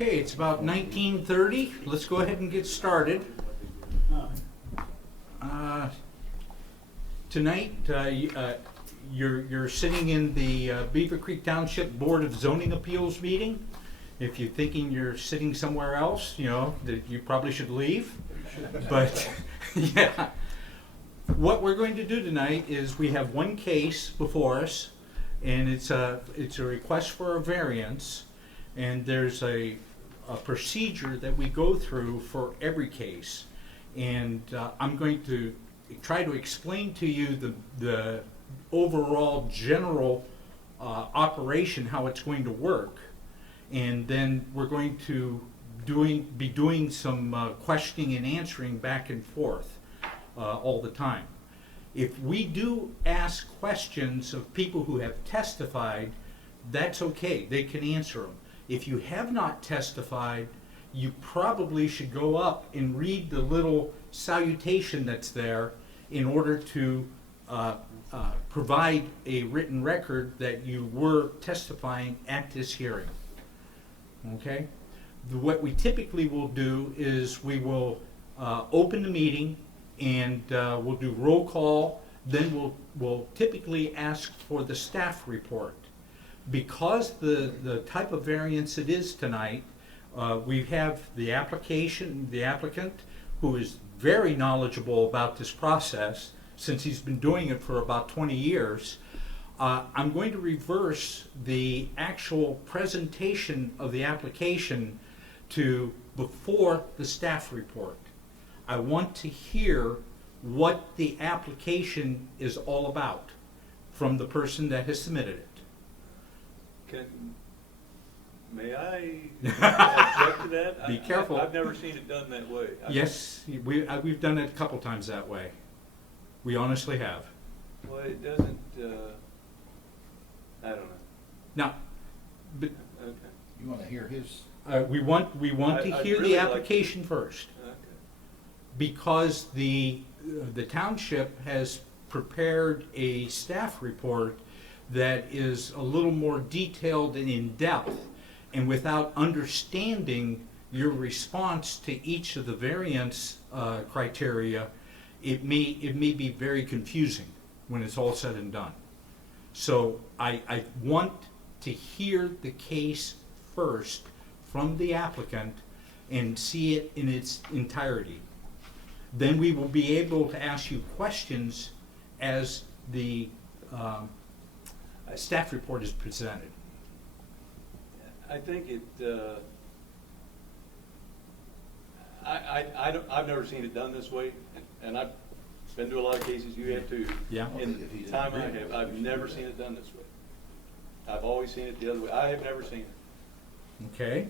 Okay, it's about 19:30. Let's go ahead and get started. Tonight, you're sitting in the Beavercreek Township Board of Zoning Appeals meeting. If you're thinking you're sitting somewhere else, you know, that you probably should leave. But, yeah. What we're going to do tonight is we have one case before us, and it's a request for a variance. And there's a procedure that we go through for every case. And I'm going to try to explain to you the overall general operation, how it's going to work. And then we're going to be doing some questioning and answering back and forth all the time. If we do ask questions of people who have testified, that's okay, they can answer them. If you have not testified, you probably should go up and read the little salutation that's there in order to provide a written record that you were testifying at this hearing. Okay? What we typically will do is we will open the meeting and we'll do roll call, then we'll typically ask for the staff report. Because the type of variance it is tonight, we have the applicant, who is very knowledgeable about this process since he's been doing it for about 20 years. I'm going to reverse the actual presentation of the application to before the staff report. I want to hear what the application is all about from the person that has submitted it. May I object to that? Be careful. I've never seen it done that way. Yes, we've done it a couple times that way. We honestly have. Well, it doesn't, I don't know. Now, but Okay. You want to hear his? we want to I'd hear really the like application first, Okay. because the township has prepared a staff report that is a little more detailed and in-depth, and without understanding your response to each of the variance criteria, it may be very confusing when it's all said and done. So I want to hear the case first from the applicant and see it in its entirety. Then we will be able to ask you questions as the staff report is presented. I think it, I've never seen it done this way, and I've been to a lot of cases, you have too. Yeah. In the time I have, I've never seen it done this way. I've always seen it the other way. I have never seen it. Okay.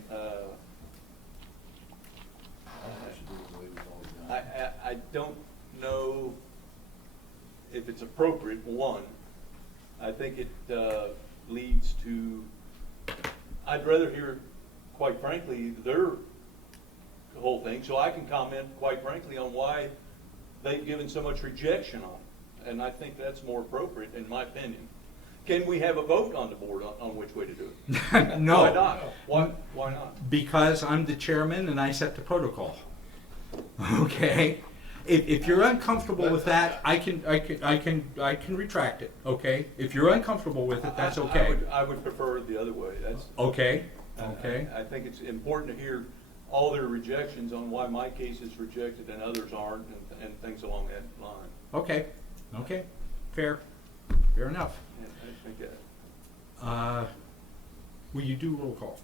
I don't know if it's appropriate, one. I think it leads to, I'd rather hear, quite frankly, their whole thing, so I can comment, quite frankly, on why they've given so much rejection on it. And I think that's more appropriate, in my opinion. Can we have a vote on the board on which way to do it? No. Why not? Why not? Because I'm the chairman and I set the protocol. Okay? If you're uncomfortable with that, I can retract it. Okay? If you're uncomfortable with it, that's okay. I would prefer it the other way. That's Okay. Okay. I think it's important to hear all their rejections on why my case is rejected and others aren't, and things along that line. Okay. Okay. Fair. Fair enough. Yeah, I think that. Will you do roll call?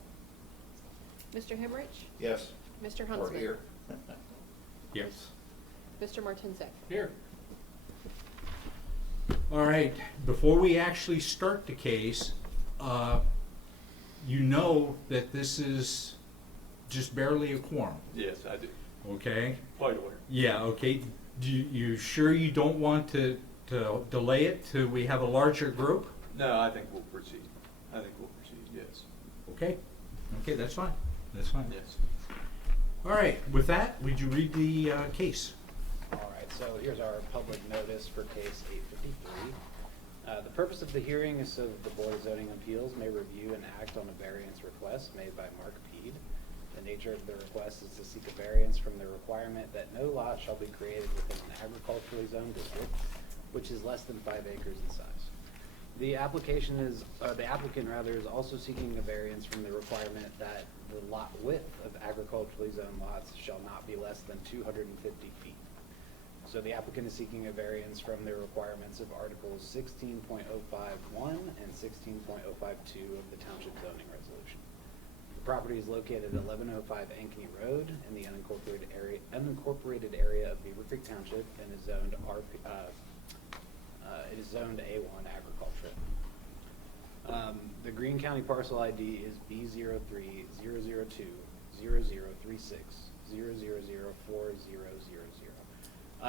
Mr. Hemrich? Yes. Mr. Or Huntsman? here. Yes. Mr. Martinsek? Here. All right. Before we actually start the case, you know that this is just barely a quorum. Yes, I do. Okay? Quite aware. Yeah, okay. You sure you don't want to delay it till we have a larger group? No, I think we'll proceed. I think we'll proceed, yes. Okay. Okay, that's fine. That's fine. Yes. All right. With that, would you read the case? All right, so here's our public notice for case 853. The purpose of the hearing is so that the Board of Zoning Appeals may review and act on a variance request made by Mark Peed The nature of the request is to seek a variance from the requirement that no lot shall be created within an agriculturally zoned district, which is less than 5 acres in size. The applicant is also seeking a variance from the requirement that the lot width of agriculturally zoned lots shall not be less than 250 feet. So the applicant is seeking a variance from the requirements of Articles 16.051 and 16.052 of the Township Zoning Resolution. The property is located at 1105 Ankeny Road in the unincorporated area of Beavercreek Township and is zoned A1 agricultural. The Greene County parcel ID is B03-0002-0036-000400.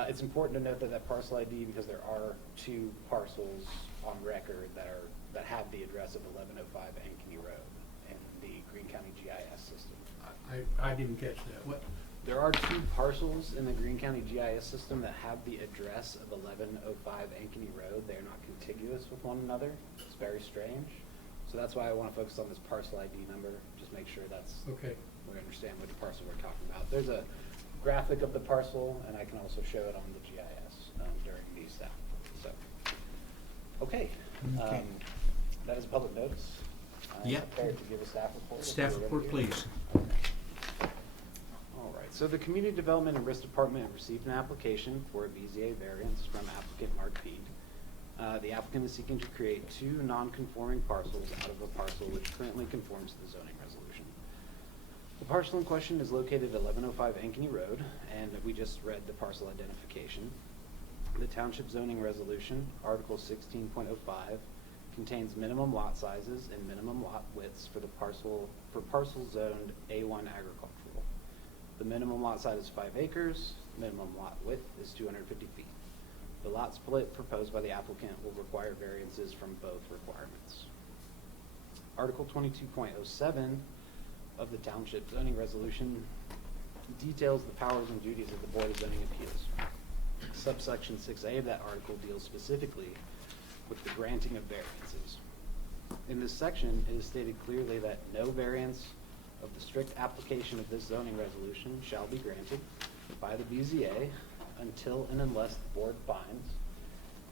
It's important to note that parcel ID, because there are 2 parcels on record that have the address of 1105 Ankeny Road in the Greene County GIS system. I didn't catch that. What? There are 2 parcels in the Greene County GIS system that have the address of 1105 Ankeny Road. They are not contiguous with one another. It's very strange. So that's why I want to focus on this parcel ID number. Just make sure Okay. we understand which parcel we're talking about. There's a graphic of the parcel, and I can also show it on the GIS during the staff. So, okay. Okay. That is public notice. I'm Yep. prepared to give a staff report. Staff report, please. All right, so the Community Development and Risk Department received an application for a BZA variance from applicant Mark Feed. The applicant is seeking to create 2 non-conforming parcels out of a parcel which currently conforms to the zoning resolution. The parcel in question is located at 1105 Ankeny Road, and we just read the parcel identification. The Township Zoning Resolution, Article 16.05, contains minimum lot sizes and minimum lot widths for parcel zoned A1 agricultural. The minimum lot size is 5 acres, minimum lot width is 250 feet. The lot split proposed by the applicant will require variances from both requirements. Article 22.07 of the Township Zoning Resolution details the powers and duties of the Board of Zoning Appeals. Subsection 6A of that article deals specifically with the granting of variances. In this section, it is stated clearly that no variance of the strict application of this zoning resolution shall be granted by the BZA until and unless the board finds,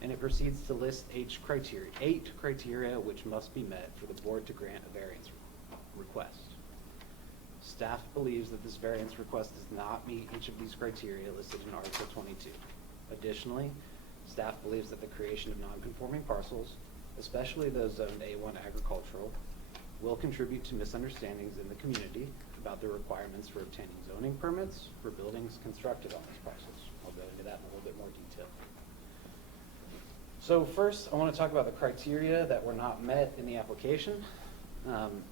and it proceeds to list 8 criteria which must be met for the board to grant a variance request. Staff believes that this variance request does not meet each of these criteria listed in Article 22. Additionally, staff believes that the creation of non-conforming parcels, especially those zoned A1 agricultural, will contribute to misunderstandings in the community about the requirements for obtaining zoning permits for buildings constructed on these parcels. I'll go into that in a little bit more detail. So first, I want to talk about the criteria that were not met in the application.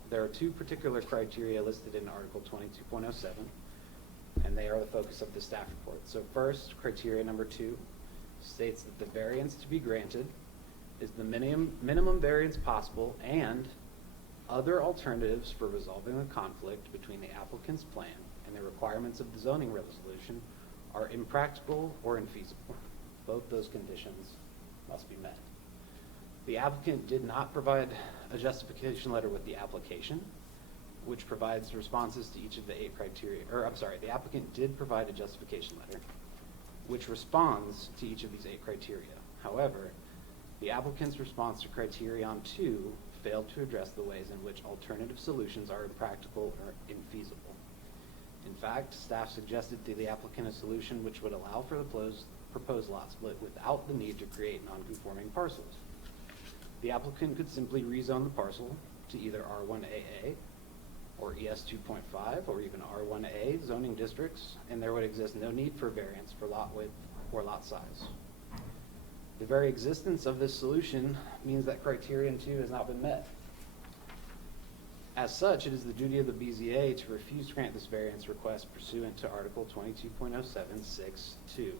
There are 2 particular criteria listed in Article 22.07, and they are the focus of the staff report. So first, criteria number 2 states that the variance to be granted is the minimum variance possible and other alternatives for resolving the conflict between the applicant's plan and the requirements of the zoning resolution are impractical or infeasible. Both those conditions must be met. The applicant did not provide a justification letter with the application, which provides responses to each of the 8 criteria, the applicant did provide a justification letter, which responds to each of these 8 criteria. However, the applicant's response to criterion 2 failed to address the ways in which alternative solutions are impractical or infeasible. In fact, staff suggested to the applicant a solution which would allow for the proposed lot split without the need to create non-conforming parcels. The applicant could simply rezone the parcel to either R1AA or ES 2.5 or even R1A zoning districts, and there would exist no need for variance for lot width or lot size. The very existence of this solution means that criterion 2 has not been met. As such, it is the duty of the BZA to refuse to grant this variance request pursuant to Article 22.07(6)(2)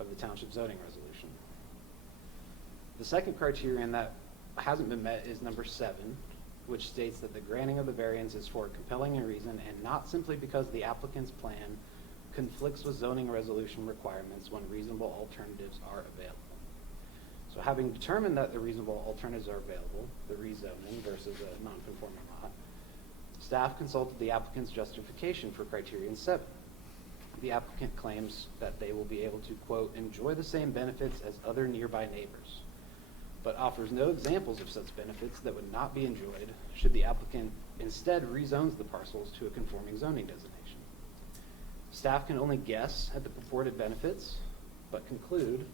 of the Township Zoning Resolution. The second criterion that hasn't been met is number 7, which states that the granting of the variance is for a compelling reason and not simply because the applicant's plan conflicts with zoning resolution requirements when reasonable alternatives are available. So having determined that the reasonable alternatives are available, the rezoning versus a non-conforming lot, Staff consulted the applicant's justification for criterion 7. The applicant claims that they will be able to, quote, enjoy the same benefits as other nearby neighbors, but offers no examples of such benefits that would not be enjoyed should the applicant instead rezones the parcels to a conforming zoning designation. Staff can only guess at the purported benefits, but conclude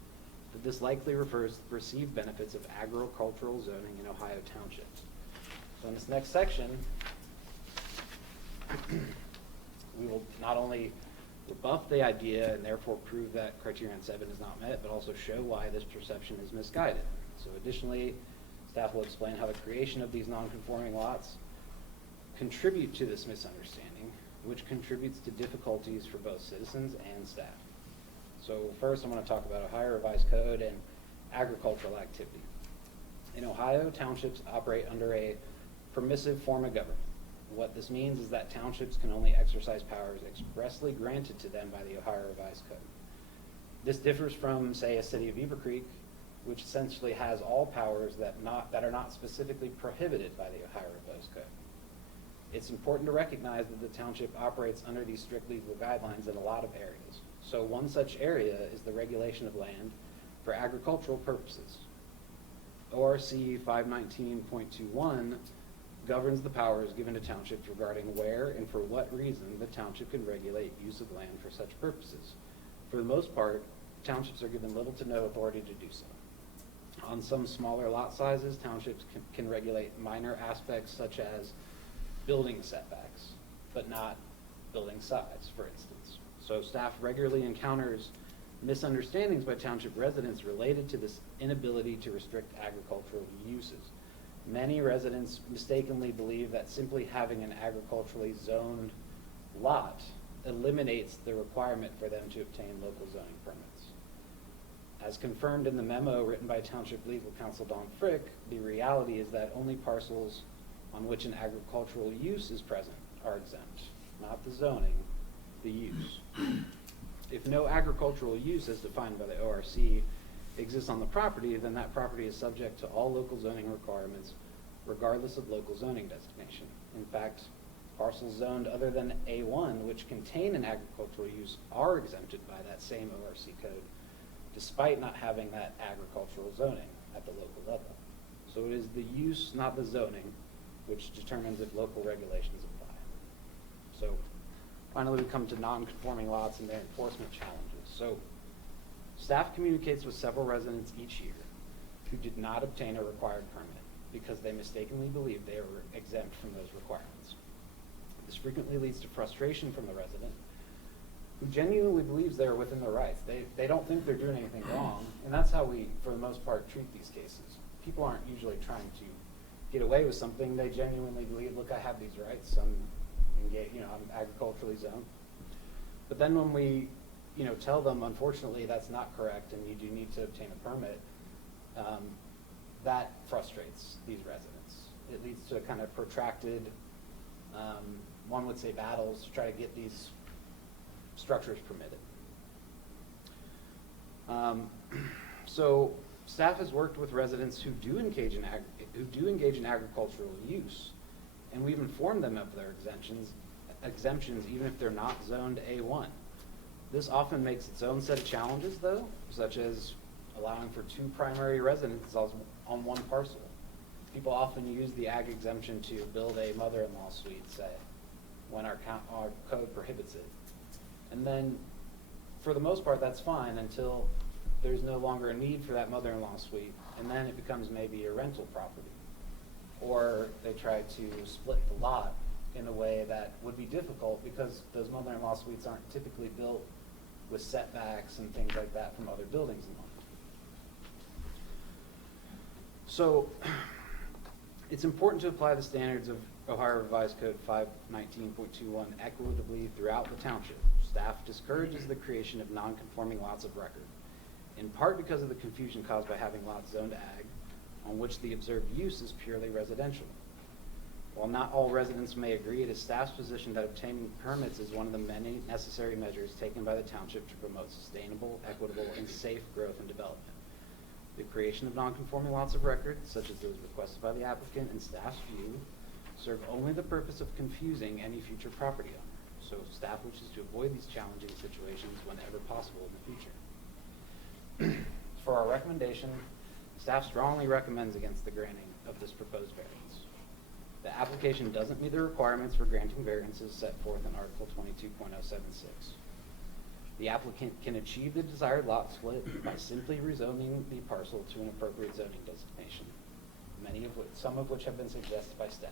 that this likely refers to the perceived benefits of agricultural zoning in Ohio Township. So in this next section, we will not only rebuff the idea and therefore prove that criterion 7 is not met, but also show why this perception is misguided. So additionally, staff will explain how the creation of these non-conforming lots contribute to this misunderstanding, which contributes to difficulties for both citizens and staff. So first, I'm going to talk about Ohio Revised Code and agricultural activity. In Ohio, townships operate under a permissive form of government. What this means is that townships can only exercise powers expressly granted to them by the Ohio Revised Code. This differs from, say, a city of Beavercreek, which essentially has all powers that are not specifically prohibited by the Ohio Revised Code. It's important to recognize that the township operates under these strict legal guidelines in a lot of areas. So one such area is the regulation of land for agricultural purposes. ORC 519.21 governs the powers given to townships regarding where and for what reason the township can regulate use of land for such purposes. For the most part, townships are given little to no authority to do so. On some smaller lot sizes, townships can regulate minor aspects such as building setbacks, but not building size, for instance. So staff regularly encounters misunderstandings by township residents related to this inability to restrict agricultural uses. Many residents mistakenly believe that simply having an agriculturally zoned lot eliminates the requirement for them to obtain local zoning permits. As confirmed in the memo written by Township Legal Counsel Don Frick, the reality is that only parcels on which an agricultural use is present are exempt, not the zoning, the use. If no agricultural use as defined by the ORC exists on the property, then that property is subject to all local zoning requirements regardless of local zoning designation. In fact, parcels zoned other than A1 which contain an agricultural use are exempted by that same ORC code, despite not having that agricultural zoning at the local level. So it is the use, not the zoning, which determines if local regulations apply. So finally, we come to non-conforming lots and their enforcement challenges. So staff communicates with several residents each year who did not obtain a required permit because they mistakenly believed they were exempt from those requirements. This frequently leads to frustration from the resident who genuinely believes they are within their rights. They don't think they're doing anything wrong, and that's how we, for the most part, treat these cases. People aren't usually trying to get away with something. They genuinely believe, look, I have these rights. I'm agriculturally zoned. But then when we, tell them, unfortunately, that's not correct, and you do need to obtain a permit, that frustrates these residents. It leads to a kind of protracted, one would say, battles to try to get these structures permitted. So staff has worked with residents who do engage in agricultural use, and we've informed them of their exemptions even if they're not zoned A1. This often makes its own set of challenges, though, such as allowing for 2 primary residences on one parcel. People often use the ag exemption to build a mother-in-law suite, say, when our code prohibits it. And then, for the most part, that's fine until there's no longer a need for that mother-in-law suite, and then it becomes maybe a rental property. Or they try to split the lot in a way that would be difficult because those mother-in-law suites aren't typically built with setbacks and things like that from other buildings in them. So it's important to apply the standards of Ohio Revised Code 519.21 equitably throughout the township. Staff discourages the creation of non-conforming lots of record, in part because of the confusion caused by having lots zoned ag, on which the observed use is purely residential. While not all residents may agree, it is staff's position that obtaining permits is one of the many necessary measures taken by the township to promote sustainable, equitable, and safe growth and development. The creation of non-conforming lots of record, such as those requested by the applicant, in staff's view, serve only the purpose of confusing any future property owner. So staff wishes to avoid these challenging situations whenever possible in the future. For our recommendation, staff strongly recommends against the granting of this proposed variance. The application doesn't meet the requirements for granting variances set forth in Article 22.076. The applicant can achieve the desired lot split by simply rezoning the parcel to an appropriate zoning designation, some of which have been suggested by staff.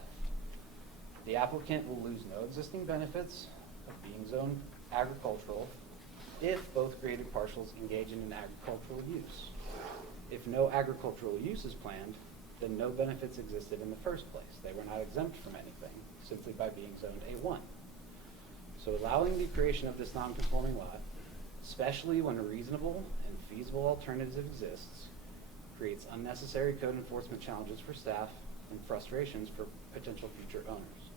The applicant will lose no existing benefits of being zoned agricultural if both graded parcels engage in an agricultural use. If no agricultural use is planned, then no benefits existed in the first place. They were not exempt from anything simply by being zoned A1. So allowing the creation of this non-conforming lot, especially when reasonable and feasible alternatives exists, creates unnecessary code enforcement challenges for staff and frustrations for potential future owners.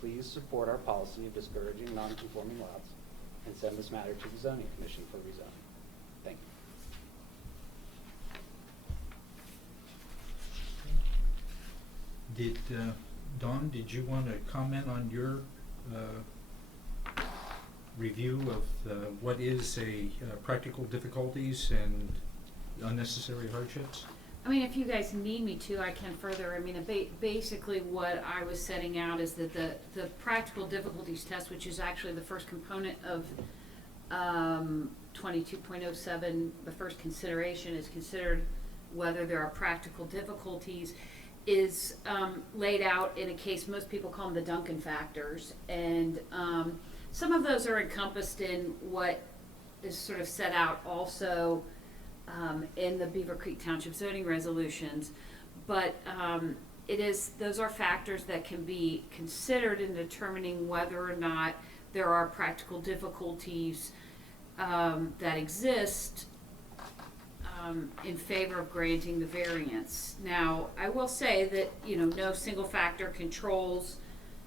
Please support our policy of discouraging non-conforming lots and send this matter to the zoning commission for rezoning. Thank you. Dawn, did you want to comment on your review of what is practical difficulties and unnecessary hardships? I mean, if you guys need me to, I can further. I mean, basically what I was setting out is that the practical difficulties test, which is actually the first component of 22.07, the first consideration is considered whether there are practical difficulties, is laid out in a case, most people call them the Duncan factors. And some of those are encompassed in what is sort of set out also in the Beavercreek Township zoning resolutions, but those are factors that can be considered in determining whether or not there are practical difficulties that exist in favor of granting the variance. Now, I will say that no single factor controls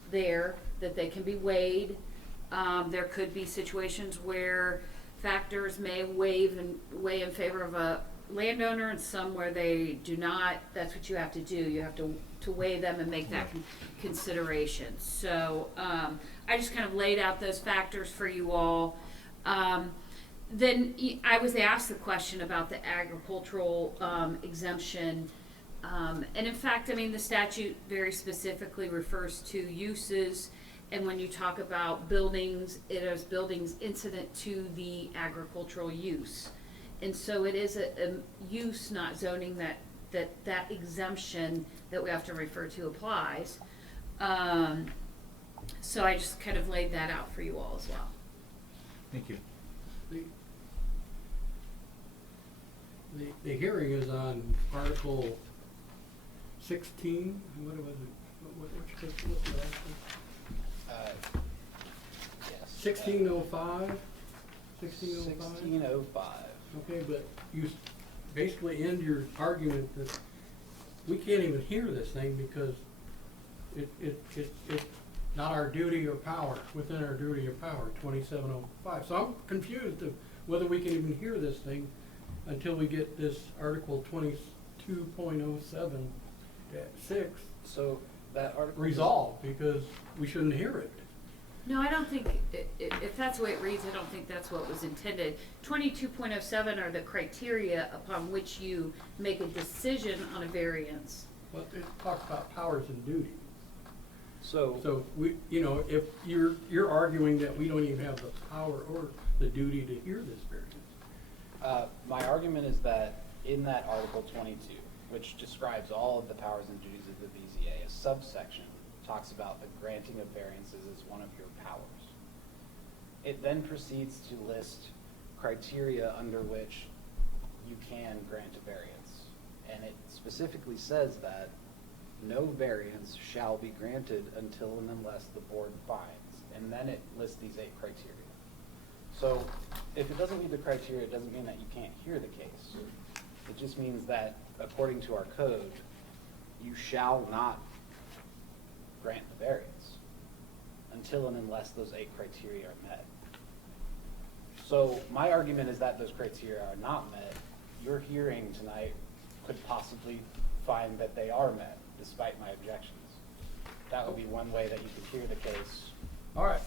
there, that they can be weighed. There could be situations where factors may weigh in favor of a landowner and some where they do not. That's what you have to do. You have to weigh them and make that consideration. So I just kind of laid out those factors for you all. Then I was asked the question about the agricultural exemption. And in fact, I mean, the statute very specifically refers to uses. And when you talk about buildings, it is buildings incident to the agricultural use. And so it is a use, not zoning, that exemption that we have to refer to applies. So I just kind of laid that out for you all as well. Thank you. The hearing is on Article 16, what was it, what's the last one? Yes. 1605? 1605? 1605. Okay, but you basically end your argument that we can't even hear this thing because it's not our duty or power, within our duty or power, 2705. So I'm confused of whether we can even hear this thing until we get this Article 22.07-6 So that article resolved, because we shouldn't hear it. No, I don't think, if that's the way it reads, I don't think that's what was intended. 22.07 are the criteria upon which you make a decision on a variance. But it talks about powers and duties. So So we, if you're arguing that we don't even have the power or the duty to hear this variance. my argument is that in that Article 22, which describes all of the powers and duties of the BZA, a subsection talks about the granting of variances as one of your powers. It then proceeds to list criteria under which you can grant a variance. And it specifically says that no variance shall be granted until and unless the board finds. And then it lists these 8 criteria. So if it doesn't meet the criteria, it doesn't mean that you can't hear the case. It just means that according to our code, you shall not grant the variance until and unless those 8 criteria are met. So my argument is that those criteria are not met. Your hearing tonight could possibly find that they are met, despite my objections. that would be one way that you could hear the case. All right,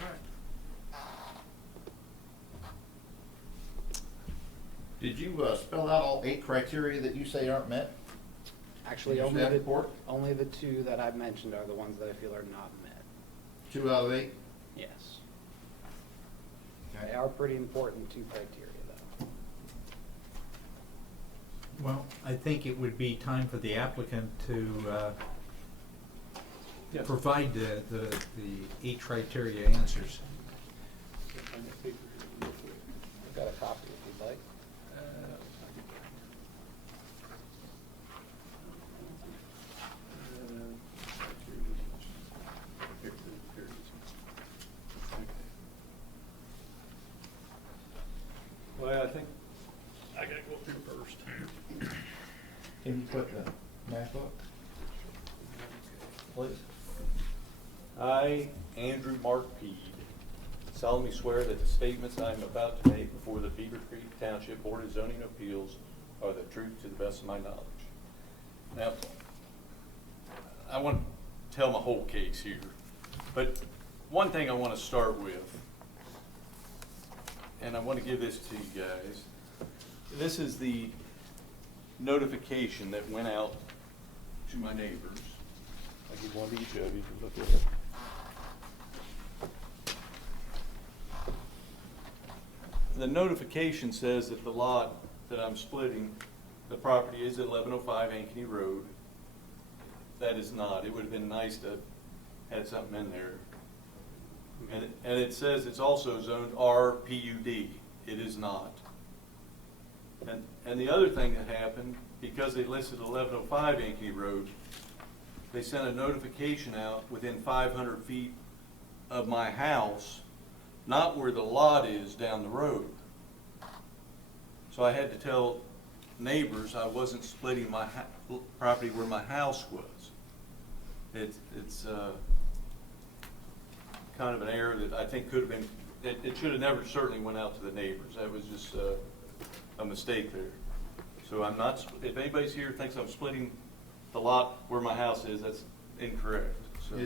all right. Did you spell out all 8 criteria that you say aren't met? Actually, In your only staff the, report? only the 2 that I've mentioned are the ones that I feel are not met. 2 out of 8? Yes. Okay. They are pretty important 2 criteria, though. Well, I think it would be time for the applicant to Yes. provide the 8 criteria answers. I've got a copy if you'd like. Well, I think I gotta go through first. Can you put the map up? Please. I, Andrew Mark Peed, solemnly swear that the statements I am about to make before the Beavercreek Township Board of Zoning Appeals are the truth to the best of my knowledge. Now, I want to tell my whole case here, but one thing I want to start with, and I want to give this to you guys. This is the notification that went out to my neighbors. I'll give one to each of you to look at it. The notification says that the lot that I'm splitting, the property is at 1105 Ankeny Road. That is not. It would have been nice to had something in there. And it says it's also zoned RPUD. It is not. And the other thing that happened, because they listed 1105 Ankeny Road, they sent a notification out within 500 feet of my house, not where the lot is down the road. So I had to tell neighbors I wasn't splitting my property where my house was. It's kind of an error that I think could have been, it should have never certainly went out to the neighbors. That was just a mistake there. So I'm not, if anybody's here thinks I'm splitting the lot where my house is, that's incorrect. So,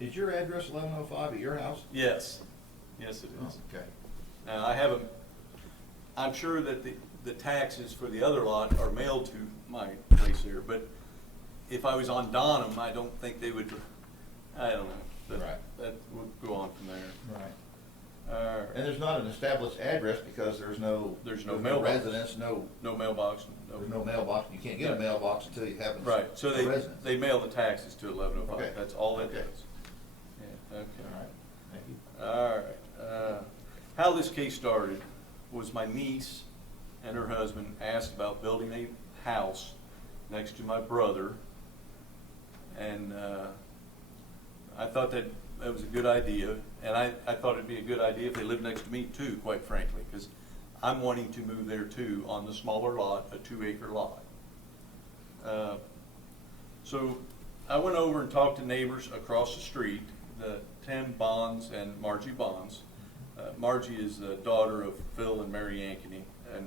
Is your address 1105 at your house? yes, yes it is. Okay. Now, I haven't, I'm sure that the taxes for the other lot are mailed to my place here, but if I was on Donham, I don't think they would, I don't know. Right. That would go on from there. Right. And there's not an established address because there's no mailbox. residence, no mailbox. there's no mailbox. You can't get a mailbox until you have Right, so a residence. they mail the taxes to 1105. Okay. That's all it Okay. does. Yeah, okay. All right. Thank you. All right. How this case started was my niece and her husband asked about building a house next to my brother, and I thought that was a good idea, and I thought it'd be a good idea if they lived next to me too, quite frankly, because I'm wanting to move there too on the smaller lot, a 2-acre lot. So I went over and talked to neighbors across the street, the Tim Bonds and Margie Bonds. Margie is the daughter of Phil and Mary Ankeny, and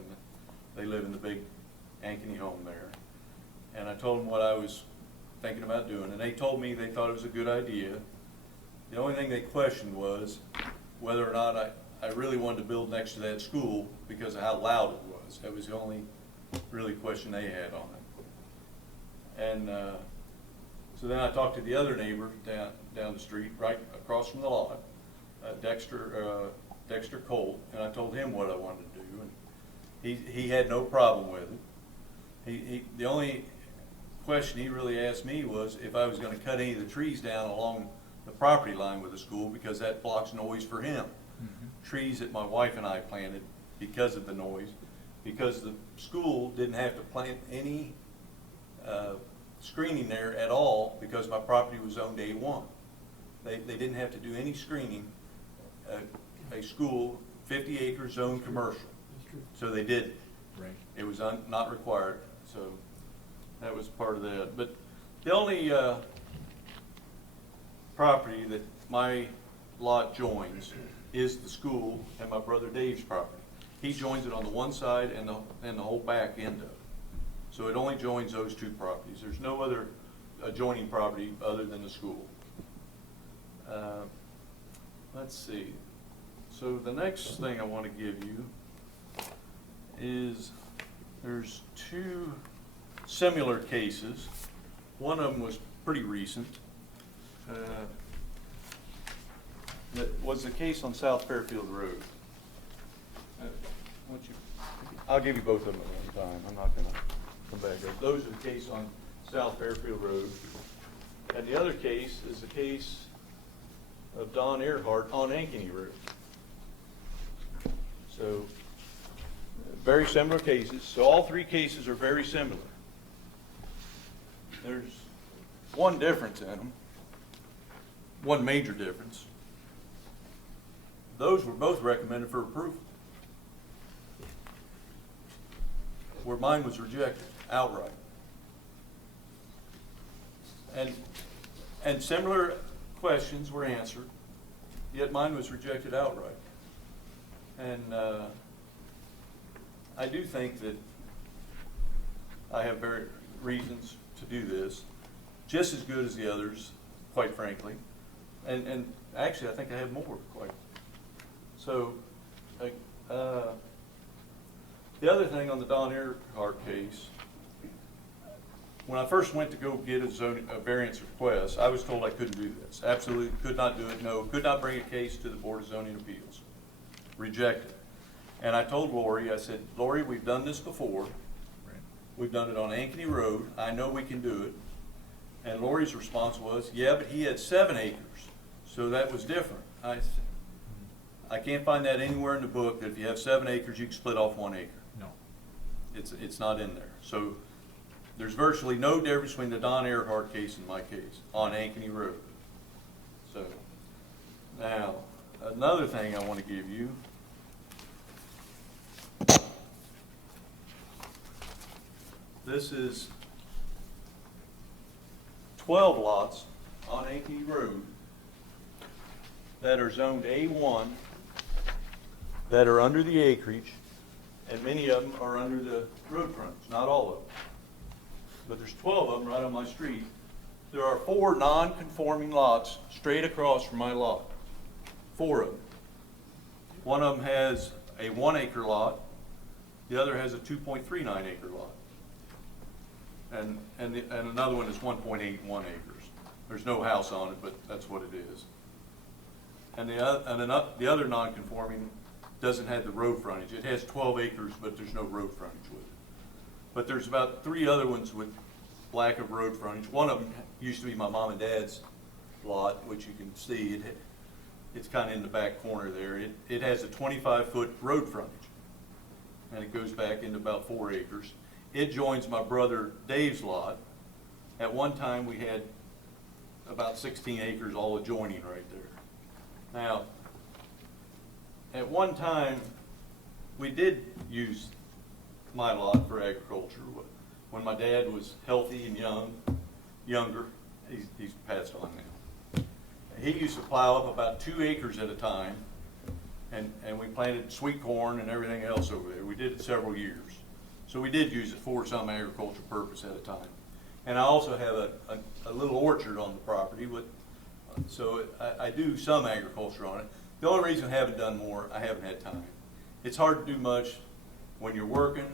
they live in the big Ankeny home there. And I told them what I was thinking about doing, and they told me they thought it was a good idea. The only thing they questioned was whether or not I really wanted to build next to that school because of how loud it was. That was the only really question they had on it. And so then I talked to the other neighbor down the street, right across from the lot, Dexter Colt, and I told him what I wanted to do, and he had no problem with it. The only question he really asked me was if I was going to cut any of the trees down along the property line with the school because that blocks noise for him. Mm-hmm. Trees that my wife and I planted because of the noise, because the school didn't have to plant any screening there at all because my property was zoned A1. They didn't have to do any screening. A school, 50 acre zone commercial. That's true. So they did. Right. It was not required. So that was part of that. But the only property that my lot joins is the school and my brother Dave's property. He joins it on the one side and the whole back end of it. So it only joins those two properties. There's no other adjoining property other than the school. Let's see. So the next thing I want to give you is there's two similar cases. One of them was pretty recent. That was the case on South Fairfield Road. I'll give you both of them at one time. I'm not going to come back up. Those are the case on South Fairfield Road. And the other case is the case of Don Earhart on Ankeny Road. So, very similar cases. So all three cases are very similar. There's one difference in them, one major difference. Those were both recommended for approval, where mine was rejected outright. And similar questions were answered, yet mine was rejected outright. And I do think that I have very reasons to do this, just as good as the others, quite frankly. And actually, I think I have more, quite. So, the other thing on the Don Earhart case, when I first went to go get a variance request, I was told I couldn't do this. Absolutely could not do it. No, could not bring a case to the Board of Zoning Appeals. Rejected. And I told Lori, I said, Lori, we've done this before. We've done it on Ankeny Road. I know we can do it. And Lori's response was, yeah, but he had 7 acres. So that was different. I said, I can't find that anywhere in the book that if you have 7 acres, you can split off 1 acre. No. It's not in there. So there's virtually no difference between the Don Earhart case and my case on Ankeny Road. So now, another thing I want to give you. This is 12 lots on Ankeny Road that are zoned A1 that are under the acreage, and many of them are under the road frontage, not all of them. But there's 12 of them right on my street. There are 4 non-conforming lots straight across from my lot. 4 of them. One of them has a 1 acre lot. The other has a 2.39 acre lot. And another one is 1.81 acres. There's no house on it, but that's what it is. And the other non-conforming doesn't have the road frontage. It has 12 acres, but there's no road frontage with it. But there's about 3 other ones with lack of road frontage. One of them used to be my mom and dad's lot, which you can see. It's kind of in the back corner there. It has a 25-foot road frontage, and it goes back into about 4 acres. It joins my brother Dave's lot. At one time, we had about 16 acres all adjoining right there. Now, at one time, we did use my lot for agriculture. When my dad was healthy and younger, he's passed on now. He used to plow up about 2 acres at a time, and we planted sweet corn and everything else over there. We did it several years. So we did use it for some agricultural purpose at a time. And I also have a little orchard on the property, so I do some agriculture on it. The only reason I haven't done more, I haven't had time. It's hard to do much when you're working,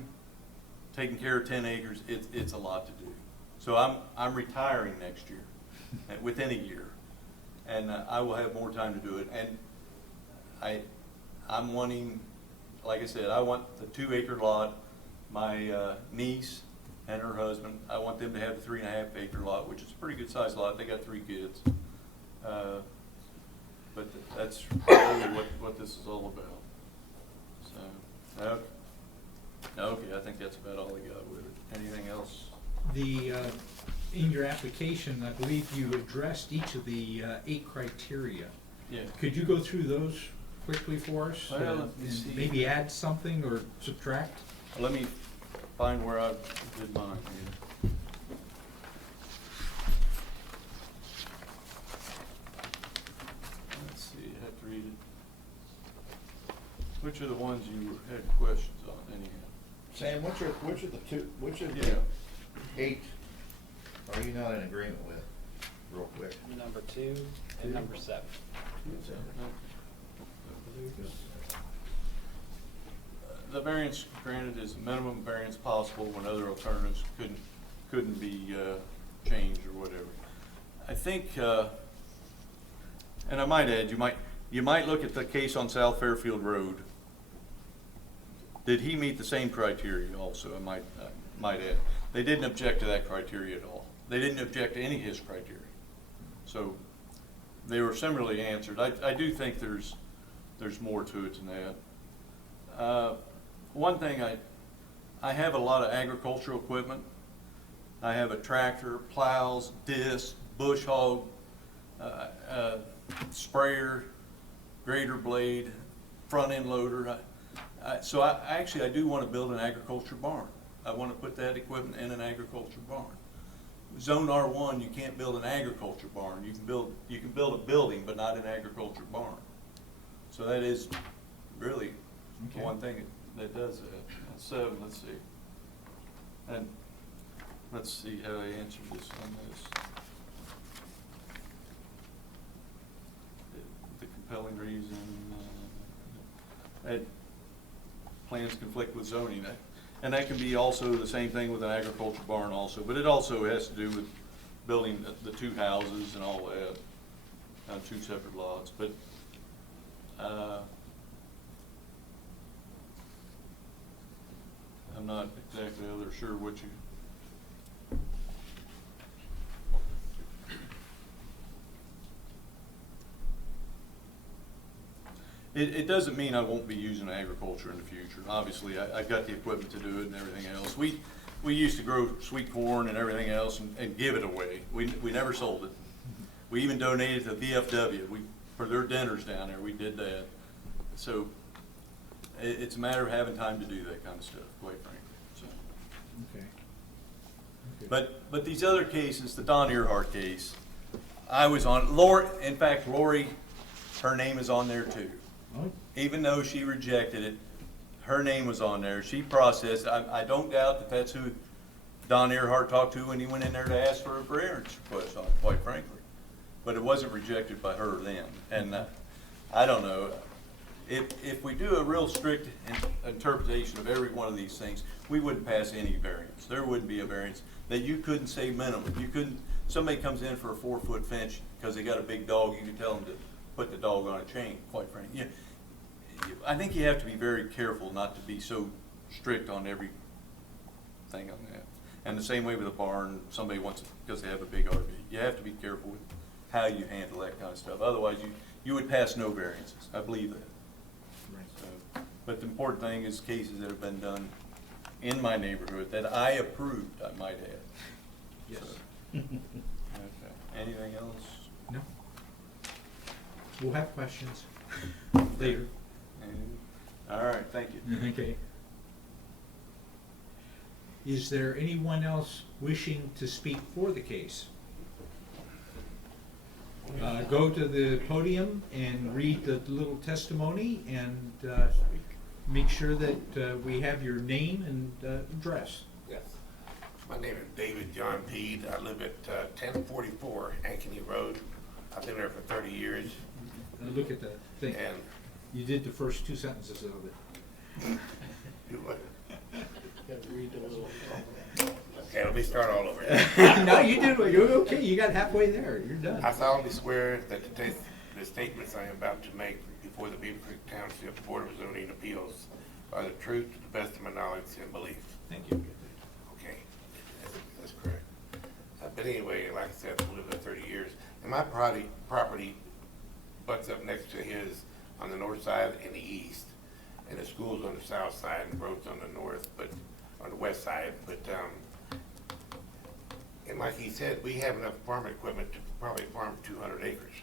taking care of 10 acres. It's a lot to do. So I'm retiring next year, within a year, and I will have more time to do it. And I'm wanting, like I said, I want the 2 acre lot. My niece and her husband, I want them to have a 3.5 acre lot, which is a pretty good sized lot. They got 3 kids. But that's really what this is all about. So, okay, I think that's about all I got with it. Anything else? In your application, I believe you addressed each of the 8 criteria. Yeah. Could you go through those quickly for us? Well, let me see. Maybe add something or subtract? Let me find where I did mine here. Let's see, I have to read it. Which are the ones you had questions on anyhow? Sam, which are the 8 are you not in agreement with, real quick? Number 2 and number 7. The variance granted is the minimum variance possible when other alternatives couldn't be changed or whatever. I think, and I might add, you might look at the case on South Fairfield Road. Did he meet the same criteria also? I might add. They didn't object to that criteria at all. They didn't object to any of his criteria. So they were similarly answered. I do think there's more to it than that. One thing, I have a lot of agricultural equipment. I have a tractor, plows, disc, bush hog, sprayer, grader blade, front end loader. So I do want to build an agriculture barn. I want to put that equipment in an agriculture barn. Zone R1, you can't build an agriculture barn. You can build a building, but not an agriculture barn. So that is really the one thing that does that. So let's see. And let's see how I answered this on this. The compelling reason, that plans conflict with zoning. And that can be also the same thing with an agriculture barn also, but it also has to do with building the 2 houses and all that on 2 separate lots. But I'm not exactly sure what you. It doesn't mean I won't be using agriculture in the future. Obviously, I've got the equipment to do it and everything else. We used to grow sweet corn and everything else and give it away. We never sold it. We even donated to VFW. For their dinners down there, we did that. So it's a matter of having time to do that kind of stuff, quite frankly. So. Okay. But these other cases, the Don Earhart case, I was on. Lori, her name is on there too. Oh. Even though she rejected it, her name was on there. She processed. I don't doubt that that's who Don Earhart talked to when he went in there to ask for a variance request on it, quite frankly. But it wasn't rejected by her then. And I don't know. If we do a real strict interpretation of every one of these things, we wouldn't pass any variance. There wouldn't be a variance that you couldn't say minimum. You couldn't. Somebody comes in for a 4-foot fence because they got a big dog. You can tell them to put the dog on a chain, quite frankly. I think you have to be very careful not to be so strict on every thing on that. And the same way with a barn, somebody wants it because they have a big RV. You have to be careful with how you handle that kind of stuff. Otherwise, you would pass no variances. I believe that. Right. So, but the important thing is cases that have been done in my neighborhood that I approved, I might add. Yes. So, okay. Anything else? No. We'll have questions later. All right, thank you. Okay. Is there anyone else wishing to speak for the case? Go to the podium and read the little testimony and make sure that we have your name and address. Yes. My name is David John Peed. I live at 1044 Ankeny Road. I've been there for 30 years. Look at that thing. And You did the first 2 sentences of it. do what? Okay, let me start all over. No, you did. You're okay. You got halfway there. You're done. I solemnly swear that the statements I am about to make before the Beavercreek Township Board of Zoning Appeals are the truth to the best of my knowledge and belief. Thank you. Okay, that's correct. But anyway, like I said, I've lived there 30 years, and my property butts up next to his on the north side and the east, and the school's on the south side and the road's on the north, but on the west side. But and like he said, we have enough farm equipment to probably farm 200 acres,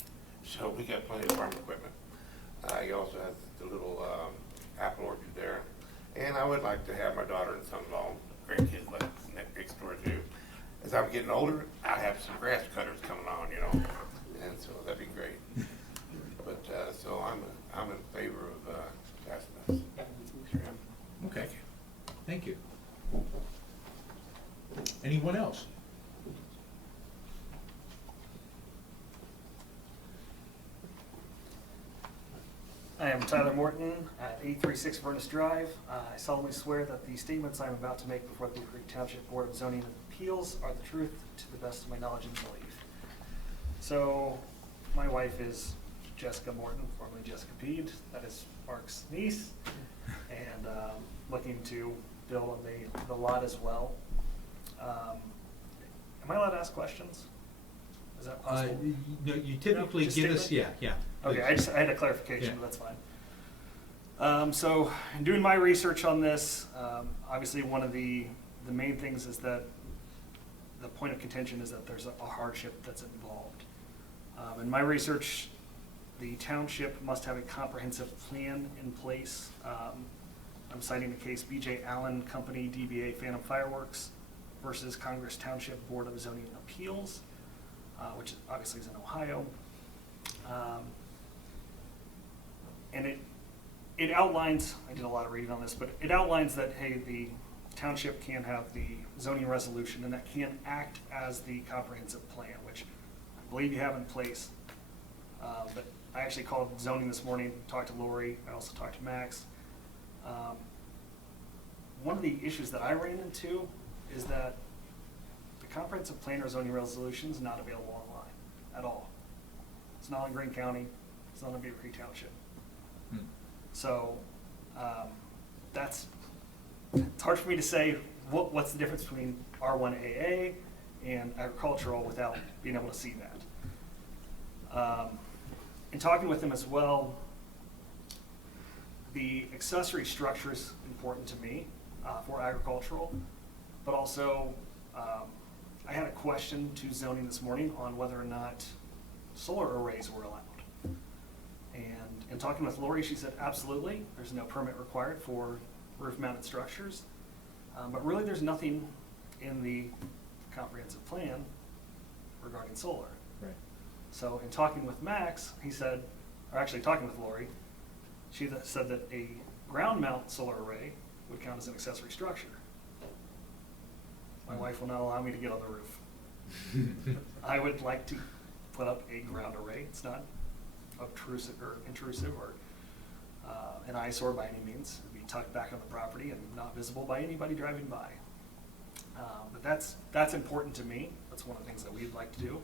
so we got plenty of farm equipment. He also has the little apple orchard there, and I would like to have my daughter and son-in-law, grandkids like next door too. As I'm getting older, I have some grass cutters coming on, you know, and so that'd be great. But so I'm in favor of passing this. Okay. Thank you. Anyone else? I am Tyler Morton at 836 Furnace Drive. I solemnly swear that the statements I am about to make before the Beavercreek Township Board of Zoning Appeals are the truth to the best of my knowledge and belief. So, my wife is Jessica Morton, formerly Jessica Peed. That is Mark's niece, and looking to build on the lot as well. Am I allowed to ask questions? Is that possible? No, you typically just give us, statement? yeah. Okay, I had a clarification, Yeah. but that's fine. So, in doing my research on this, obviously one of the main things is that the point of contention is that there's a hardship that's involved. In my research, the township must have a comprehensive plan in place. I'm citing the case BJ Allen Company, DBA Phantom Fireworks versus Congress Township Board of Zoning Appeals, which obviously is in Ohio. And it outlines, I did a lot of reading on this, but it outlines that, hey, the township can have the zoning resolution and that can act as the comprehensive plan, which I believe you have in place. But I actually called zoning this morning, talked to Lori, I also talked to Max. One of the issues that I ran into is that the comprehensive plan or zoning resolution is not available online at all. It's not in Greene County, it's not in Beavercreek Township. So it's hard for me to say what's the difference between R1AA and agricultural without being able to see that. In talking with them as well, the accessory structure is important to me for agricultural, but also I had a question to zoning this morning on whether or not solar arrays were allowed. And in talking with Lori, she said absolutely, there's no permit required for roof-mounted structures, but really there's nothing in the comprehensive plan regarding solar. Right. So in talking with Max, he said, or actually talking with Lori, she said that a ground mount solar array would count as an accessory structure. My wife will not allow me to get on the roof. I would like to put up a ground array. It's not obtrusive or intrusive or an eyesore by any means. It'd be tucked back on the property and not visible by anybody driving by. But that's important to me. That's one of the things that we'd like to do.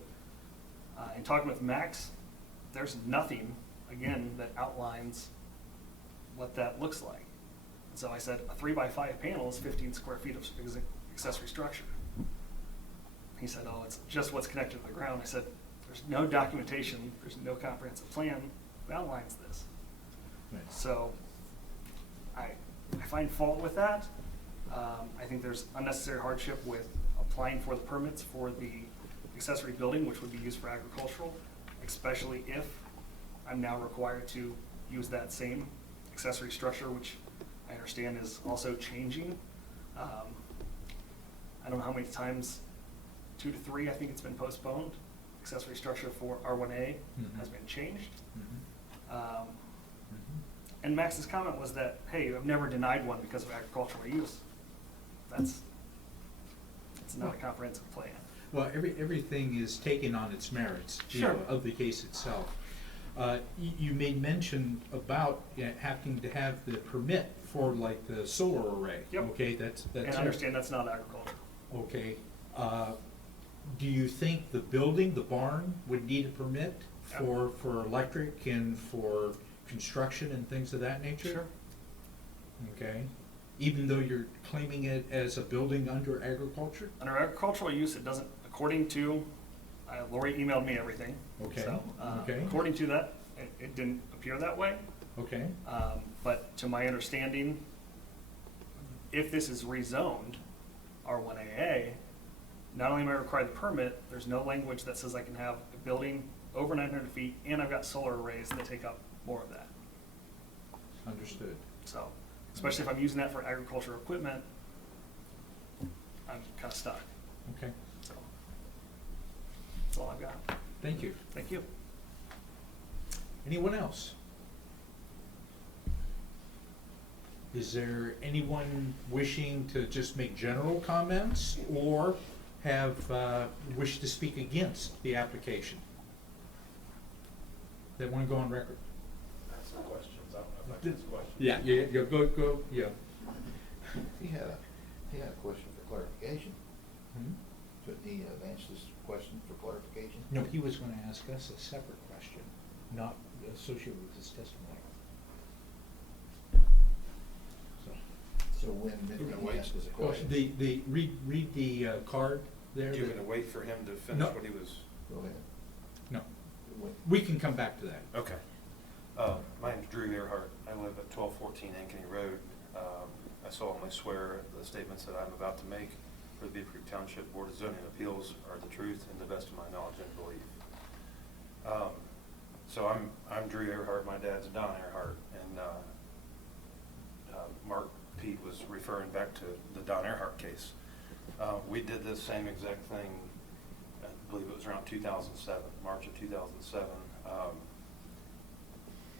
In talking with Max, there's nothing, again, that outlines what that looks like. And so I said, a 3x5 panel is 15 square feet of accessory structure. He said, oh, it's just what's connected to the ground. I said, there's no documentation, there's no comprehensive plan that outlines this. Right. So I find fault with that. I think there's unnecessary hardship with applying for the permits for the accessory building, which would be used for agricultural, especially if I'm now required to use that same accessory structure, which I understand is also changing. I don't know how many times, 2 to 3, I think it's been postponed. Accessory structure for R1A has been changed. And Max's comment was that, hey, I've never denied one because of agricultural use. It's not a comprehensive plan. Well, everything is taken on its merits, Sure. of the case itself. You made mention about having to have the permit for like the solar array. Yep. Okay, that's. And I understand that's not agriculture. Okay. Do you think the building, the barn, would need a permit for electric and for construction and things of that nature? Sure. Okay. Even though you're claiming it as a building under agriculture? Under agricultural use, it doesn't, according to, Lori emailed me everything. Okay, So, okay. according to that, it didn't appear that way. Okay. But to my understanding, if this is rezoned R1AA, not only am I required the permit, there's no language that says I can have a building over 900 feet and I've got solar arrays that take up more of that. Understood. So, especially if I'm using that for agricultural equipment, I'm kind of stuck. Okay. So, that's all I've got. Thank you. Thank you. Anyone else? Is there anyone wishing to just make general comments or have wish to speak against the application? That want to go on record? I have some questions. this question. Yeah, you go, yeah. He had a question for clarification. Hmm? Couldn't he have answered this question for clarification? No, he was gonna ask us a separate question, not associated with his testimony. So when You're gonna he wait. asked us a question. Read the card there. You're that- gonna wait for him to finish No. what he was? Go ahead. No, Wait. we can come back to that. Okay. My name's Drew Earhart. I live at 1214 Ankeny Road. I solemnly swear the statements that I'm about to make for the Beavercreek Township Board of Zoning Appeals are the truth and the best of my knowledge and belief. So I'm Drew Earhart. My dad's Don Earhart, and Mark Pete was referring back to the Don Earhart case. We did this same exact thing, I believe it was around 2007, March of 2007.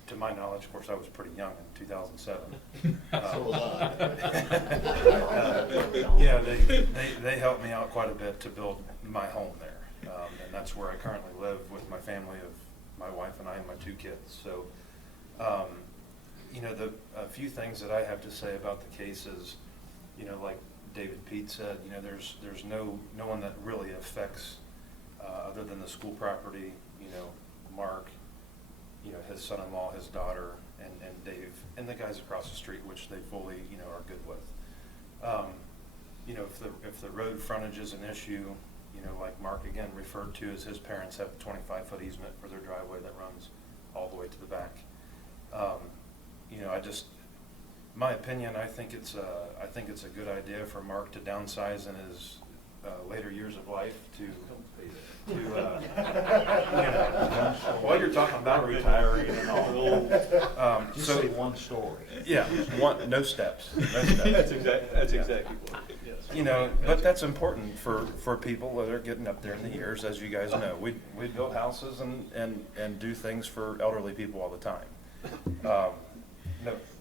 To my knowledge, of course, I was pretty young in 2007. So was Yeah, they helped me out quite a bit to build my home there. And that's where I currently live with my family of my wife and I and my 2 kids. So, you know, a few things that I have to say about the case is, you know, like David Pete said, you know, there's no one that really affects, other than the school property, you know, Mark, you know, his son-in-law, his daughter, and Dave, and the guys across the street, which they fully, you know, are good with. You know, if the road frontage is an issue, you know, like Mark again referred to, as his parents have a 25-foot easement for their driveway that runs all the way to the back. You know, my opinion, I think it's a good idea for Mark to downsize in his later years of life to you know, while you're talking about retiring and all. Just So say one story. yeah, no steps. No steps. That's exactly what, yes. You know, but that's important for people that are getting up there in the years, as you guys know. We build houses and do things for elderly people all the time.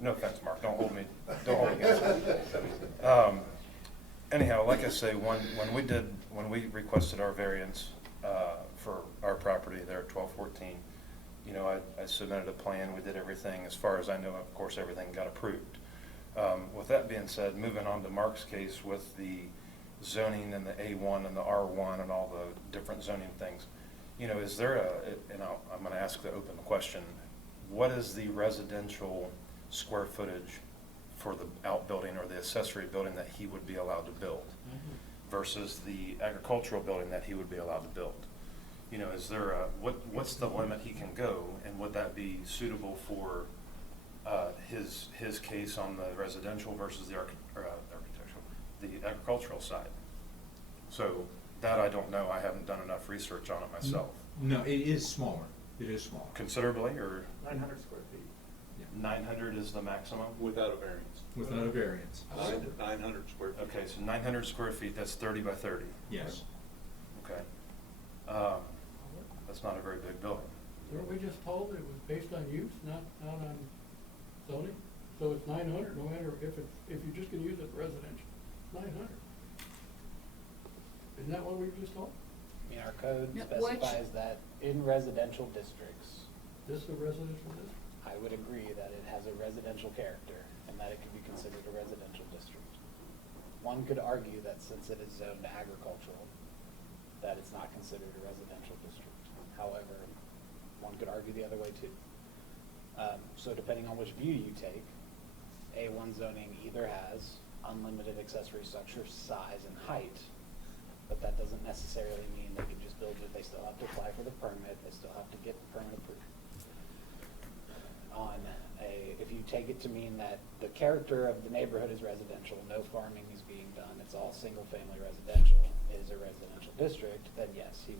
No offense, Mark, don't hold me against it. Anyhow, like I say, when we requested our variance for our property there at 1214, you know, I submitted a plan, we did everything, as far as I know, of course, everything got approved. With that being said, moving on to Mark's case with the zoning and the A1 and the R1 and all the different zoning things, you know, is there I'm going to ask the open question, what is the residential square footage for the outbuilding or the accessory building that he would be allowed to build versus the agricultural building that he would be allowed to build? You know, is there what's the limit he can go, and would that be suitable for his case on the residential versus the agricultural side? So that I don't know. I haven't done enough research on it myself. No, it is smaller. It is smaller. Considerably, or 900 square feet 900 is the maximum? without a variance. Without a variance. 900 square feet. Okay, so 900 square feet, that's 30 by 30. Yes. Okay. That's not a very big building. Weren't we just told it was based on use, not on zoning? So it's 900, no matter if you're just gonna use it for residential, 900. Isn't that what we were just told? I mean, our code No, specifies that in residential districts, This is a residential district? I would agree that it has a residential character and that it could be considered a residential district. One could argue that since it is zoned agricultural, that it's not considered a residential district. However, one could argue the other way too. So depending on which view you take, A1 zoning either has unlimited accessory structure size and height, but that doesn't necessarily mean they can just build it. They still have to apply for the permit. They still have to get the permit approved. If you take it to mean that the character of the neighborhood is residential, no farming is being done, it's all single-family residential, it is a residential district, then yes, he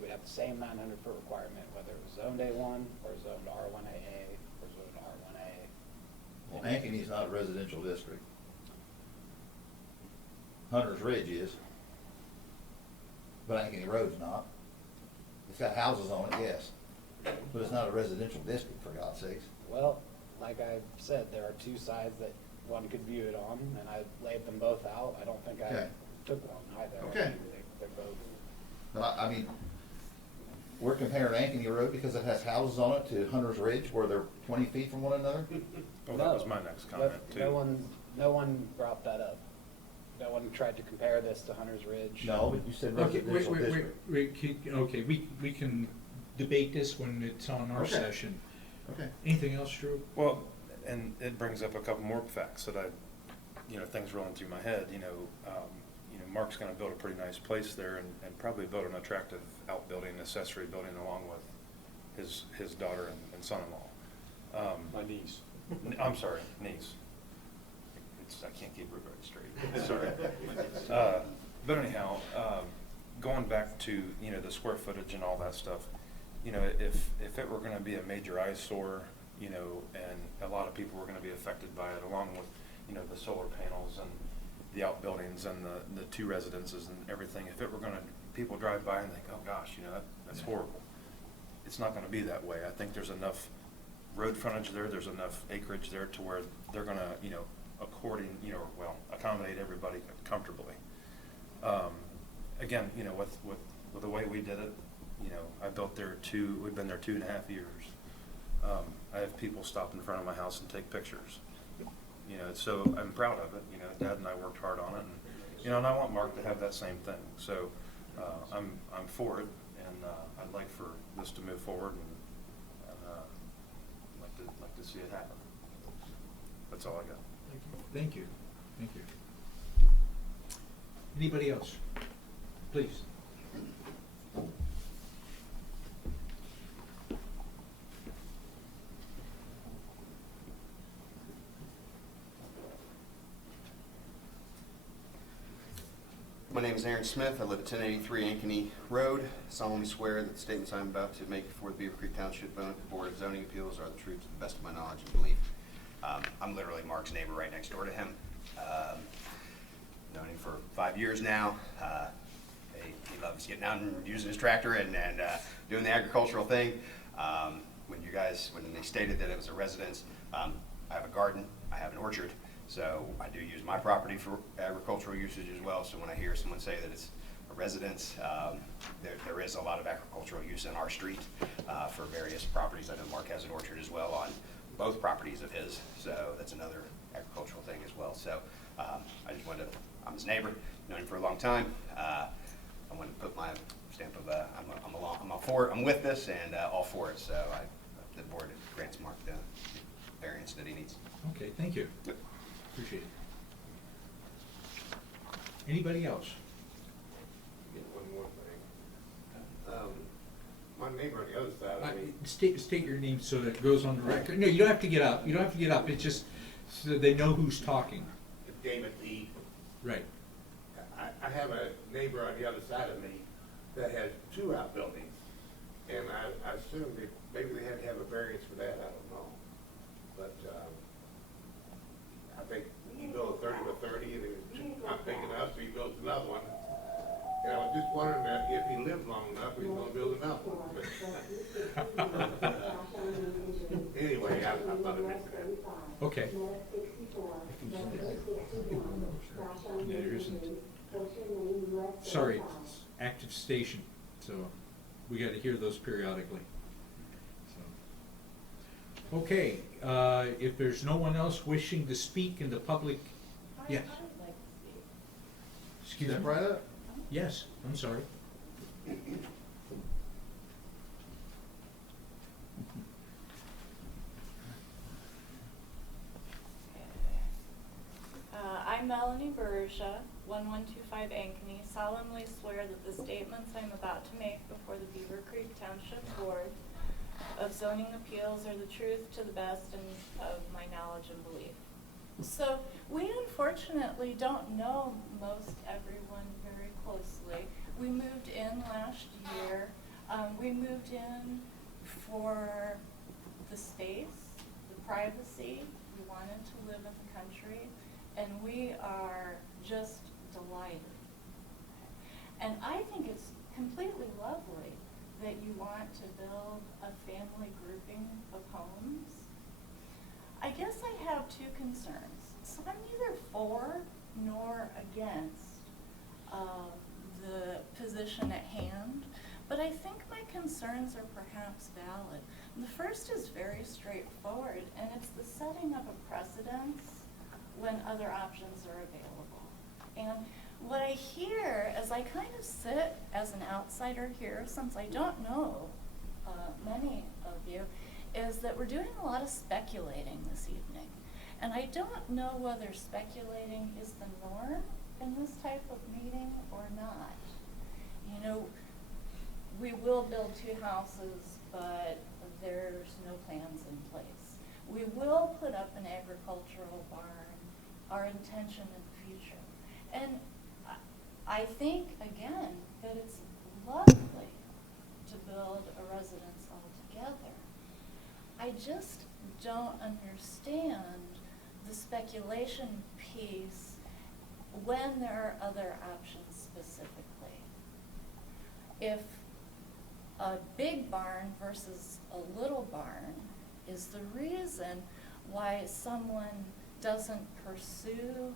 would have the same 900-foot requirement, whether it was zoned A1 or zoned R1AA or zoned R1A. Well, Ankeny's not a residential district. Hunter's Ridge is. But Ankeny Road's not. It's got houses on it, yes. But it's not a residential district, for God's sakes. Well, like I said, there are two sides that one could view it on, and I laid them both out. I don't think I Okay. took one either. Okay. They're both. But I mean, we're comparing Ankeny Road because it has houses on it to Hunter's Ridge where they're 20 feet from one another? Well, that was my next comment too. No one brought that up. No one tried to compare this to Hunter's Ridge. No, but you said Okay, residential district. okay, we can debate this when it's on our Okay. session. Okay. Anything else, Drew? Well, and it brings up a couple more facts that things rolling through my head, Mark's gonna build a pretty nice place there and probably build an attractive outbuilding, accessory building along with his daughter and son-in-law. My niece. I'm sorry, niece. I can't keep it right straight, sorry. But anyhow, going back to, the square footage and all that stuff, if it were gonna be a major eyesore, and a lot of people were gonna be affected by it, along with, the solar panels and the outbuildings and the two residences and everything, if it were gonna, people drive by and think, oh gosh, that's horrible. It's not gonna be that way. I think there's enough road frontage there's enough acreage there to where they're gonna, accommodate everybody comfortably. Again, with the way we did it, I built there we've been there 2.5 years. I have people stop in front of my house and take pictures. So I'm proud of it. Dad and I worked hard on it, and I want Mark to have that same thing. So I'm for it, and I'd like for this to move forward, and like to see it happen. That's all I got. Thank you. Anybody else? Please. My name is Aaron Smith. I live at 1083 Ankeny Road. solemnly swear that the statements I'm about to make before the Beavercreek Township Board of Zoning Appeals are the truth to the best of my knowledge and belief. I'm literally Mark's neighbor right next door to him. Known him for 5 years now. He loves getting out and using his tractor and doing the agricultural thing. When they stated that it was a residence, I have a garden, I have an orchard, so I do use my property for agricultural usage as well. So when I hear someone say that it's a residence, there is a lot of agricultural use in our street for various properties. I know Mark has an orchard as well on both properties of his, so that's another agricultural thing as well. So I just wanted to, I'm his neighbor, known him for a long time. I wanted to put my stamp of I'm with this and all for it. So the board grants Mark the variance that he needs. Okay, thank you. Appreciate it. Anybody else? One more thing. My neighbor on the other side of me. State your name so that it goes on the record. No, you don't have to get up. It's just so that they know who's talking. David Lee. Right. I have a neighbor on the other side of me that has 2 outbuildings, and I assume that maybe they had to have a variance for that, I don't know. But I think he built a 30 by 30, and it was not big enough, so he built another one. And I was just wondering if he lived long enough, he's gonna build another one. Anyway, I thought I'd mention that. Okay. Yeah, there isn't. Sorry, it's active station, so we got to hear those periodically. So. Okay, if there's no one else wishing to speak in the public, yes. Excuse me. Step right up. Yes, I'm sorry. I'm Melanie Berja, 1125 Ankeny, solemnly swear that the statements I'm about to make before the Beavercreek Township Board of Zoning Appeals are the truth to the best of my knowledge and belief. So we unfortunately don't know most everyone very closely. We moved in last year. We moved in for the space, the privacy. We wanted to live in the country, and we are just delighted. And I think it's completely lovely that you want to build a family grouping of homes. I guess I have 2 concerns. So I'm neither for nor against the position at hand, but I think my concerns are perhaps valid. The first is very straightforward, and it's the setting of a precedence when other options are available. And what I hear as I kind of sit as an outsider here, since I don't know many of you, is that we're doing a lot of speculating this evening. And I don't know whether speculating is the norm in this type of meeting or not. You know, we will build 2 houses, but there's no plans in place. We will put up an agricultural barn, our intention in the future. And I think, again, that it's lovely to build a residence altogether. I just don't understand the speculation piece when there are other options specifically. If a big barn versus a little barn is the reason why someone doesn't pursue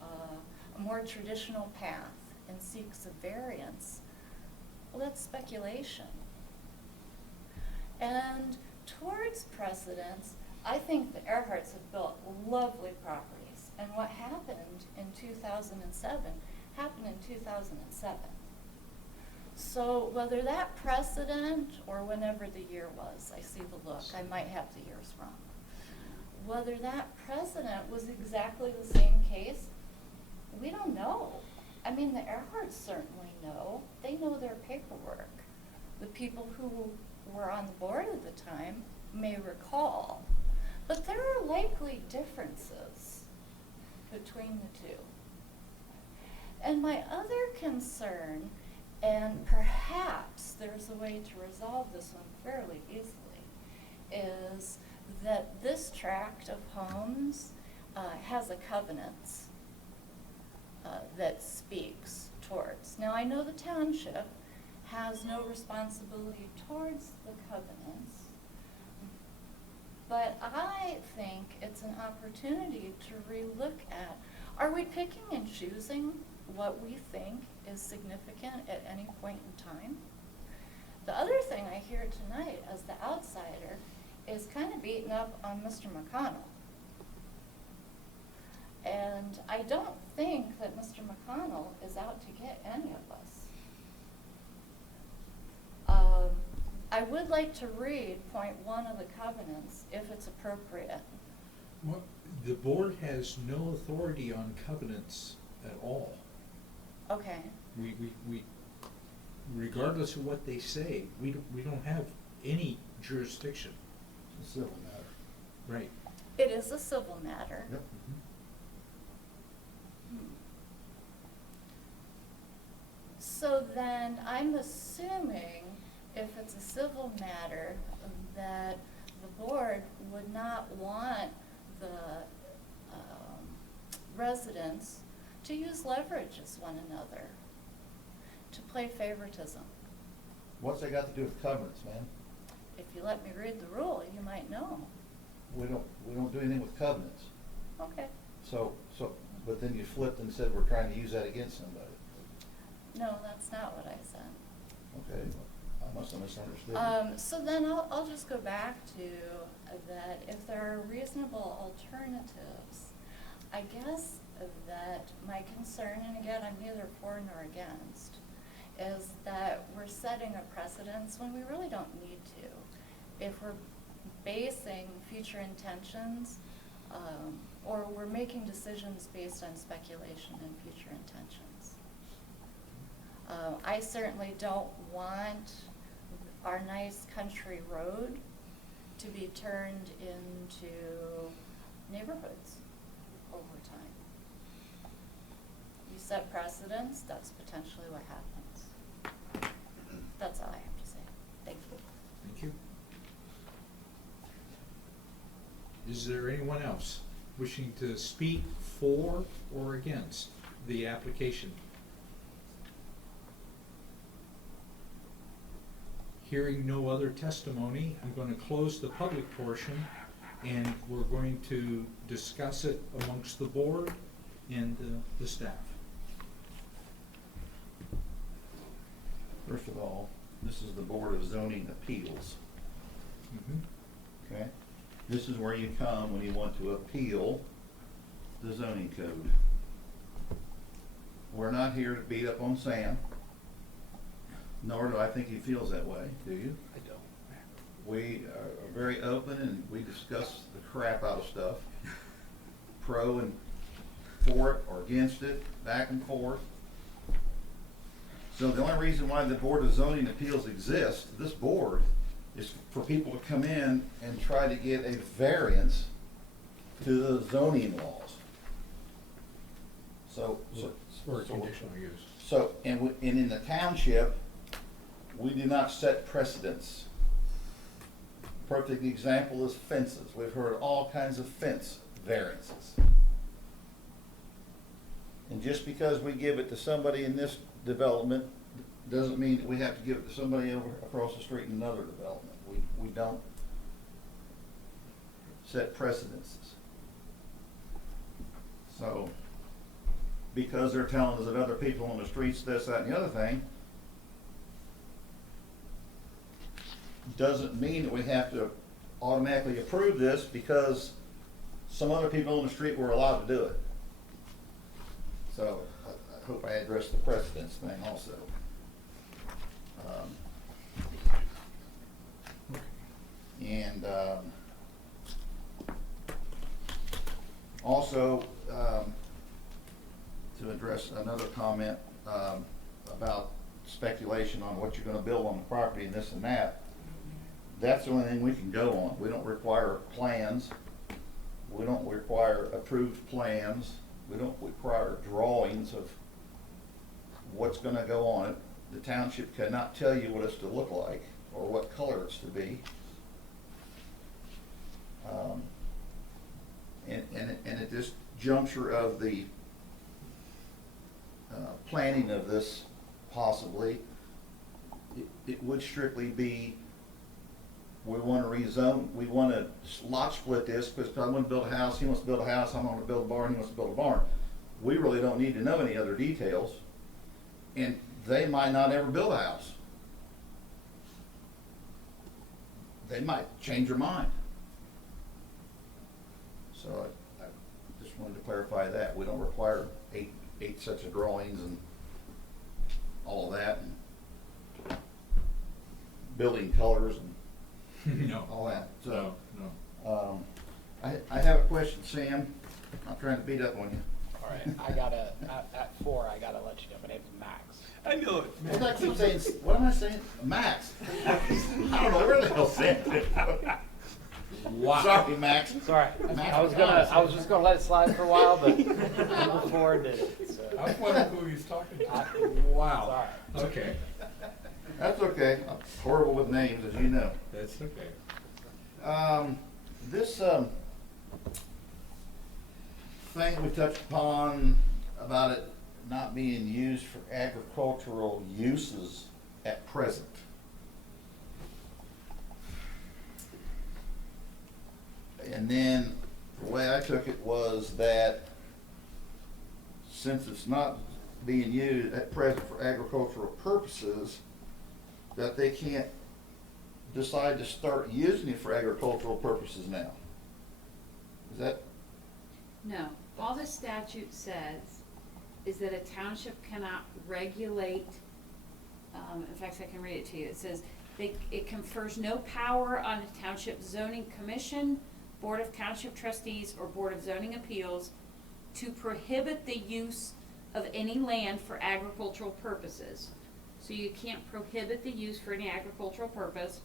a more traditional path and seeks a variance, well, that's speculation. And towards precedents, I think the Earharts have built lovely properties. And what happened in 2007 happened in 2007. So whether that precedent, or whenever the year was, I see the look, I might have the years wrong. Whether that precedent was exactly the same case, we don't know. I mean, the Earharts certainly know. They know their paperwork. The people who were on the board at the time may recall. But there are likely differences between the two. And my other concern, and perhaps there's a way to resolve this one fairly easily, is that this tract of homes has a covenant that speaks towards. Now, I know the township has no responsibility towards the covenants, but I think it's an opportunity to relook at, are we picking and choosing what we think is significant at any point in time? The other thing I hear tonight as the outsider is kind of beating up on Mr. McConnell. And I don't think that Mr. McConnell is out to get any of us. I would like to read point 1 of the covenants, if it's appropriate. Well, the board has no authority on covenants at all. Okay. We regardless of what they say, we don't have any jurisdiction. It's a civil matter. Right. It is a civil matter. Yep. So then I'm assuming if it's a civil matter that the board would not want the residents to use leverage as one another, to play favoritism. What's that got to do with covenants, man? If you let me read the rule, you might know. We don't do anything with covenants. Okay. But then you flipped and said we're trying to use that against somebody. No, that's not what I said. Okay, well, I must have misunderstood. So then I'll just go back to that if there are reasonable alternatives, I guess that my concern, and again, I'm neither for nor against, is that we're setting a precedence when we really don't need to. If we're basing future intentions, or we're making decisions based on speculation and future intentions. I certainly don't want our nice country road to be turned into neighborhoods over time. You set precedents, that's potentially what happens. That's all I have to say. Thank you. Thank you. Is there anyone else wishing to speak for or against the application? Hearing no other testimony, I'm going to close the public portion, and we're going to discuss it amongst the board and the staff. First of all, this is the Board of Zoning Appeals. Okay? This is where you come when you want to appeal the zoning code. We're not here to beat up on Sam, nor do I think he feels that way, do you? I don't. We are very open and we discuss the crap out of stuff, pro and for it or against it, back and forth. So the only reason why the Board of Zoning Appeals exists, this board, is for people to come in and try to get a variance to the zoning laws. So, Or conditional use. so, and in the township, we do not set precedents. Perfect example is fences. We've heard all kinds of fence variances. And just because we give it to somebody in this development, doesn't mean that we have to give it to somebody over across the street in another development. We don't set precedences. So, because they're telling us that other people on the streets, this, that, and the other thing, doesn't mean that we have to automatically approve this because some other people on the street were allowed to do it. So, I hope I addressed the precedence thing also. Also, to address another comment about speculation on what you're gonna build on the property and this and that, that's the only thing we can go on. We don't require plans. We don't require approved plans. We don't require drawings of what's gonna go on it. The township cannot tell you what it's to look like or what color it's to be. And at this juncture of the planning of this, possibly, it would strictly be, we want to rezone, we want to lot split this because I want to build a house, he wants to build a house, I want to build a barn, he wants to build a barn. We really don't need to know any other details, and they might not ever build a house. They might change their mind. So I just wanted to clarify that. We don't require eight sets of drawings and all of that, and building colors and No. all that. So, No. I have a question, Sam. I'm not trying to beat up on you. All right, I gotta, at 4, I gotta let you know, my name's Max. I knew it. What did I keep saying? What am I saying? Max. I don't know where the hell Sam is. Wow. Sorry, Max. It's all right. Max, I was just gonna let it slide for a while, but number 4 did it, so. I was wondering who he's talking to. It's Wow. all right. Okay. That's okay. I'm horrible with names, as you know. That's okay. This thing we touched upon about it not being used for agricultural uses at present. And then the way I took it was that since it's not being used at present for agricultural purposes, that they can't decide to start using it for agricultural purposes now. Is that? No, all the statute says is that a township cannot regulate, in fact, I can read it to you. It says, it confers no power on a township zoning commission, board of township trustees, or board of zoning appeals to prohibit the use of any land for agricultural purposes. So you can't prohibit the use for any agricultural purpose,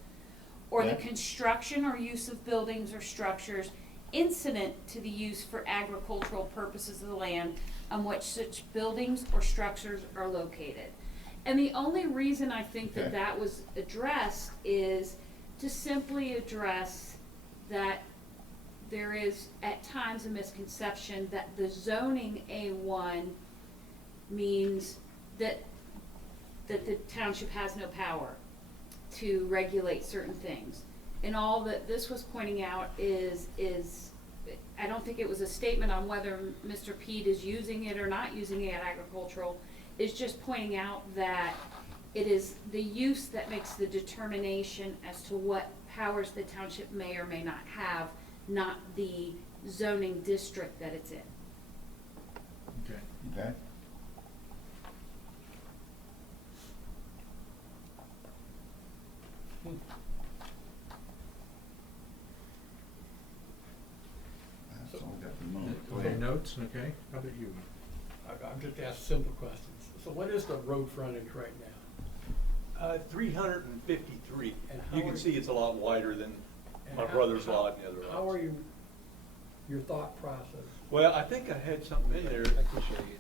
or the Okay. construction or use of buildings or structures incident to the use for agricultural purposes of the land on which such buildings or structures are located. And the only reason I think that Okay. that was addressed is to simply address that there is at times a misconception that the zoning A1 means that the township has no power to regulate certain things. And all that this was pointing out is I don't think it was a statement on whether Mr. Pete is using it or not using it agricultural. It's just pointing out that It is the use that makes the determination as to what powers the township may or may not have, not the zoning district that it's in. Okay. Okay. That's all I got for the moment. Go Okay, ahead. notes, okay, how about you? I'm just asking simple questions. So what is the road frontage right now? 353. And how You can are- see it's a lot wider than And my how- brother's how- lot and the other lots. How are you, your thought process? Well, I think I had something in there. I can show you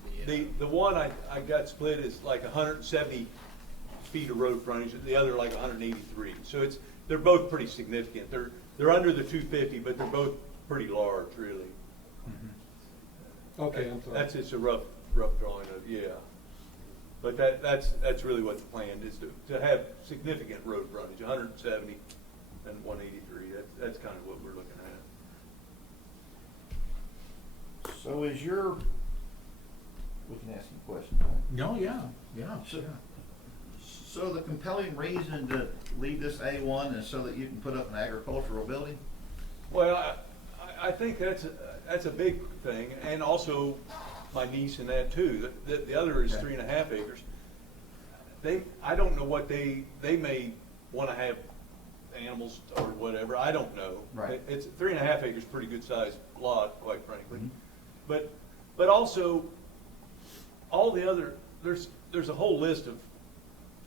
The one I got split is like 170 feet of road frontage, the other like 183. So they're both pretty significant. They're under the 250, but they're both pretty large, really. Okay, I'm sorry. That's just a rough drawing of, yeah. But that's really what the plan is, to have significant road frontage, 170 and 183. That's kind of what we're looking at. So is your, we can ask you a question, right? No, yeah, So- yeah. So the compelling reason to leave this A1 is so that you can put up an agricultural building? Well, I think that's a big thing, and also my niece and that too. The other is Okay. 3.5 acres. I don't know what they may want to have animals or whatever. I don't know. Right. It's 3.5 acres, pretty good sized lot, quite frankly. Mhm. But also all the other there's a whole list of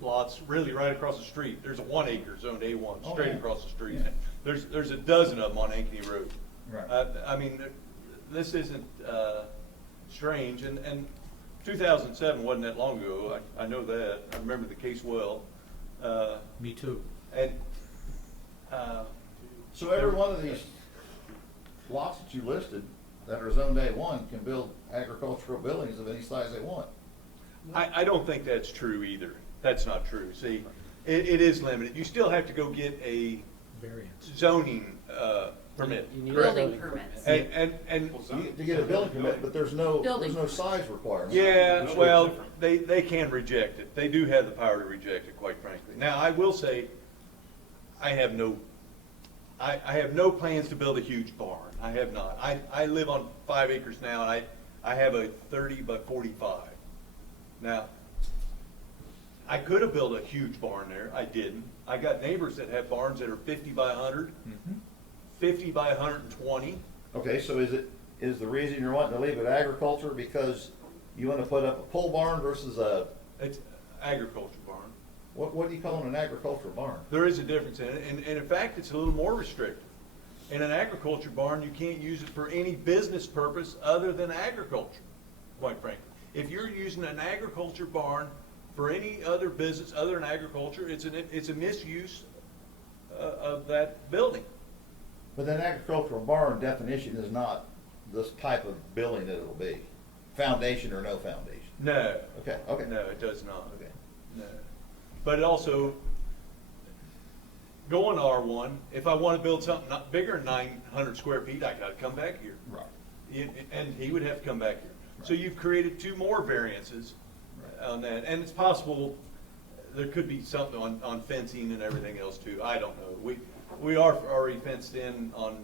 lots really right across the street. There's a 1 acre zoned A1 Oh, straight yeah. across the street. Yeah. There's a dozen of them on Ankeny Road. Right. I mean, this isn't strange, and 2007 wasn't that long ago. I know that. I remember the case well. Me too. And So every one of these lots that you listed that are zoned A1 can build agricultural buildings of any size they want? I don't think that's true either. That's not true. See, it is limited. You still have to go get a Variance. zoning permit. You need a Building zoning permits. permit. And To get a building permit, but there's no Building. size requirement. yeah, well, they can reject it. They do have the power to reject it, quite frankly. Now, I will say, I have no plans to build a huge barn. I have not. I live on 5 acres now, and I have a 30 by 45. Now, I could have built a huge barn there. I didn't. I got neighbors that have barns that are 50 by 100, 50 by 120. Okay, so is the reason you're wanting to leave it agriculture because you want to put up a pole barn versus a, It's agriculture barn. what do you call an agricultural barn? There is a difference in it, and in fact, it's a little more restrictive. In an agriculture barn, you can't use it for any business purpose other than agriculture, quite frankly. If you're using an agriculture barn for any other business other than agriculture, it's a misuse of that building. But an agricultural barn definition is not this type of building that it'll be, foundation or no foundation. No. Okay. No, it does not. Okay. No. But it also, going R1, if I want to build something not bigger than 900 square feet, I got to come back here. Right. And he would have to come back here. So you've created 2 more variances on that, and it's possible there could be something on fencing and everything else too. I don't know. We are already fenced in on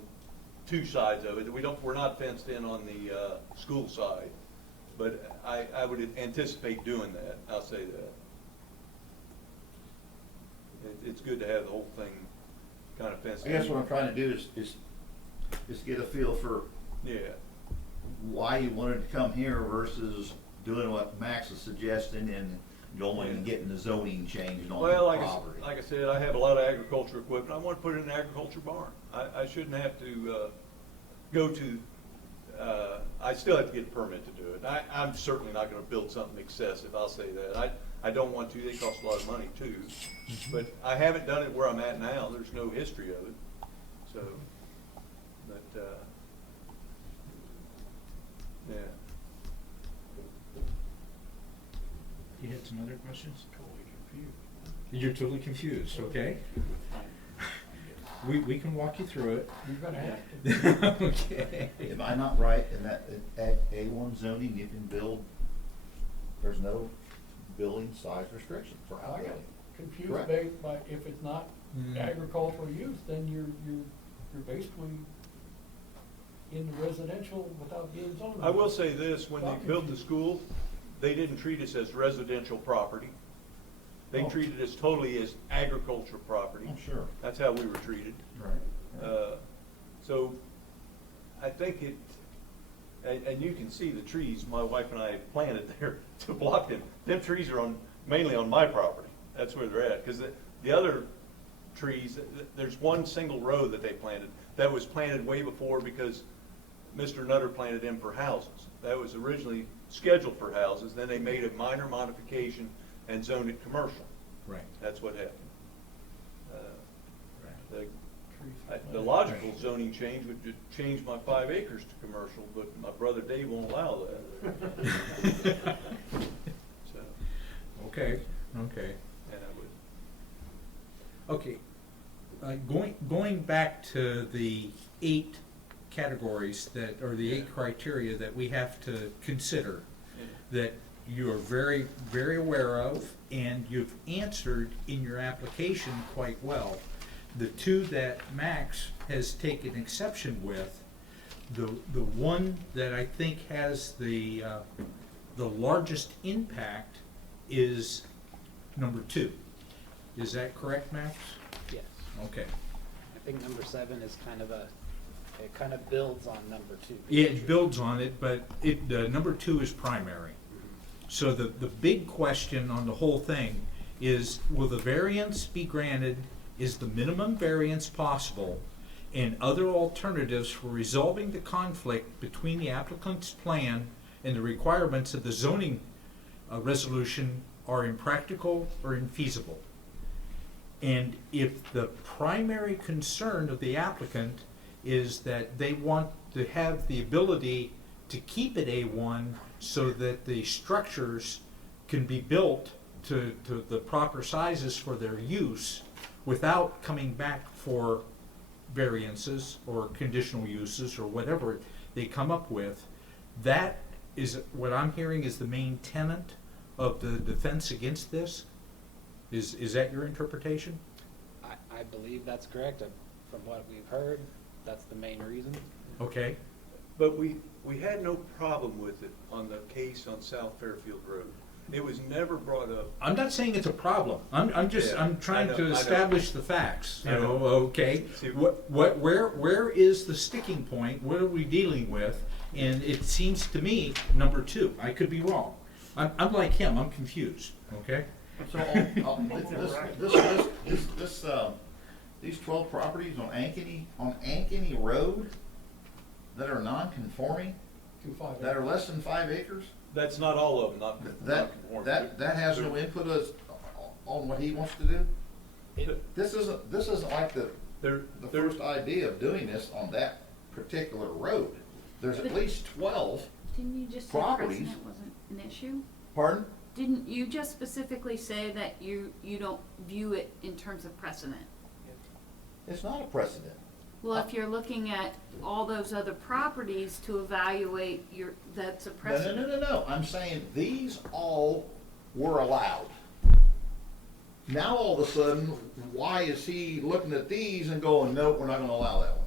2 sides of it. We're not fenced in on the school side, but I would anticipate doing that. I'll say that. It's good to have the whole thing kind of fenced I in. guess what I'm trying to do is get a feel for Yeah. why you wanted to come here versus doing what Max is suggesting and going and getting the zoning changed on the Well, property. like I said, I have a lot of agriculture equipment. I want to put it in an agriculture barn. I shouldn't have to go to, I still have to get a permit to do it. I'm certainly not going to build something excessive, I'll say that. I don't want to. They cost a lot of money too. But I haven't done it where I'm at now. There's no history of it. So, but, yeah. You had some other questions? You're totally confused, okay? We can walk you through it. You're gonna have to. Okay. Am I not right in that at A1 zoning, you can build, there's no building size restriction for I outbuilding. got confused Correct. based by, if it's not Mm. agricultural use, then you're basically in the residential without being zoned. I will say this, when they built the school, they didn't treat us as residential property. They Oh. treated us totally as agricultural property. I'm sure. That's how we were treated. Right. So I think it, and you can see the trees my wife and I planted there to block them. Them trees are mainly on my property. That's where they're at. Because the other trees, there's one single row that they planted that was planted way before because Mr. Nutter planted them for houses. That was originally scheduled for houses. Then they made a minor modification and zoned it commercial. Right. That's what happened. Right. The logical zoning change would just change my 5 acres to commercial, but my brother Dave won't allow that. So, Okay, okay. and I would. Okay, going back to the 8 categories that, or the 8 criteria that we have to consider, that you are very, very aware of, and you've answered in your application quite well. The 2 that Max has taken exception with, the one that I think has the largest impact is number 2. Is that correct, Max? Yes. Okay. I think number 7 is it kind of builds on number 2. Yeah, it builds on it, but number 2 is primary. So the big question on the whole thing is, will the variance be granted? Is the minimum variance possible? And other alternatives for resolving the conflict between the applicant's plan and the requirements of the zoning resolution are impractical or infeasible. And if the primary concern of the applicant is that they want to have the ability to keep it A1 so that the structures can be built to the proper sizes for their use without coming back for variances or conditional uses or whatever they come up with, that is what I'm hearing is the main tenet of the defense against this. Is that your interpretation? I believe that's correct. From what we've heard, that's the main reason. Okay. But we had no problem with it on the case on South Fairfield Road. It was never brought up. I'm not saying it's a problem. I'm just Yeah, trying I know, to I know. establish the facts. You I know. know, okay. See- Where is the sticking point? What are we dealing with? And it seems to me number 2. I could be wrong. I'm like him. I'm confused. Okay. So these 12 properties on Ankeny Road that are non-conforming, 2.5. that are less than 5 acres, That's not all of them, not conforming. that has no input on what he wants to do. This isn't like the first idea of doing this on that particular road. There's at least 12. Didn't you just say Properties. precedent wasn't an issue? Pardon? Didn't you just specifically say that you don't view it in terms of precedent? It's not a precedent. Well, if you're looking at all those other properties to evaluate that's a precedent. No. I'm saying these all were allowed. Now all of a sudden, why is he looking at these and going, no, we're not going to allow that one?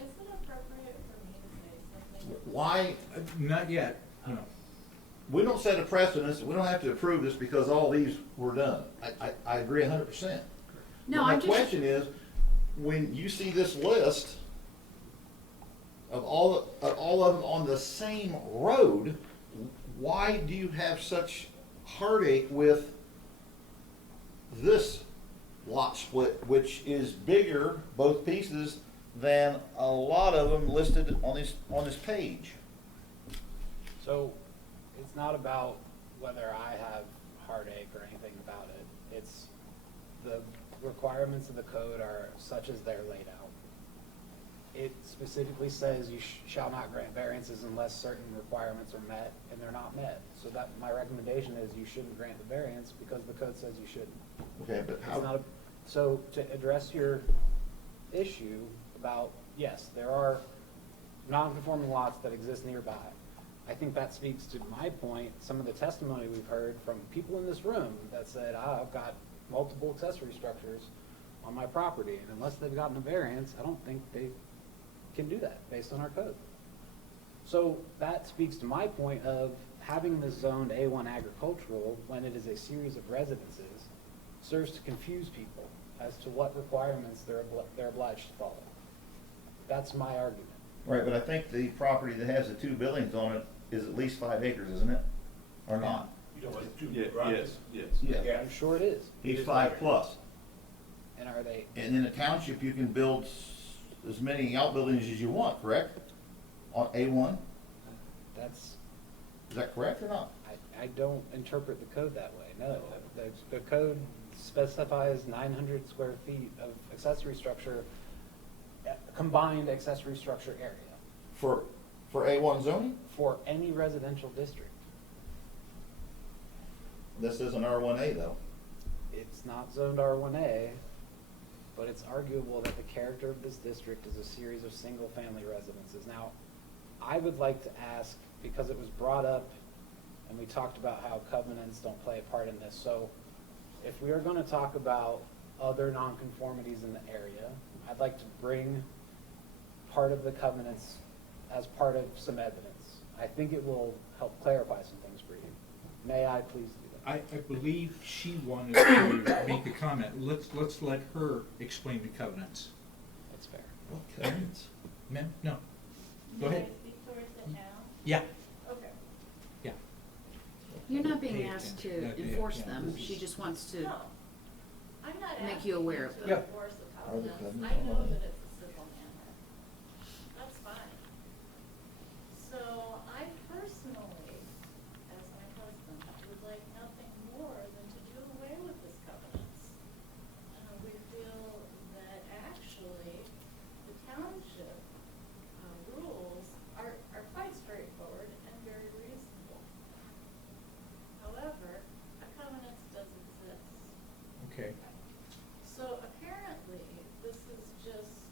Is it appropriate for me to say something? Why? Not yet. No. We don't set a precedence. We don't have to approve this because all these were done. I agree 100%. No, But I'm my just. question is, when you see this list of all of them on the same road, why do you have such heartache with this lot split, which is bigger, both pieces, than a lot of them listed on this page? So it's not about whether I have heartache or anything about it. It's the requirements of the code are such as they're laid out. It specifically says you shall not grant variances unless certain requirements are met, and they're not met. So that my recommendation is you shouldn't grant the variance because the code says you shouldn't. Okay, but It's not so to address your issue about, yes, there are non-conforming lots that exist nearby. I think that speaks to my point, some of the testimony we've heard from people in this room that said, I've got multiple accessory structures on my property, and unless they've gotten a variance, I don't think they can do that based on our code. So that speaks to my point of having this zoned A1 agricultural when it is a series of residences serves to confuse people as to what requirements they're obliged to follow. That's my argument. Right, but I think the property that has the two buildings on it is at least 5 acres, isn't it? Or not? You know what, two Yeah, garages? yes. Yeah. I'm sure it is. He's 5 plus. And are they, And in a township, you can build as many outbuildings as you want, correct? On A1, that's, is that correct or not? I don't interpret the code that way, no. The code specifies 900 square feet of accessory structure, combined accessory structure area For A1 zoning? for any residential district. This isn't R1A though. It's not zoned R1A, but it's arguable that the character of this district is a series of single-family residences. Now, I would like to ask, because it was brought up, and we talked about how covenants don't play a part in this, so if we are gonna talk about other nonconformities in the area, I'd like to bring part of the covenants as part of some evidence. I think it will help clarify some things for you. May I please do that? I believe she wanted to make a comment. Let's let her explain the covenants. That's fair. Covenants? Ma'am? No. Go ahead. Can I speak towards it now? Yeah, Okay. yeah. You're not being Pay asked attention. to Yeah, enforce yeah, them, this she is- just wants to No, I'm not make asking you aware of to them. Yeah. enforce the Are the covenants. covenants I know on? that it's a civil matter. That's fine. So I personally, as my husband, would like nothing more than to do away with this covenants. We feel that actually the township rules are quite straightforward and very reasonable. However, a covenant does exist. Okay. So apparently, this is just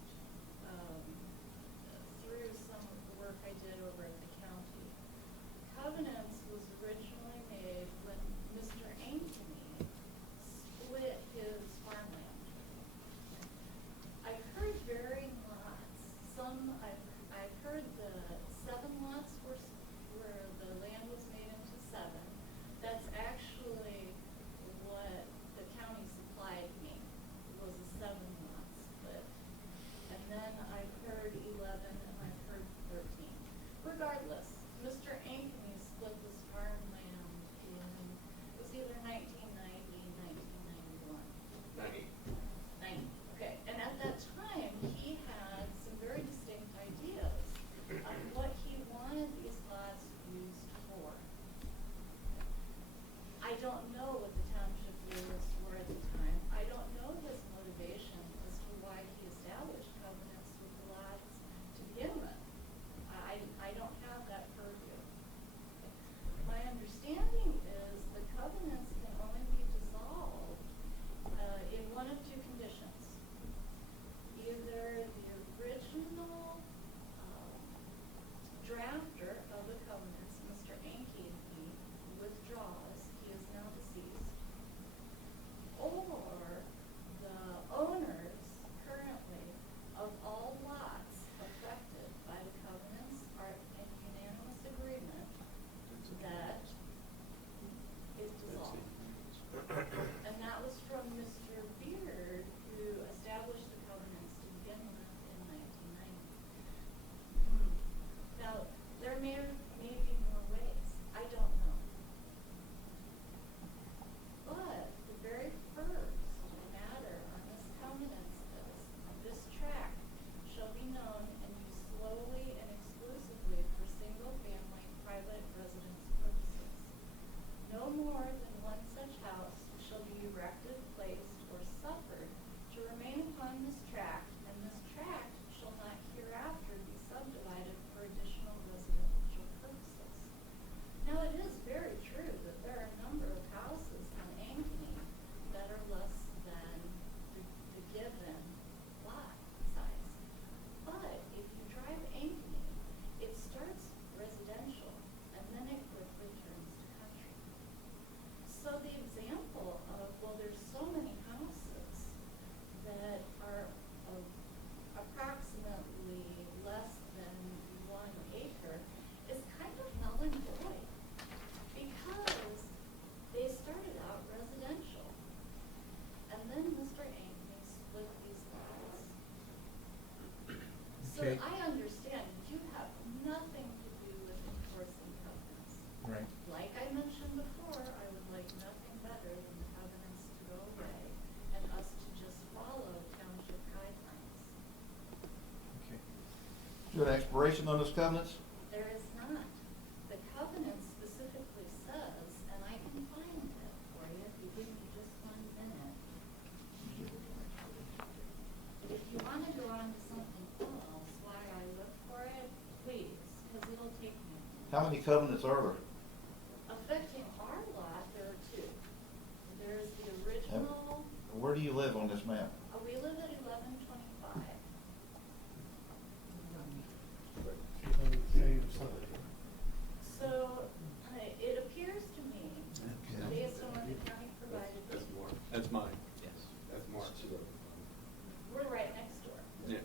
So Okay. I understand you have nothing to do with enforcing covenants. Right. Like I mentioned before, I would like nothing better than the covenants to go away and us to just follow township guidelines. Okay. Is there an expiration on those covenants? There is not. The covenant specifically says, and I can find it for you if you give me just 1 minute. If you want to go on to something else while I look for it, please, because it'll take me. How many covenants are there? Affecting our lot, there are 2. There's the original, Where do you live on this map? we live at 1125. So, it appears to me, based on what the county provided, That's mine. Yes. That's Mark's. we're right next door. Yeah,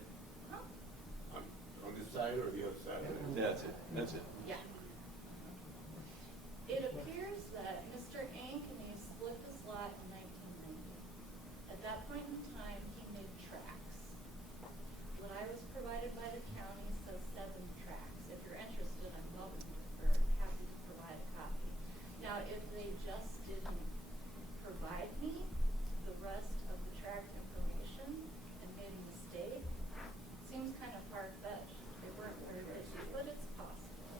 Huh? On this side or the other side? that's it, that's it. Yeah. It appears that Mr. Ankeny split this lot in 1990. At that point in time, he made tracks. What I was provided by the county says 7 tracks. If you're interested, I'm welcome or happy to provide a copy. Now, if they just didn't provide me the rest of the tract information and made a mistake, seems kind of far-fetched. They weren't very busy, but it's possible.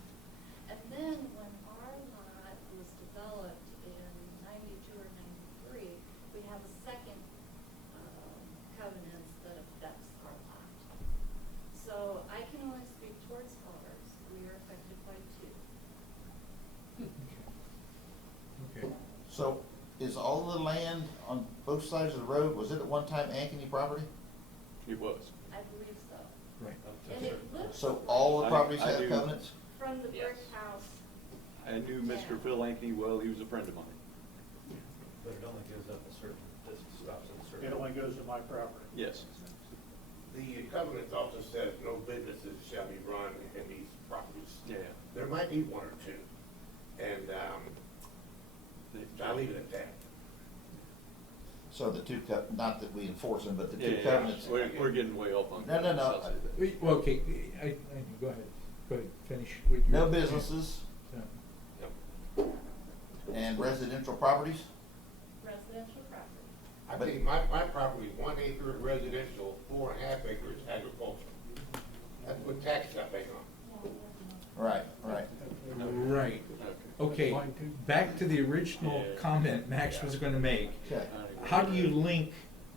And then when our lot was developed in 92 or 93, we have a second covenant that affects our lot. So I can only speak towards ours. We are affected by 2. Okay. So is all the land on both sides of the road, was it at one time Ankeny property? It was. I believe so. Right. And it looks So all the like properties I have do. covenants? from the brick house. I knew Mr. Phil Ankeny well, he was a friend of mine. But it only goes up a certain distance, stops at a certain. It only goes to my property. Yes. The covenant also says no businesses shall be run in these properties. Yeah. There might be 1 or 2, and I'll leave it at that. So the 2 not that we enforce them, but the 2 Yeah, covenants. we're getting way off on. No, no, no. I'll say that. Well, okay, go ahead, finish with your. No businesses Yeah. and residential properties? Residential property. I think my property is 1 acre residential, 4.5 acres agricultural. That's what taxes I pay on. Right, right. Right. Okay. Okay, back to the original Yeah. comment Max was gonna make. Okay. How do you link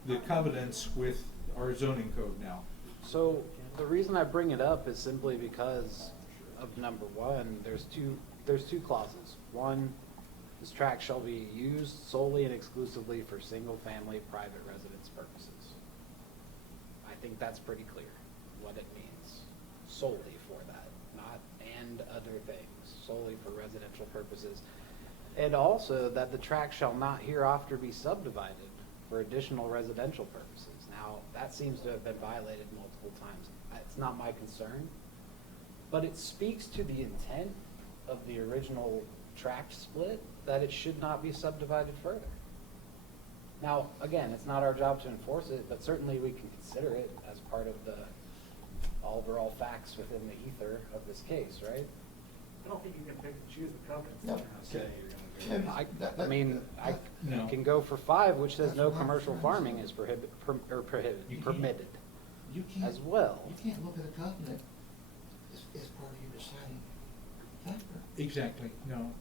the covenants with our zoning code now? So the reason I bring it up is simply because of number 1, there's two clauses. 1, this tract shall be used solely and exclusively for single-family private residence purposes. I think that's pretty clear what it means, solely for that, not and other things, solely for residential purposes. And also that the tract shall not hereafter be subdivided for additional residential purposes. Now, that seems to have been violated multiple times. It's not my concern, but it speaks to the intent of the original tract split, that it should not be subdivided further. Now, again, it's not our job to enforce it, but certainly we can consider it as part of the overall facts within the ether of this case, right? I don't think you can pick and choose the covenants. No. I mean, I No. can go for 5, which says no commercial farming is You can't. permitted You can't, as well. you can't look at a covenant as part of your deciding factor. Exactly, no.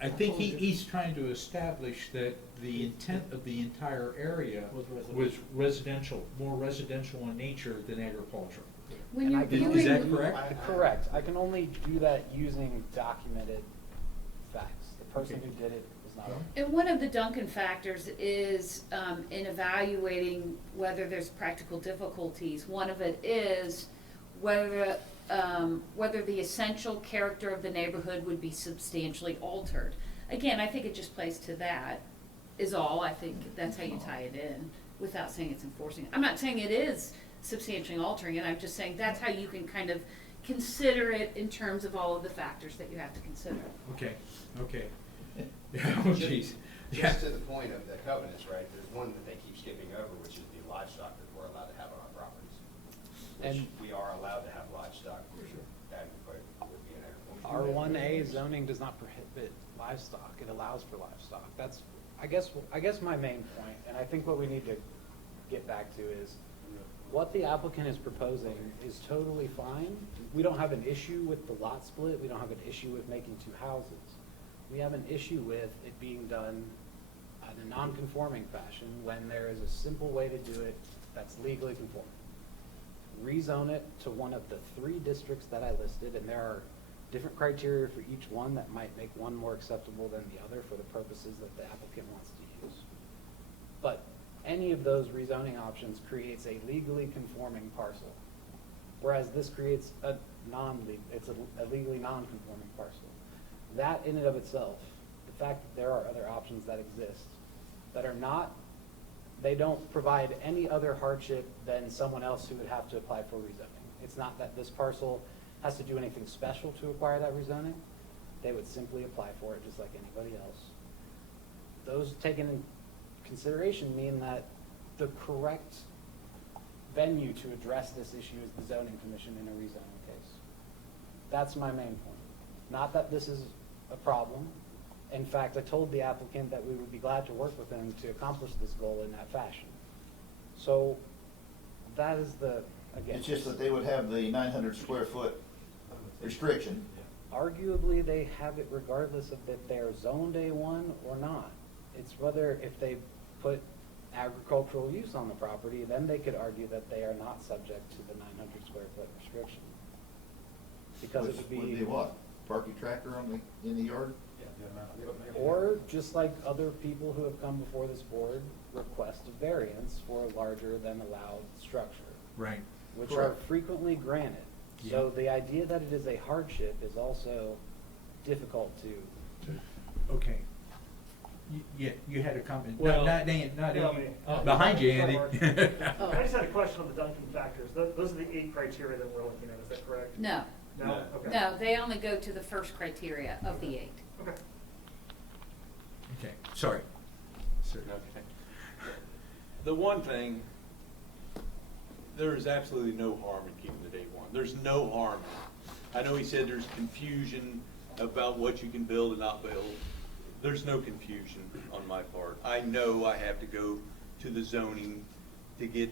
I think he's trying to establish that the intent of the entire area was residential, more residential in nature than agricultural. When And you're I can Is that viewing, correct? Correct. I can only do that using documented facts. The person Okay. who did it was not. and one of the Duncan factors is, in evaluating whether there's practical difficulties, one of it is whether the essential character of the neighborhood would be substantially altered. Again, I think it just plays to that, is all. I think that's how you tie it in, without saying it's enforcing. I'm not saying it is substantially altering it, I'm just saying that's how you can kind of consider it in terms of all of the factors that you have to consider. Okay, okay. Oh, jeez. Yeah. Just to the point of the covenants, right, there's one that they keep skipping over, which is the livestock that we're allowed to have on our properties. And we are allowed to have livestock. That would be an agricultural. R1A zoning does not prohibit livestock, it allows for livestock. That's, I guess my main point, and I think what we need to get back to is, what the applicant is proposing is totally fine. We don't have an issue with the lot split, we don't have an issue with making two houses. We have an issue with it being done in a non-conforming fashion when there is a simple way to do it that's legally conforming. Rezone it to one of the 3 districts that I listed, and there are different criteria for each one that might make one more acceptable than the other for the purposes that the applicant wants to use. But any of those rezoning options creates a legally conforming parcel, whereas this creates a legally non-conforming parcel. That in and of itself, the fact that there are other options that exist that are not, they don't provide any other hardship than someone else who would have to apply for rezoning. It's not that this parcel has to do anything special to acquire that rezoning. They would simply apply for it just like anybody else. Those taken in consideration mean that the correct venue to address this issue is the zoning commission in a rezoning case. That's my main point. Not that this is a problem. In fact, I told the applicant that we would be glad to work with him to accomplish this goal in that fashion. So that is again. It's just that they would have the 900 square foot restriction. Arguably, they have it regardless of if they're zoned A1 or not. It's whether if they put agricultural use on the property, then they could argue that they are not subject to the 900 square foot restriction. Because it would be what? Park your tractor in the yard? Or just like other people who have come before this board, request a variance for a larger than allowed structure. Right. Which Correct. are frequently granted. So the idea that it is a hardship is also difficult to. Okay. You had a comment. Well, Not behind you, Andy. I just had a question on the Duncan factors. Those are the 8 criteria that we're looking at, is that correct? No, No? Okay. no, they only go to the first criteria of the 8. Okay. Okay, sorry. Okay. The one thing, there is absolutely no harm in keeping the day one. There's no harm. I know he said there's confusion about what you can build and not build. There's no confusion on my part. I know I have to go to the zoning to get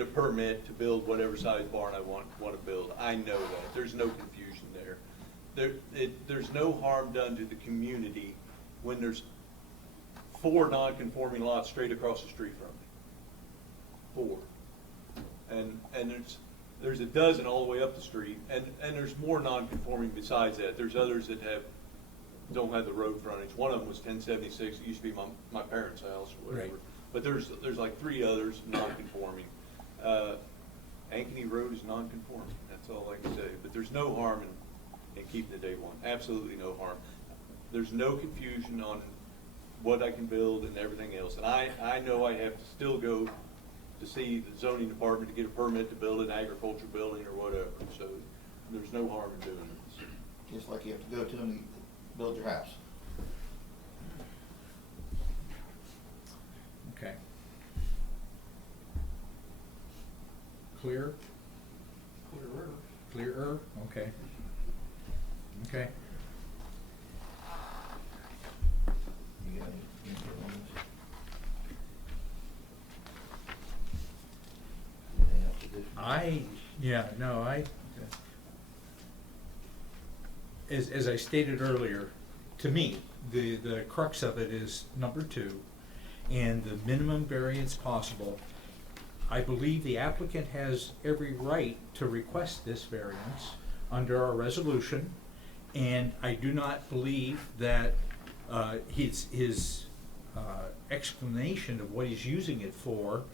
a permit to build whatever size barn I want to build. I know that. There's no confusion there. There's no harm done to the community when there's 4 non-conforming lots straight across the street from me. 4. And there's a dozen all the way up the street, and there's more non-conforming besides that. There's others that don't have the road frontage. One of them was 1076. It used to be my parents' house or whatever. Right. But there's like 3 others non-conforming. Ankeny Road is non-conforming. That's all I can say. But there's no harm in keeping the day one. Absolutely no harm. There's no confusion on what I can build and everything else. And I know I have to still go to see the zoning department to get a permit to build an agricultural building or whatever. So there's no harm in doing this. Just like you have to go to and build your house. Okay. Clear? Clearer? Okay. Okay. You got any input on this? Anything else additional? As I stated earlier, to me, the crux of it is number 2, and the minimum variance possible. I believe the applicant has every right to request this variance under our resolution, and I do not believe that his explanation of what he's using it for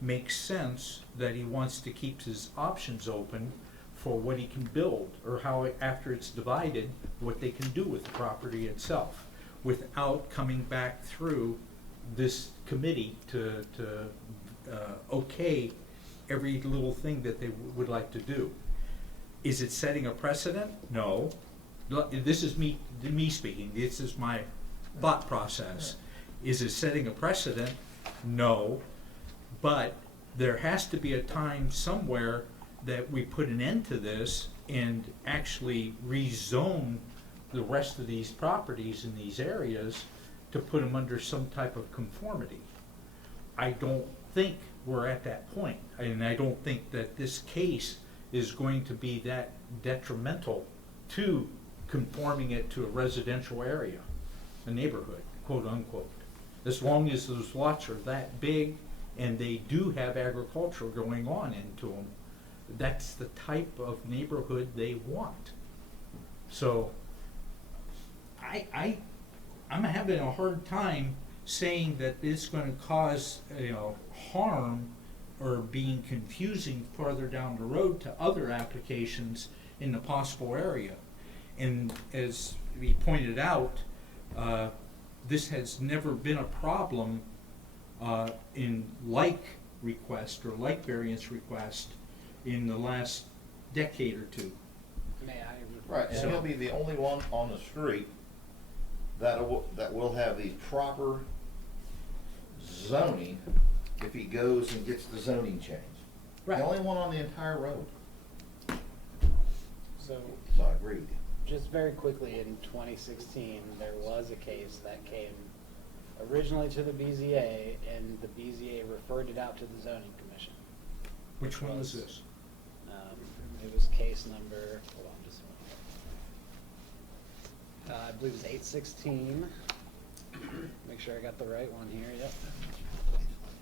makes sense, that he wants to keep his options open for what he can build, or how, after it's divided, what they can do with the property itself, without coming back through this committee to okay every little thing that they would like to do. Is it setting a precedent? No. This is me speaking. This is my thought process. Is it setting a precedent? No. But there has to be a time somewhere that we put an end to this and actually rezone the rest of these properties in these areas to put them under some type of conformity. I don't think we're at that point, and I don't think that this case is going to be that detrimental to conforming it to a residential area, a neighborhood, quote unquote. As long as those lots are that big and they do have agriculture going on into them, that's the type of neighborhood they want. So I'm having a hard time saying that it's going to cause, harm or being confusing farther down the road to other applications in the possible area. And as we pointed out, this has never been a problem in like request or like variance request in the last decade or two. May I? Right, and he'll be the only one on the street that will have the proper zoning if he goes and gets the zoning changed. Right. The only one on the entire road. So, So I agree with you. just very quickly, in 2016, there was a case that came originally to the BZA, and the BZA referred it out to the zoning commission. Which one was this? It was case number, hold on just a moment. I believe it was 816. Make sure I got the right one here, yep.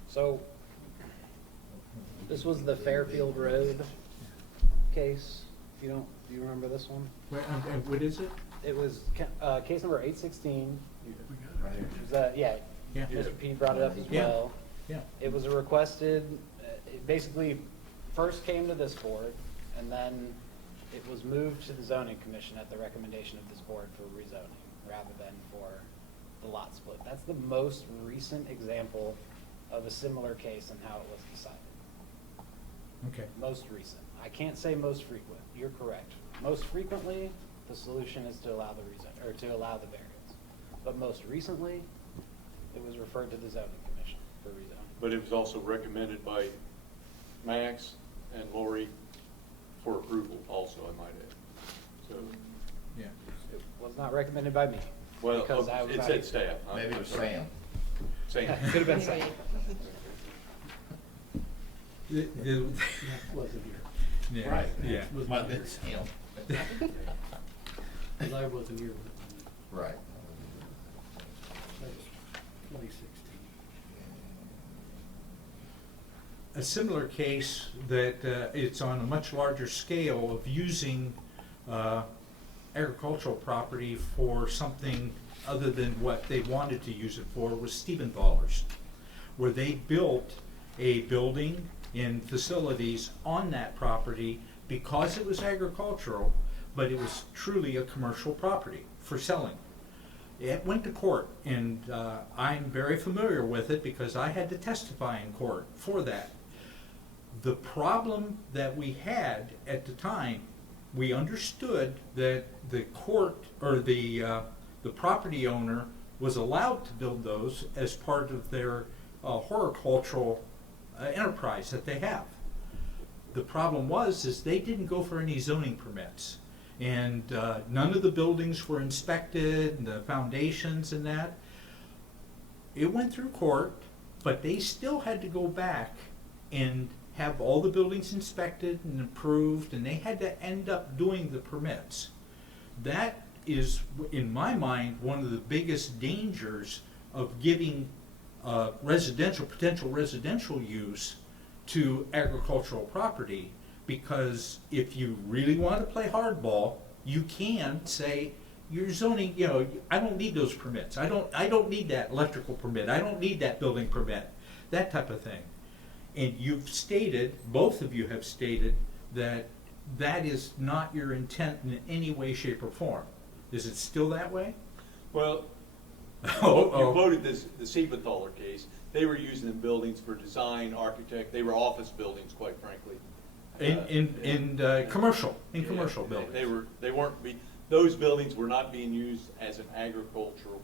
So, this was the Fairfield Road case. Do you remember this one? And what is it? It was case number 816. Right here. It was, yeah, Yeah. Mr. P brought it up as Yeah. well. Yeah. It was a requested, it basically first came to this board, and then it was moved to the zoning commission at the recommendation of this board for rezoning, rather than for the lot split. That's the most recent example of a similar case and how it was decided. Okay. Most recent. I can't say most frequent. You're correct. Most frequently, the solution is to allow the rezone, or to allow the variance. But most recently, it was referred to the zoning commission for rezoning. But it was also recommended by Max and Lori for approval also, I might add. So, Yeah. It was not recommended by me. well, because I was it not- said staff. Maybe it was Sam. Sam. Could have been Sam. Wasn't here. Yeah. Right. Yeah. Might have been Sam. Because I wasn't here. Right. That was 2016. A similar case that it's on a much larger scale of using agricultural property for something other than what they wanted to use it for was Steventhalers, where they built a building and facilities on that property because it was agricultural, but it was truly a commercial property for selling. It went to court, and I'm very familiar with it because I had to testify in court for that. The problem that we had at the time, we understood that the court, or the property owner was allowed to build those as part of their horticultural enterprise that they have. The problem is they didn't go for any zoning permits. And none of the buildings were inspected, and the foundations and that. It went through court, but they still had to go back and have all the buildings inspected and approved, and they had to end up doing the permits. That is, in my mind, one of the biggest dangers of giving potential residential use to agricultural property, because if you really want to play hardball, you can say, your zoning, I don't need those permits. I don't need that electrical permit. I don't need that building permit, that type of thing. And you've stated, both of you have stated, that that is not your intent in any way, shape, or form. Is it still that way? Well, you quoted the Siebenthaler case. They were using the buildings for design, architect. They were office buildings, quite frankly. In commercial buildings. They weren't those buildings were not being used as an agricultural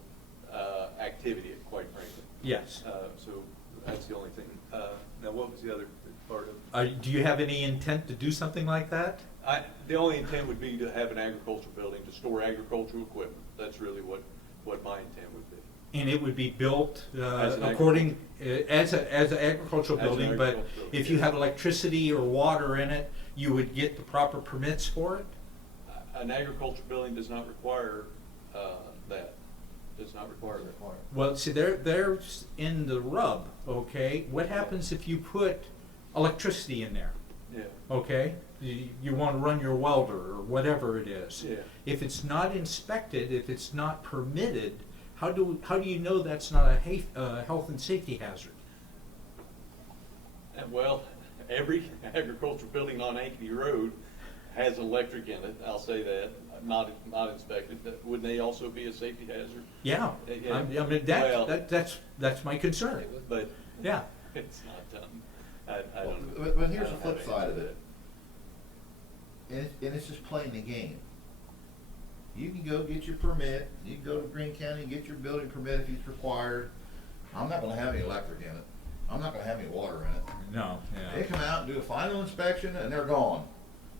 activity, quite frankly. Yes. So that's the only thing. Now, what was the other? part of. Do you have any intent to do something like that? The only intent would be to have an agricultural building to store agricultural equipment. That's really what my intent would be. And it would be built As an according, as an agricultural As an building, but agricultural building, if you yeah. had electricity or water in it, you would get the proper permits for it? An agricultural building does not require that. Does not require that. Well, see, there's in the rub, okay? What happens if you put electricity in there, Yeah. okay? You want to run your welder or whatever it is. Yeah. If it's not inspected, if it's not permitted, how do you know that's not a health and safety hazard? Well, every agricultural building on Ankeny Road has electric in it. I'll say that. Not inspected. Wouldn't they also be a safety hazard? Yeah, Yeah. I mean, Well- that's my concern. But Yeah. it's not done. I don't know. But here's I the don't flip have side of any- it. And it's just playing the game. You can go get your permit, you can go to Greene County and get your building permit if it's required. I'm not gonna have any electric in it. I'm not gonna have any water in it. No, They come out and do a final inspection and they're gone.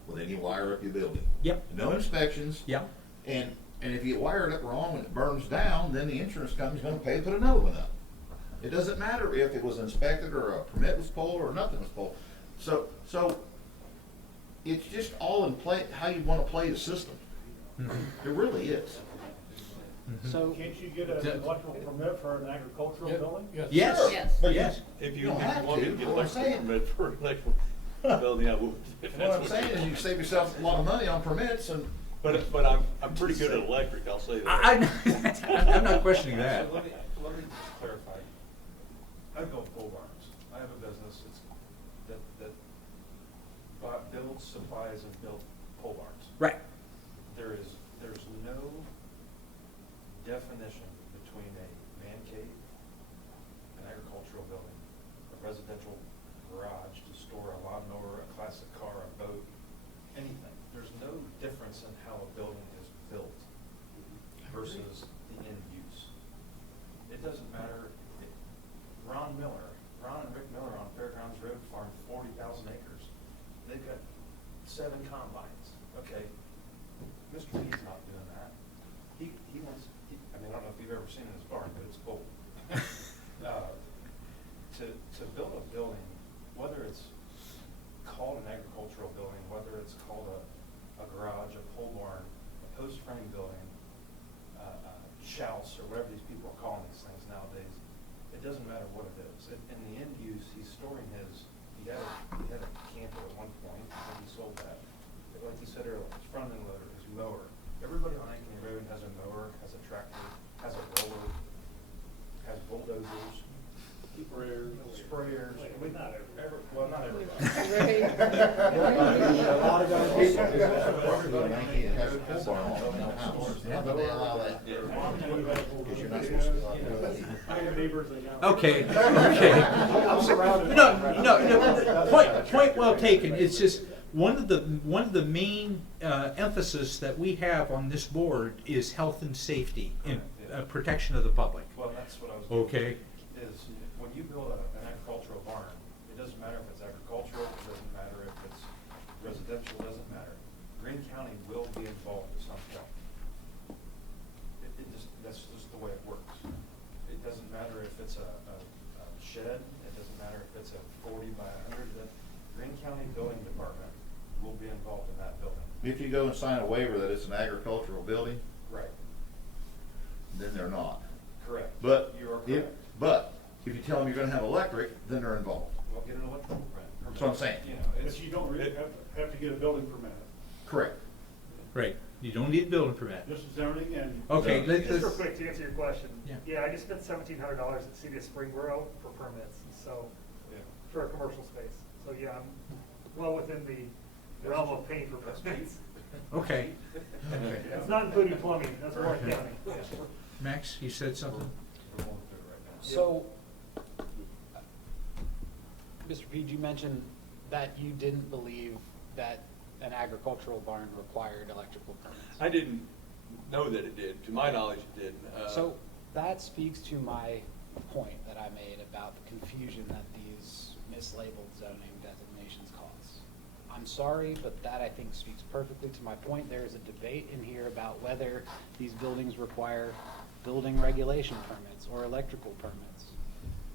Well, then you wire up your building. Yep. No inspections. Yeah. And if you wire it up wrong when it burns down, then the insurance company's gonna pay to put another one up. It doesn't matter if it was inspected or a permit was pulled or nothing was pulled. So it's just all in play, how you wanna play the system. It really is. So, Can't you get an electrical permit for an agricultural building? Yes. Sure, Yes. but Yes. If You you don't have want me to, to get what I'm electrical saying. permit for electrical building, I would. if What that's I'm what saying you is you want. save yourself a lot of money on permits and. But I'm pretty good at electric, I'll say that. I'm not questioning that. So let me just clarify. I build pole barns. I have a business that builds, supplies, and builds pole barns. Right. There's no definition between a man cave, an agricultural building, a residential garage to store a lawnmower, a classic car, a boat, anything. There's no difference in how a building is built versus the end use. It doesn't matter. Ron and Rick Miller on Fairgrounds Road farm 40,000 acres. They've got 7 combines. Okay, Mr. P's not doing that. He wants, I mean, I don't know if you've ever seen his barn, but it's old. To build a building, whether it's called an agricultural building, whether it's called a garage, a pole barn, a post frame building, house, or whatever these people are calling these things nowadays, it doesn't matter what it is. In the end use, he's storing his, he had a camper at one point, and he sold that. But like you said earlier, his front end loader, his mower. Everybody on Ankeny Road has a mower, has a tractor, has a roller, has bulldozers, sprayers. Wait, not Well, not everybody. A lot of guys. Everybody has a pole barn in their house. How do they allow that? Because you're not supposed to. I have neighbors that have. Okay. I'm surrounded. No. Point well taken. It's just one of the main emphasis that we have on this board is health and safety and protection of the public. Well, that's what I was. Okay. Is when you build an agricultural barn, it doesn't matter if it's agricultural, it doesn't matter if it's residential, it doesn't matter. Greene County will be involved at some point. That's just the way it works. It doesn't matter if it's a shed, it doesn't matter if it's a 40 by 100, the Greene County Building Department will be involved in that building. If you go and sign a waiver that it's an agricultural building, Right. then they're not. Correct. But You are if, correct. but if you tell them you're gonna have electric, then they're involved. We'll get an electrical permit. That's what I'm saying. You know, it's. But you don't really have to get a building permit. Correct. Right. You don't need a building permit. This is zoning and. Okay. No. Let's. Just real quick to answer your question. Yeah. I just spent $1,700 at the City of Springboro for permits, so, Yeah. for a commercial space. So, yeah, I'm well within the realm of paying for permits. Okay. It's not including plumbing, that's Warren County. Max, you said something. We're going through it right now. So, Mr. Pede, you mentioned that you didn't believe that an agricultural barn required electrical permits. I didn't know that it did. To my knowledge, it didn't. So that speaks to my point that I made about the confusion that these mislabeled zoning I'm sorry, but that I think speaks perfectly to my point. There is a debate in here about whether these buildings require building regulation permits or electrical permits.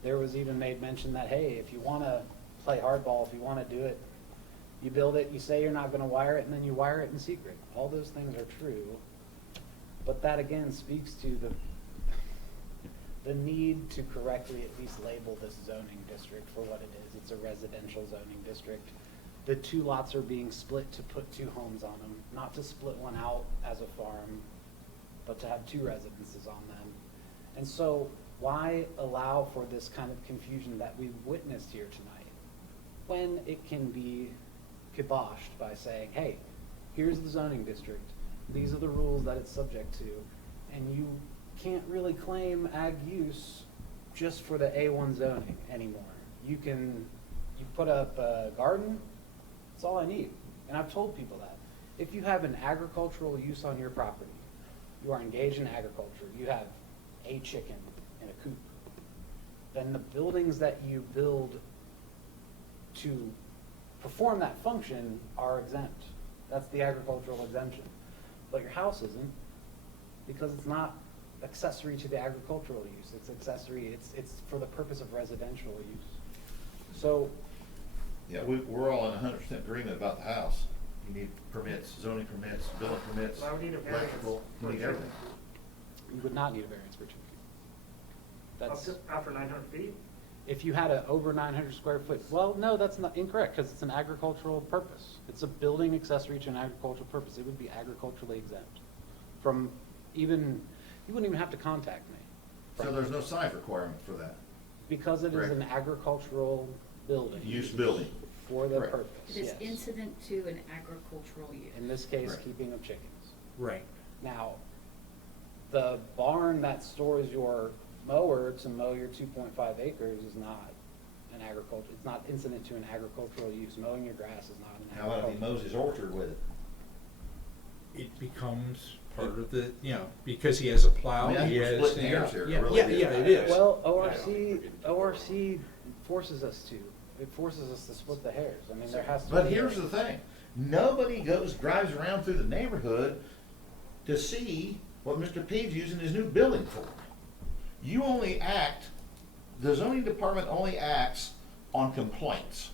There was even made mention that, hey, if you want to play hardball, if you want to do it, you build it, you say you're not going to wire it, and then you wire it in secret. All those things are true. But that again speaks to the need to correctly at least label this zoning district for what it is. It's a residential zoning district. The two lots are being split to put two homes on them, not to split one out as a farm, but to have two residences on them. And so why allow for this kind of confusion that we witnessed here tonight when it can be kiboshed by saying, hey, here's the zoning district, these are the rules that it's subject to, and you can't really claim ag use just for the A1 zoning anymore. You put up a garden, that's all I need. And I've told people that. If you have an agricultural use on your property, you are engaged in agriculture, you have a chicken in a coop, then the buildings that you build to perform that function are exempt. That's the agricultural exemption. But your house isn't, because it's not accessory to the agricultural use. It's accessory, it's for the purpose of residential use. So, Yeah, we're all in 100% agreement about the house. You need permits, zoning permits, building permits, I would need a variance electrical, you for need chicken. everything. you would not need a variance for chicken. That's, After 900 feet? if you had a over 900 square foot, well, no, that's not incorrect, because it's an agricultural purpose. It's a building accessory to an agricultural purpose. It would be agriculturally exempt from even, you wouldn't even have to contact me. So there's no size requirement for that. Because it is an Correct. agricultural building. Use building. For the Correct. purpose, It is yes. incident to an agricultural use. In this case, Right. keeping of chickens. Right. Now, the barn that stores your mower to mow your 2.5 acres is not an agriculture, it's not incident to an agricultural use. Mowing your grass is not an How about if he agricultural. mows his orchard with it? It becomes part of the, because he has a plow, I mean, I he think we're has. splitting hairs here, I Yeah, really yeah, do. yeah, it is. Well, ORC forces us to. It forces us to split the hairs. I mean, there has to be. But here's the thing, nobody drives around through the neighborhood to see what Mr. Peve's using his new building for. You only the zoning department only acts on complaints.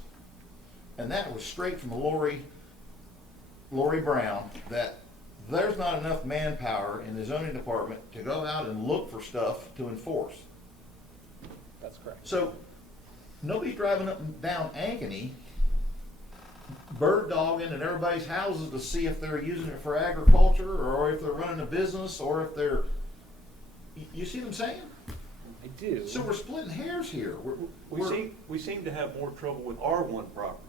And that was straight from Lori Brown, that there's not enough manpower in the zoning department to go out and look for stuff to enforce. That's correct. So, nobody's driving up and down Ankeny, bird dogging in everybody's houses to see if they're using it for agriculture, or if they're running a business, or if they're, you see what I'm saying? I do. So we're splitting hairs here. We seem to have more trouble with R1 properties.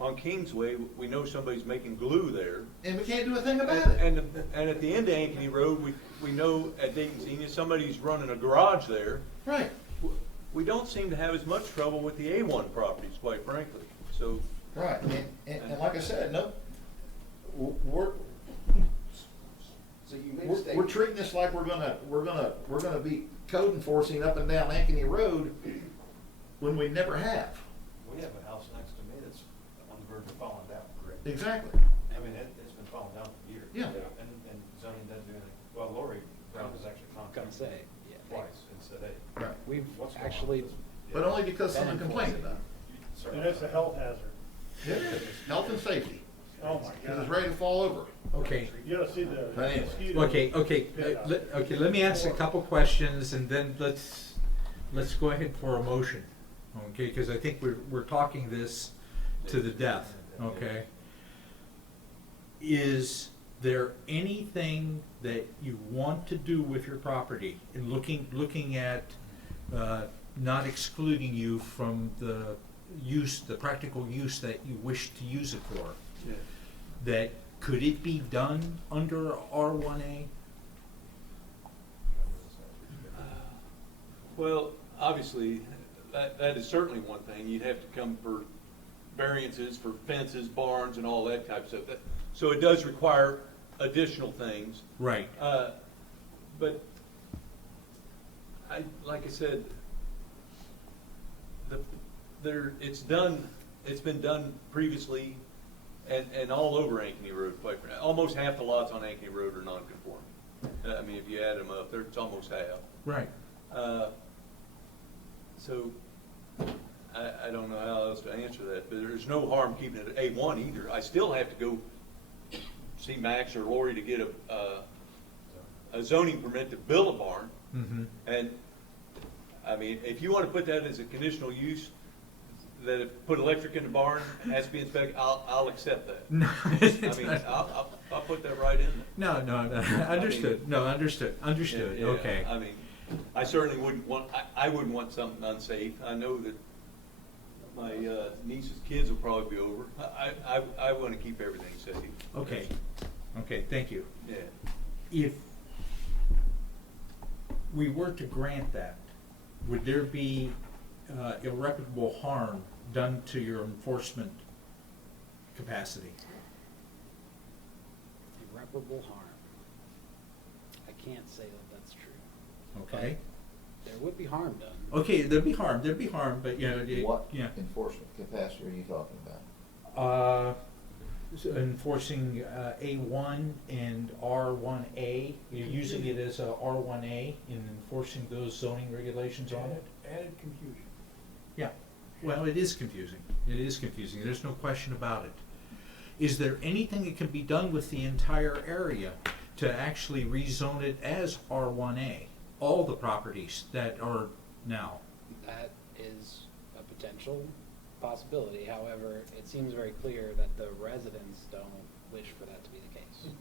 On Kingsway, we know somebody's making glue there. And we can't do a thing about it. And at the end of Ankeny Road, we know at Dayton Xenia, somebody's running a garage there. Right. We don't seem to have as much trouble with the A1 properties, quite frankly, so. Right, and like I said, no, we're treating this like we're gonna be code enforcing up and down Ankeny Road when we never have. We have a house next to me that's on the verge of falling down. Correct. Exactly. I mean, it's been falling down for years. Yeah. And zoning doesn't do anything. Well, Lori Brown has actually Gonna contacted say, yeah. twice and said, hey. Right. We've what's going on actually, with this? But only because Been someone complained about Sorry. And it's a health hazard. it. It is, health and safety, Oh my because it's God. ready to fall over. Okay. You don't see the But anyway. mosquito. Okay, let me ask a couple questions and then let's go ahead for a motion, okay? Because I think we're talking this to the death, okay? Is there anything that you want to do with your property in looking at not excluding you from the practical use that you wish to use it for? Yeah. That could it be done under R1A? Well, obviously, that is certainly one thing. You'd have to come for variances for fences, barns, and all that type of stuff. So it does require additional things. Right. But like I said, it's been done previously and all over Ankeny Road, quite frankly. Almost half the lots on Ankeny Road are non-conforming. I mean, if you add them up, it's almost half. Right. So, I don't know how else to answer that, but there's no harm keeping it at A1 either. I still have to go see Max or Lori to get a zoning permit to build a barn. Mm-hmm. And, I mean, if you want to put that as a conditional use, that if put electric in the barn, has to be inspected, I'll accept that. No, I mean, I'll put that right in there. no, understood. No, understood. Yeah, Okay. I mean, I certainly wouldn't want, I wouldn't want something unsafe. I know that my niece's kids will probably be over. I want to keep everything safe. Okay. Okay. Thank you. Yeah. If we were to grant that, would there be irreparable harm done to your enforcement capacity? Irreparable harm. I can't say that that's true. Okay. There would be harm done. Okay, there'd be harm, but you know, What yeah. enforcement capacity are you talking about? So enforcing A1 and R1A, you're using it as a R1A in enforcing those zoning regulations on it? Added confusion. Yeah, well, it is confusing. It is confusing. There's no question about it. Is there anything that can be done with the entire area to actually rezone it as R1A? All the properties that are now? That is a potential possibility. However, it seems very clear that the residents don't wish for that to be the case.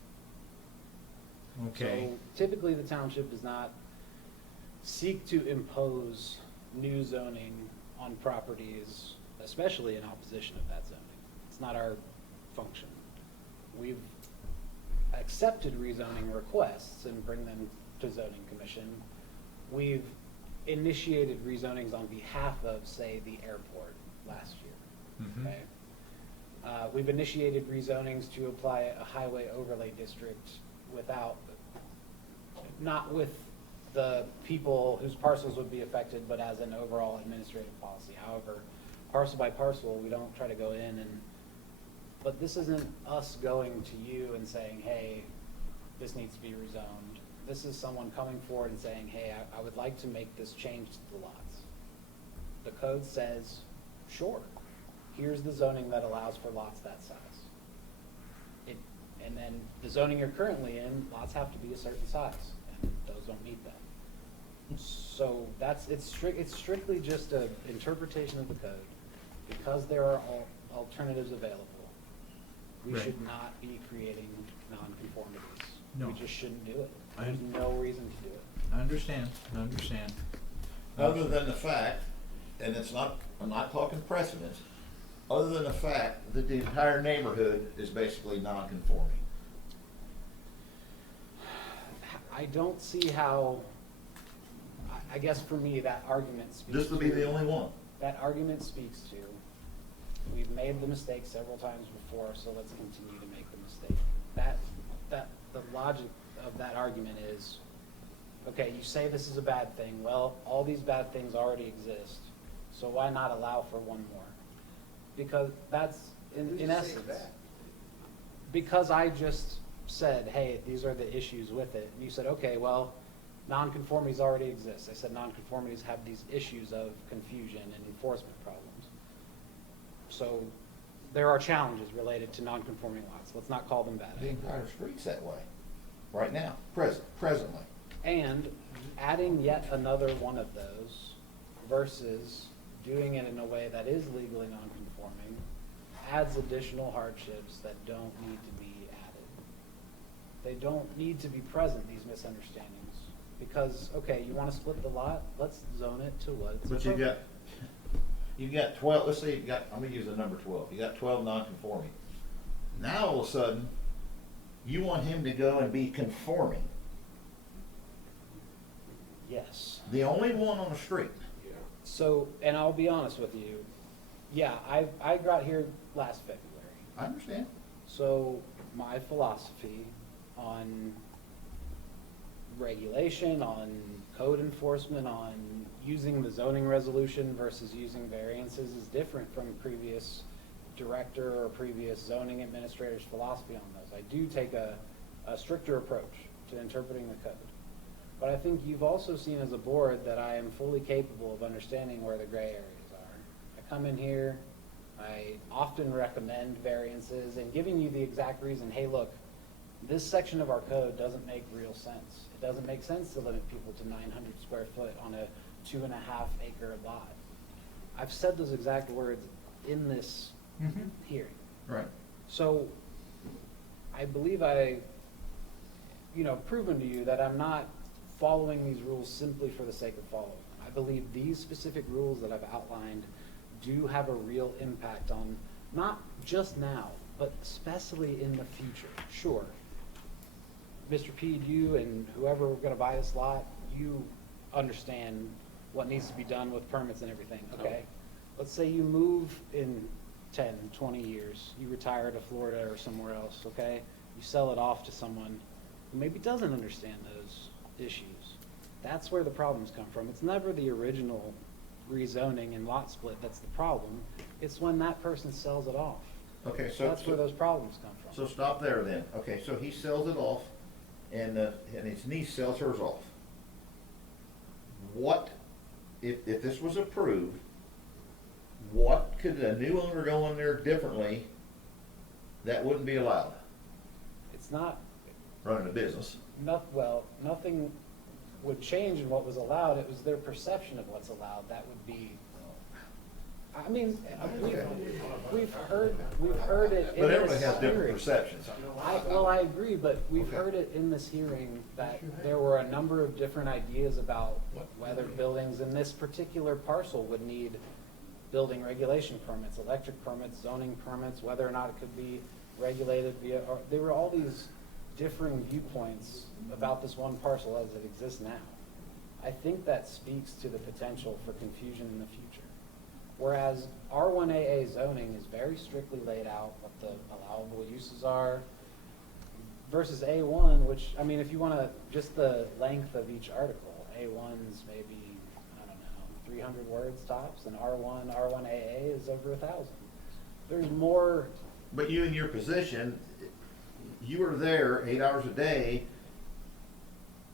Okay. So typically the township does not seek to impose new zoning on properties, especially in opposition of that zoning. It's not our function. We've accepted rezoning requests and bring them to zoning commission. We've initiated rezonings on behalf of, say, the airport last year. Mhm. Okay. We've initiated rezonings to apply a highway overlay district not with the people whose parcels would be affected, but as an overall administrative policy. However, parcel by parcel, we don't try to go in but this isn't us going to you and saying, hey, this needs to be rezoned. This is someone coming forward and saying, hey, I would like to make this change to the lots. The code says, sure, here's the zoning that allows for lots that size. And then the zoning you're currently in, lots have to be a certain size, and those don't meet that. So it's strictly just an interpretation of the code. Because there are alternatives available, we Right. should not be creating non-conformities. No. We just shouldn't do it. I- There's no reason to do it. I understand. Other than the fact, and I'm not talking precedence, other than the fact that the entire neighborhood is basically non-conforming. I don't see how, I guess for me, that argument speaks This would be the only one. That argument speaks to, we've made the mistake several times before, so let's continue to make the mistake. The logic of that argument is, okay, you say this is a bad thing. Well, all these bad things already exist, so why not allow for one more? Because that's, in essence, because I just said, hey, these are the issues with it, and you said, okay, well, nonconformities already exist. I said nonconformities have these issues of confusion and enforcement problems. So there are challenges related to nonconforming lots. Let's not call them bad. The entire street's that way, right now, presently. And adding yet another one of those versus doing it in a way that is legally nonconforming adds additional hardships that don't need to be added. They don't need to be present, these misunderstandings. Because, okay, you want to split the lot, let's zone it to what it's But appropriate. you got 12, let's say I'm gonna use the number 12. You got 12 non-conforming. Now all of a sudden, you want him to go and be conforming. Yes. The only one on the street. So, and I'll be honest with you, yeah, I got here last February. I understand. So my philosophy on regulation, on code enforcement, on using the zoning resolution versus using variances is different from previous director or previous zoning administrator's philosophy on those. I do take a stricter approach to interpreting the code. But I think you've also seen as a board that I am fully capable of understanding where the gray areas are. I come in here, I often recommend variances and giving you the exact reason, hey, look, this section of our code doesn't make real sense. It doesn't make sense to limit people to 900 square foot on a 2.5 acre lot. I've said those exact words in this hearing. Right. So I believe I, proven to you that I'm not following these rules simply for the sake of following. I believe these specific rules that I've outlined do have a real impact on not just now, but especially in the future. Sure, Mr. P, you and whoever we're gonna buy this lot, you understand what needs to be done with permits and everything, okay? Let's say you move in 10, 20 years, you retire to Florida or somewhere else, okay? You sell it off to someone who maybe doesn't understand those issues. That's where the problems come from. It's never the original rezoning and lot split that's the problem. It's when that person sells it off. Okay, so That's where those problems come from. So stop there then. Okay, so he sells it off, and his niece sells hers off. What, if this was approved, what could a new owner go in there differently that wouldn't be allowed? It's not, Running a business. nothing would change in what was allowed. It was their perception of what's allowed. That would be, I mean, we've heard it in But everybody this has different hearing. perceptions. I agree, but we've Okay. heard it in this hearing that there were a number of different ideas about whether buildings in this particular parcel would need building regulation permits, electric permits, zoning permits, whether or not it could be regulated via, or there were all these differing viewpoints about this one parcel as it exists now. I think that speaks to the potential for confusion in the future. Whereas R1AA zoning is very strictly laid out what the allowable uses are versus A1, which, I mean, if you want to, just the length of each article, A1's maybe, I don't know, 300 words tops, and R1AA is over 1,000. There's more. But you in your position, you were there 8 hours a day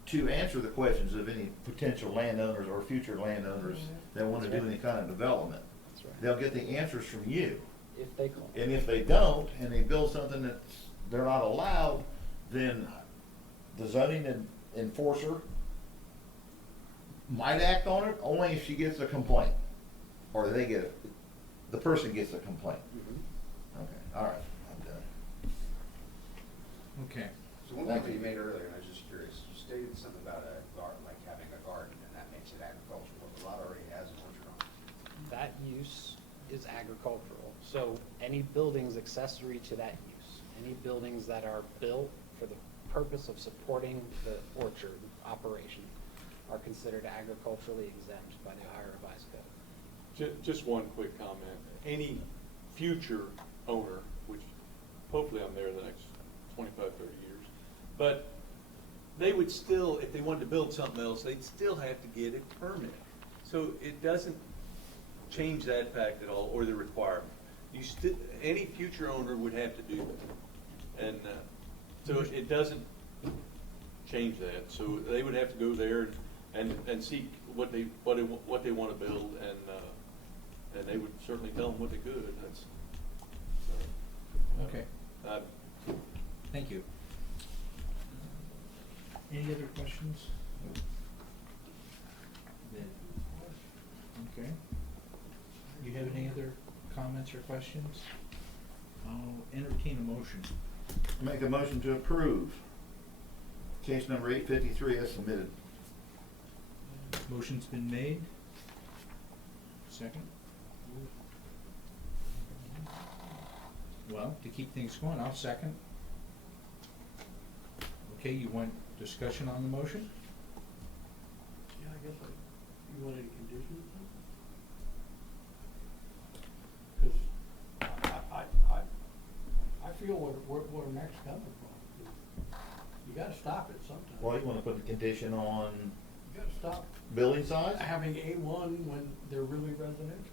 to answer the questions of any potential landowners or future landowners that want to do any kind of development. That's right. They'll get the answers from you. If they call. And if they don't, and they build something that they're not allowed, then the zoning enforcer might act on it only if she gets a complaint. Or the person gets a complaint. Okay, all right, I'm done. Okay. So one point you made earlier, and I was just curious, you stated something about a garden, like having a garden, and that makes it agricultural. The lot already has an orchard on it. That use is agricultural, so any buildings accessory to that use, any buildings that are built for the purpose of supporting the orchard operation are considered agriculturally exempt by the Ohio Revised Code. Just one quick comment. Any future owner, which hopefully I'm there the next 25, 30 years, but they would still, if they wanted to build something else, they'd still have to get a permit. So it doesn't change that fact at all, or the requirement. Any future owner would have to do that. And so it doesn't change that. So they would have to go there and seek what they want to build, and they would certainly tell them what they could. That's Okay. Thank you. Any other questions? Okay. You have any other comments or questions? I'll entertain a motion. Make a motion to approve case number 853 as submitted. Motion's been made. Second? Well, to keep things going, I'll second. Okay, you want discussion on the motion? Yeah, I guess you want any conditions? Because I feel where Mac's coming from. You gotta stop it sometime. Well, you want to put the condition on You gotta stop building size? having A1 when they're really residential.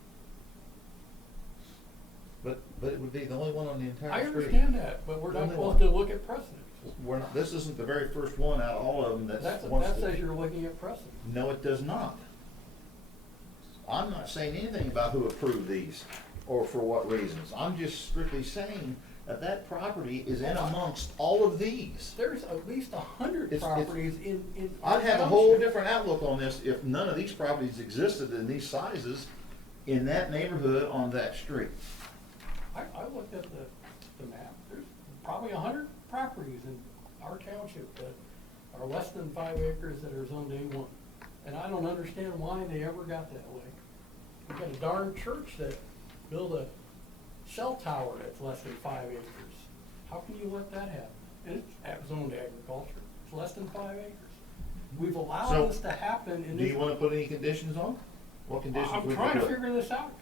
But it would be the only one on the entire I street. understand that, but we're not Only supposed one. to look at precedent. We're not, this isn't the very first one out of all of them That wants says to. you're looking at precedent. No, it does not. I'm not saying anything about who approved these or for what reasons. I'm just strictly saying that that property is in amongst all of these. There's at least 100 It's- properties in. I'd have a whole different outlook on this if none of these properties existed in these sizes in that neighborhood on that street. I looked at the map, there's probably 100 properties in our township that are less than 5 acres that are zoned A1. And I don't understand why they ever got that way. We've got a darn church that built a cell tower that's less than 5 acres. How can you let that happen? And it's zoned agriculture, it's less than 5 acres. We've allowed So, this to happen in Do this. you wanna put any conditions on? What conditions I'm would you trying to put? figure this out,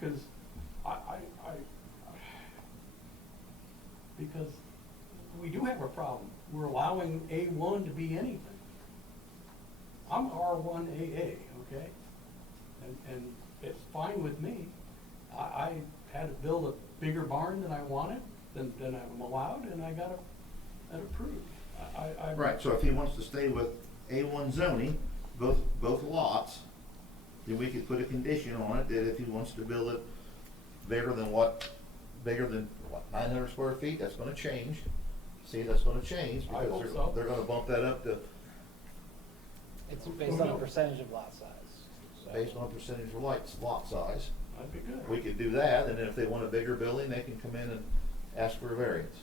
because we do have a problem. We're allowing A1 to be anything. I'm R1AA, okay? And it's fine with me. I had to build a bigger barn than I wanted, than I'm allowed, and I got it approved. Right, so if he wants to stay with A1 zoning, both lots, then we could put a condition on it that if he wants to build it bigger than 900 square feet, that's gonna change. See, that's gonna change I hope because so. they're gonna bump that up to, It's based on a percentage of lot size. So- based on a percentage of lot size. That'd be good. We could do that, and then if they want a bigger building, they can come in and ask for a variance.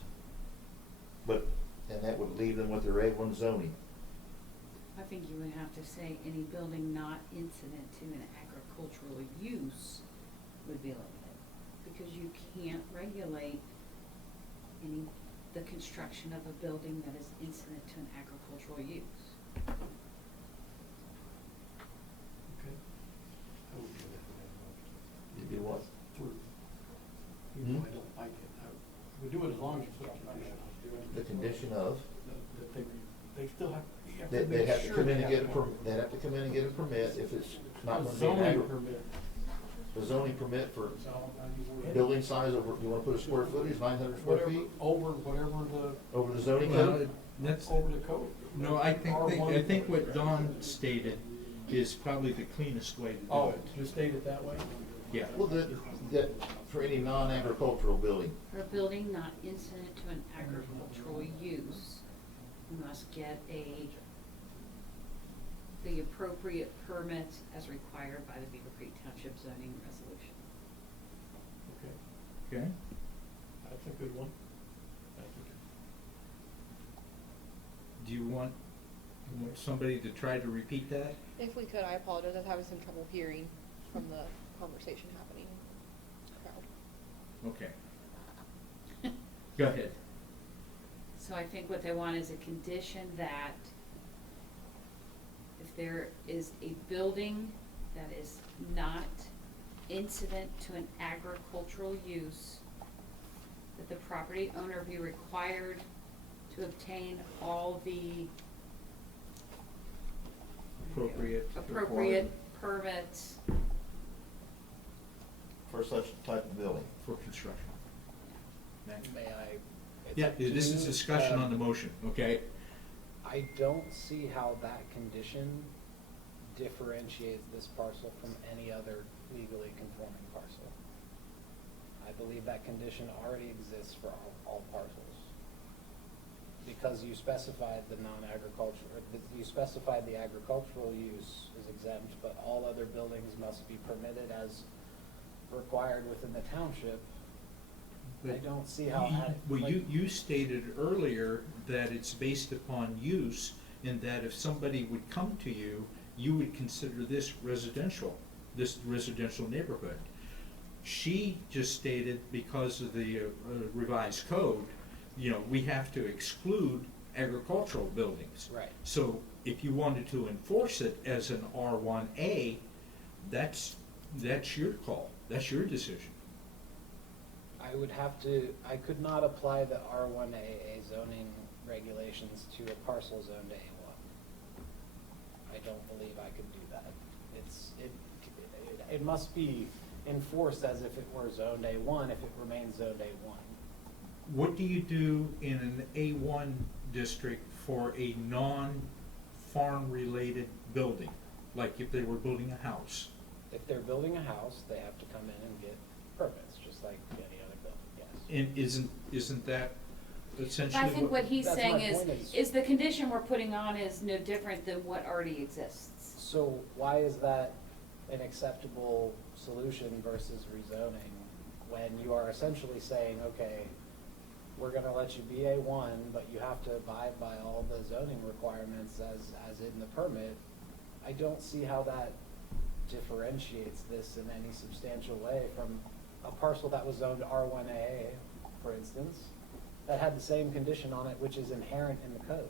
And that would leave them with their A1 zoning. I think you would have to say any building not incident to an agricultural use would be limited. Because you can't regulate the construction of a building that is incident to an agricultural use. Okay. I would do that. You do what? Through. Even though I don't like it. I would do it as long as you put a condition. The condition of, That they still have, you have to they make have to sure come they in and have get a to- they'd have to come in and get a permit if it's not A gonna be an zoning permit. The zoning permit for building size over, you wanna put a square footage, 900 square Whatever, feet, over whatever over the zoning Well, code? that's, over the code. no, I R1. think what Don stated is probably the cleanest way to do Oh, it. just state it that way? Yeah. Well, that, for any non-agricultural building. For a building not incident to an agricultural use, you must get the appropriate permit as required by the Beavercreek Township zoning resolution. Okay, Okay. that's a good one. That's a Do you want somebody to try to repeat that? If we could, I apologize, I was having some trouble hearing from the conversation happening. Crowd. Okay. Go ahead. So I think what they want is a condition that if there is a building that is not incident to an agricultural use, that the property owner be required to obtain all the Appropriate permits. For such type of building. for construction. Next. May I? it's Yeah, up to this is you. discussion on the motion, okay? I don't see how that condition differentiates this parcel from any other legally conforming parcel. I believe that condition already exists for all parcels. Because you specified the non-agricultural, you specified the agricultural use is exempt, but all other buildings must be permitted as required within the township. I don't see how. Well, you stated earlier that it's based upon use, and that if somebody would come to you, you would consider this residential neighborhood. She just stated because of the revised code, you know, we have to exclude agricultural buildings. Right. So if you wanted to enforce it as an R1A, that's your call, that's your decision. I would have to, I could not apply the R1AA zoning regulations to a parcel zoned A1. I don't believe I could do that. It must be, enforced as if it were zoned A1 if it remains zoned A1. What do you do in an A1 district for a non-farm related building? Like if they were building a house? If they're building a house, they have to come in and get permits, just like any other building, yes. And isn't that essentially I think what he's That's saying my point is the condition we're putting on is no different than what already exists. So why is that an acceptable solution versus rezoning when you are essentially saying, okay, we're gonna let you be A1, but you have to abide by all the zoning requirements as in the permit? I don't see how that differentiates this in any substantial way from a parcel that was zoned R1AA, for instance, that had the same condition on it, which is inherent in the code.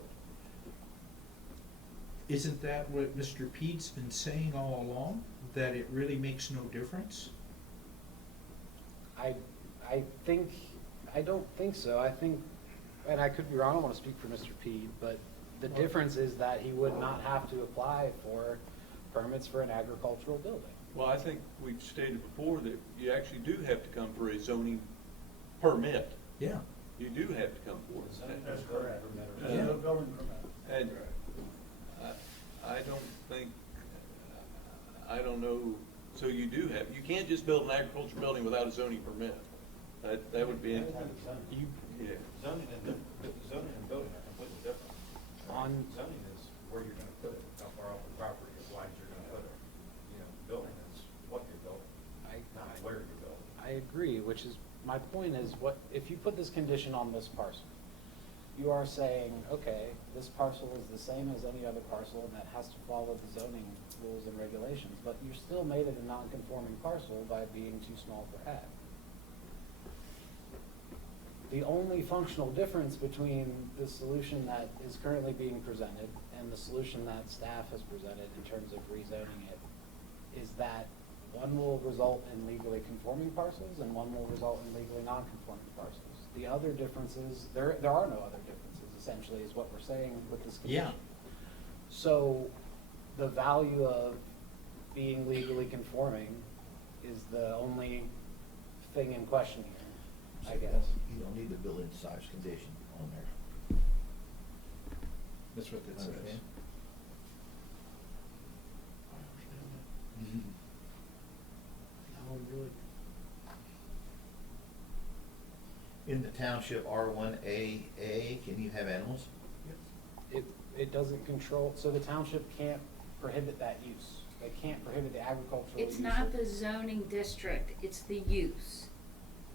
Isn't that what Mr. Pete's been saying all along, that it really makes no difference? I don't think so. I think, and I could be wrong, I don't want to speak for Mr. Pete, but the difference is that he would not have to apply for permits for an agricultural building. Well, I think we've stated before that you actually do have to come for a zoning permit. Yeah. You do have to come for it. That's correct. Yeah. No building permit. And I don't know, so you do have, you can't just build an agricultural building without a zoning permit. That would be, yeah. Zoning and building are completely different. Zoning is where you're gonna put it, how far off the property, as wide as you're gonna put it. You know, building is what you're building, not where you're building. I agree, which is, my point is, what, if you put this condition on this parcel, you are saying, okay, this parcel is the same as any other parcel and that has to follow the zoning rules and regulations, but you still made it a non-conforming parcel by being too small for ag. The only functional difference between the solution that is currently being presented and the solution that staff has presented in terms of rezoning it is that one will result in legally conforming parcels and one will result in legally non-conforming parcels. The other differences, there are no other differences, essentially, is what we're saying with this condition. Yeah. So the value of being legally conforming is the only thing in question here, I guess. You don't need the building size condition on there. That's what that says. Understand? No, really. In the township R1AA, can you have animals? It doesn't control, so the township can't prohibit that use. They can't prohibit the agricultural use. It's not the zoning district, it's the use.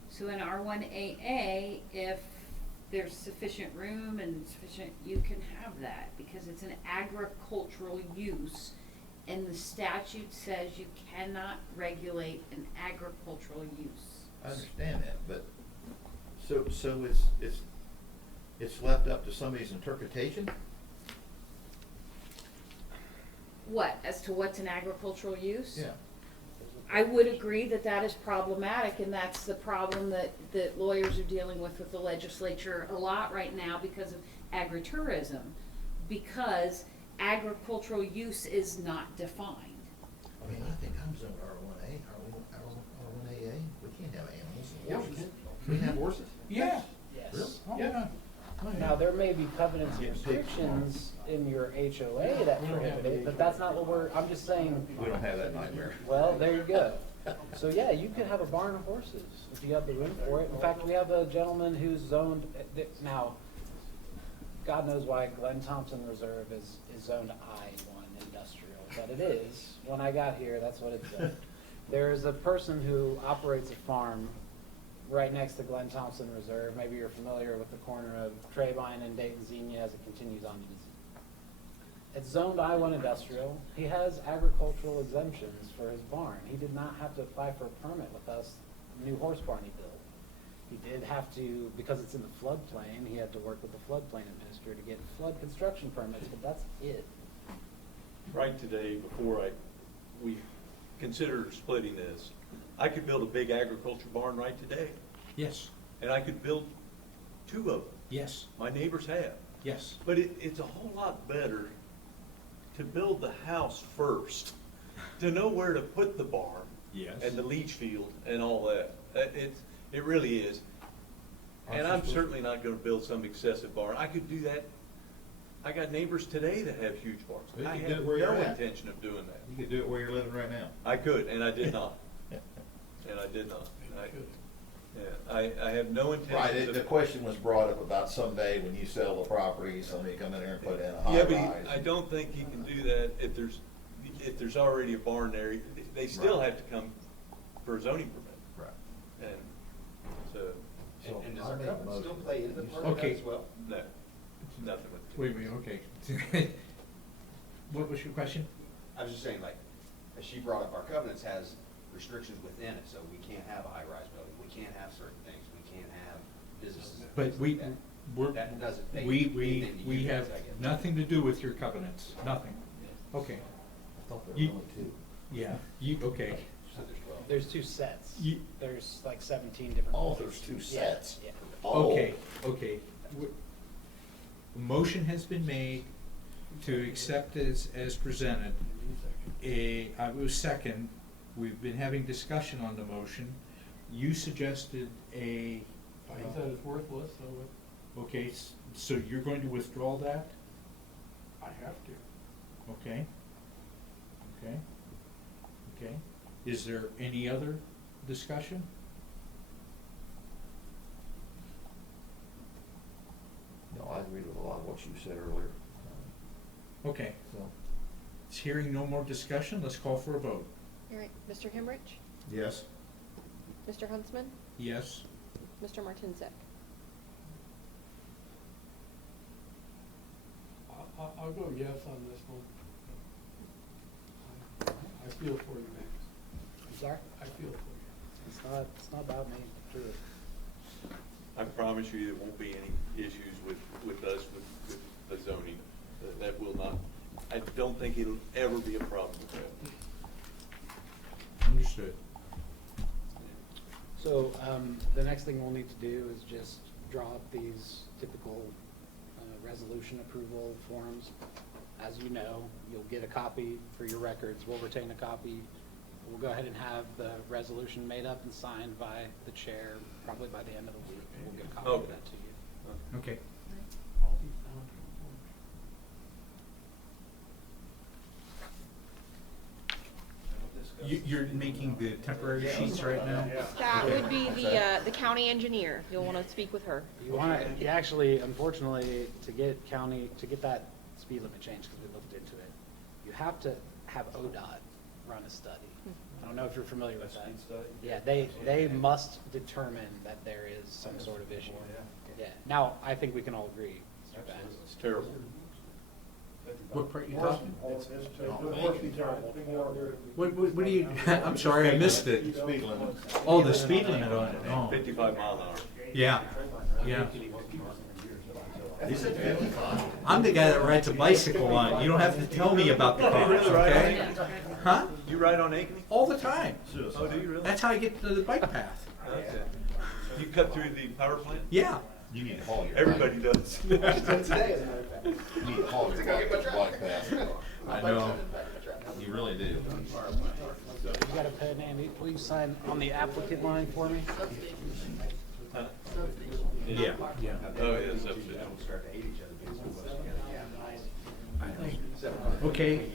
So in R1AA, if there's sufficient room and sufficient, you can have that because it's an agricultural use. And the statute says you cannot regulate an agricultural use. I understand that, but, so it's left up to somebody's interpretation? What, as to what's an agricultural use? Yeah. I would agree that that is problematic, and that's the problem that lawyers are dealing with the legislature a lot right now because of agritourism, because agricultural use is not defined. I mean, I think I'm zoned R1A, R1AA, we can't have animals and Yeah, we horses. can. We can have horses? Yeah. Yes. Really? Oh, Yeah. Now, there may be covenants and Yeah, big restrictions in your HOA that prohibit it, but that's not what I'm just saying, We don't have that nightmare. well, there you go. So, yeah, you could have a barn of horses if you have the room for it. In fact, we have a gentleman who's zoned, now, God knows why Glen Thompson Reserve is zoned I-1 industrial, but it is. When I got here, that's what it's zoned. There's a person who operates a farm right next to Glen Thompson Reserve. Maybe you're familiar with the corner of Trabine and Dayton Xenia as it continues on to the It's zoned I-1 industrial. He has agricultural exemptions for his barn. He did not have to apply for a permit with us, new horse barn he built. He did have to, because it's in the floodplain, he had to work with the floodplain administrator to get flood construction permits, but that's it. Right today, before we consider splitting this, I could build a big agriculture barn right today, Yes. and I could build 2 of them. Yes. My neighbors have. Yes. But it's a whole lot better to build the house first, to know where to put the barn, Yes. And the leach field and all that. It really is. And I'm certainly not gonna build some excessive barn. I could do that. I got neighbors today that have huge barns. Well, you I can do have it where you're no at. intention of doing that. You could do it where you're living right now. I could, and I did not. And I did not. I have no intention Right, of. the question was brought up about someday when you sell the property, somebody come in there and put in a high Yeah, rise. but I don't think you can do that if there's already a barn there. They still Right. have to come for a zoning permit. Right. And so, And does our covenant still play into part of that Okay. as well? no, nothing with. Wait a minute, okay. What was your question? I was just saying, like, as she brought up, our covenants has restrictions within it, so we can't have a high-rise building, we can't have certain things, we can't have businesses. and But things we, like we're, that. That doesn't make we anything to we you have guys, I guess. nothing to do with your covenants, nothing. Okay. I thought there You- were only two. Yeah, you, okay. So there's 12. There's 2 sets. You- There's like 17 different. Oh, there's 2 sets. Yeah. Oh. Okay, okay. A motion has been made to accept as presented. I was second. We've been having discussion on the motion. You suggested He said it's worthless, so okay, so you're going to withdraw that? I have to. Okay. Okay. Okay. Is there any other discussion? No, I agree with a lot of what you said earlier. Okay. So, Hearing no more discussion, let's call for a vote. All right, Mr. Hemrich, yes. Mr. Huntsman, Yes? Mr. Martinsek. I'll go yes on this one. I feel for you, Max. I'm sorry? I feel for you. It's not about me, truly. I promise you, there won't be any issues with us with the zoning. That will not, I don't think it'll ever be a problem with that. Understood. So, the next thing we'll need to do is just draw up these typical resolution approval forms. As you know, you'll get a copy for your records. We'll retain a copy. We'll go ahead and have the resolution made up and signed by the chair, probably by the end of the week. We'll get a copy of Okay. that to you. Okay. You're making the temporary sheets right now? That would be the county engineer. You'll want to speak with her. You actually, unfortunately, to get that speed limit changed, because we looked into it, you have to have ODOT run a study. I don't know if you're familiar with that. Yeah, they must determine that there is some sort of issue. Yeah. Now, I think we can all agree. It's bad. It's terrible. What part you talking? It's worse than terrible. What do you, I'm sorry, I missed it. Speed limit. Oh, the speed limit on it, oh. 55 mile an hour. Yeah, yeah. He said 55. I'm the guy that rides a bicycle on it. You don't have to tell me about the cars, okay? Huh? You ride on Ankeny? All the time. Oh, do you really? That's how I get to the bike path. Okay. You cut through the power plant? Yeah. You need to haul your. Everybody does. You need to haul your bike path. I know. You really do. You got a pen, Andy? Will you sign on the applicant line for me? Huh? Yeah, yeah. Oh, yeah, subdivision. Okay.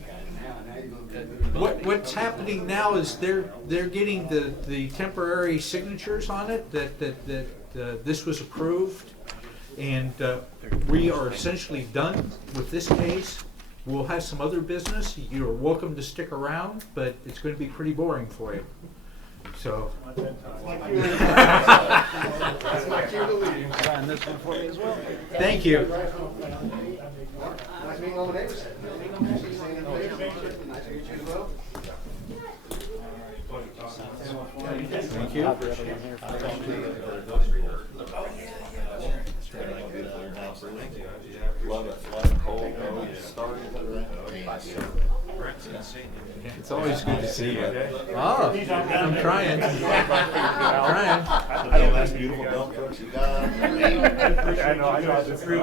What's happening now is they're getting the temporary signatures on it that this was approved, and we are essentially done with this case. We'll have some other business. You're welcome to stick around, but it's going to be pretty boring for you. So. Sign this one for me as well. Thank you. Thank you. Have the other one here for you. Love it. Love it. Cold. It's always good to see you. Oh, I'm trying. I'm trying. I don't ask beautiful dump trucks you got. I know, I know, it's true.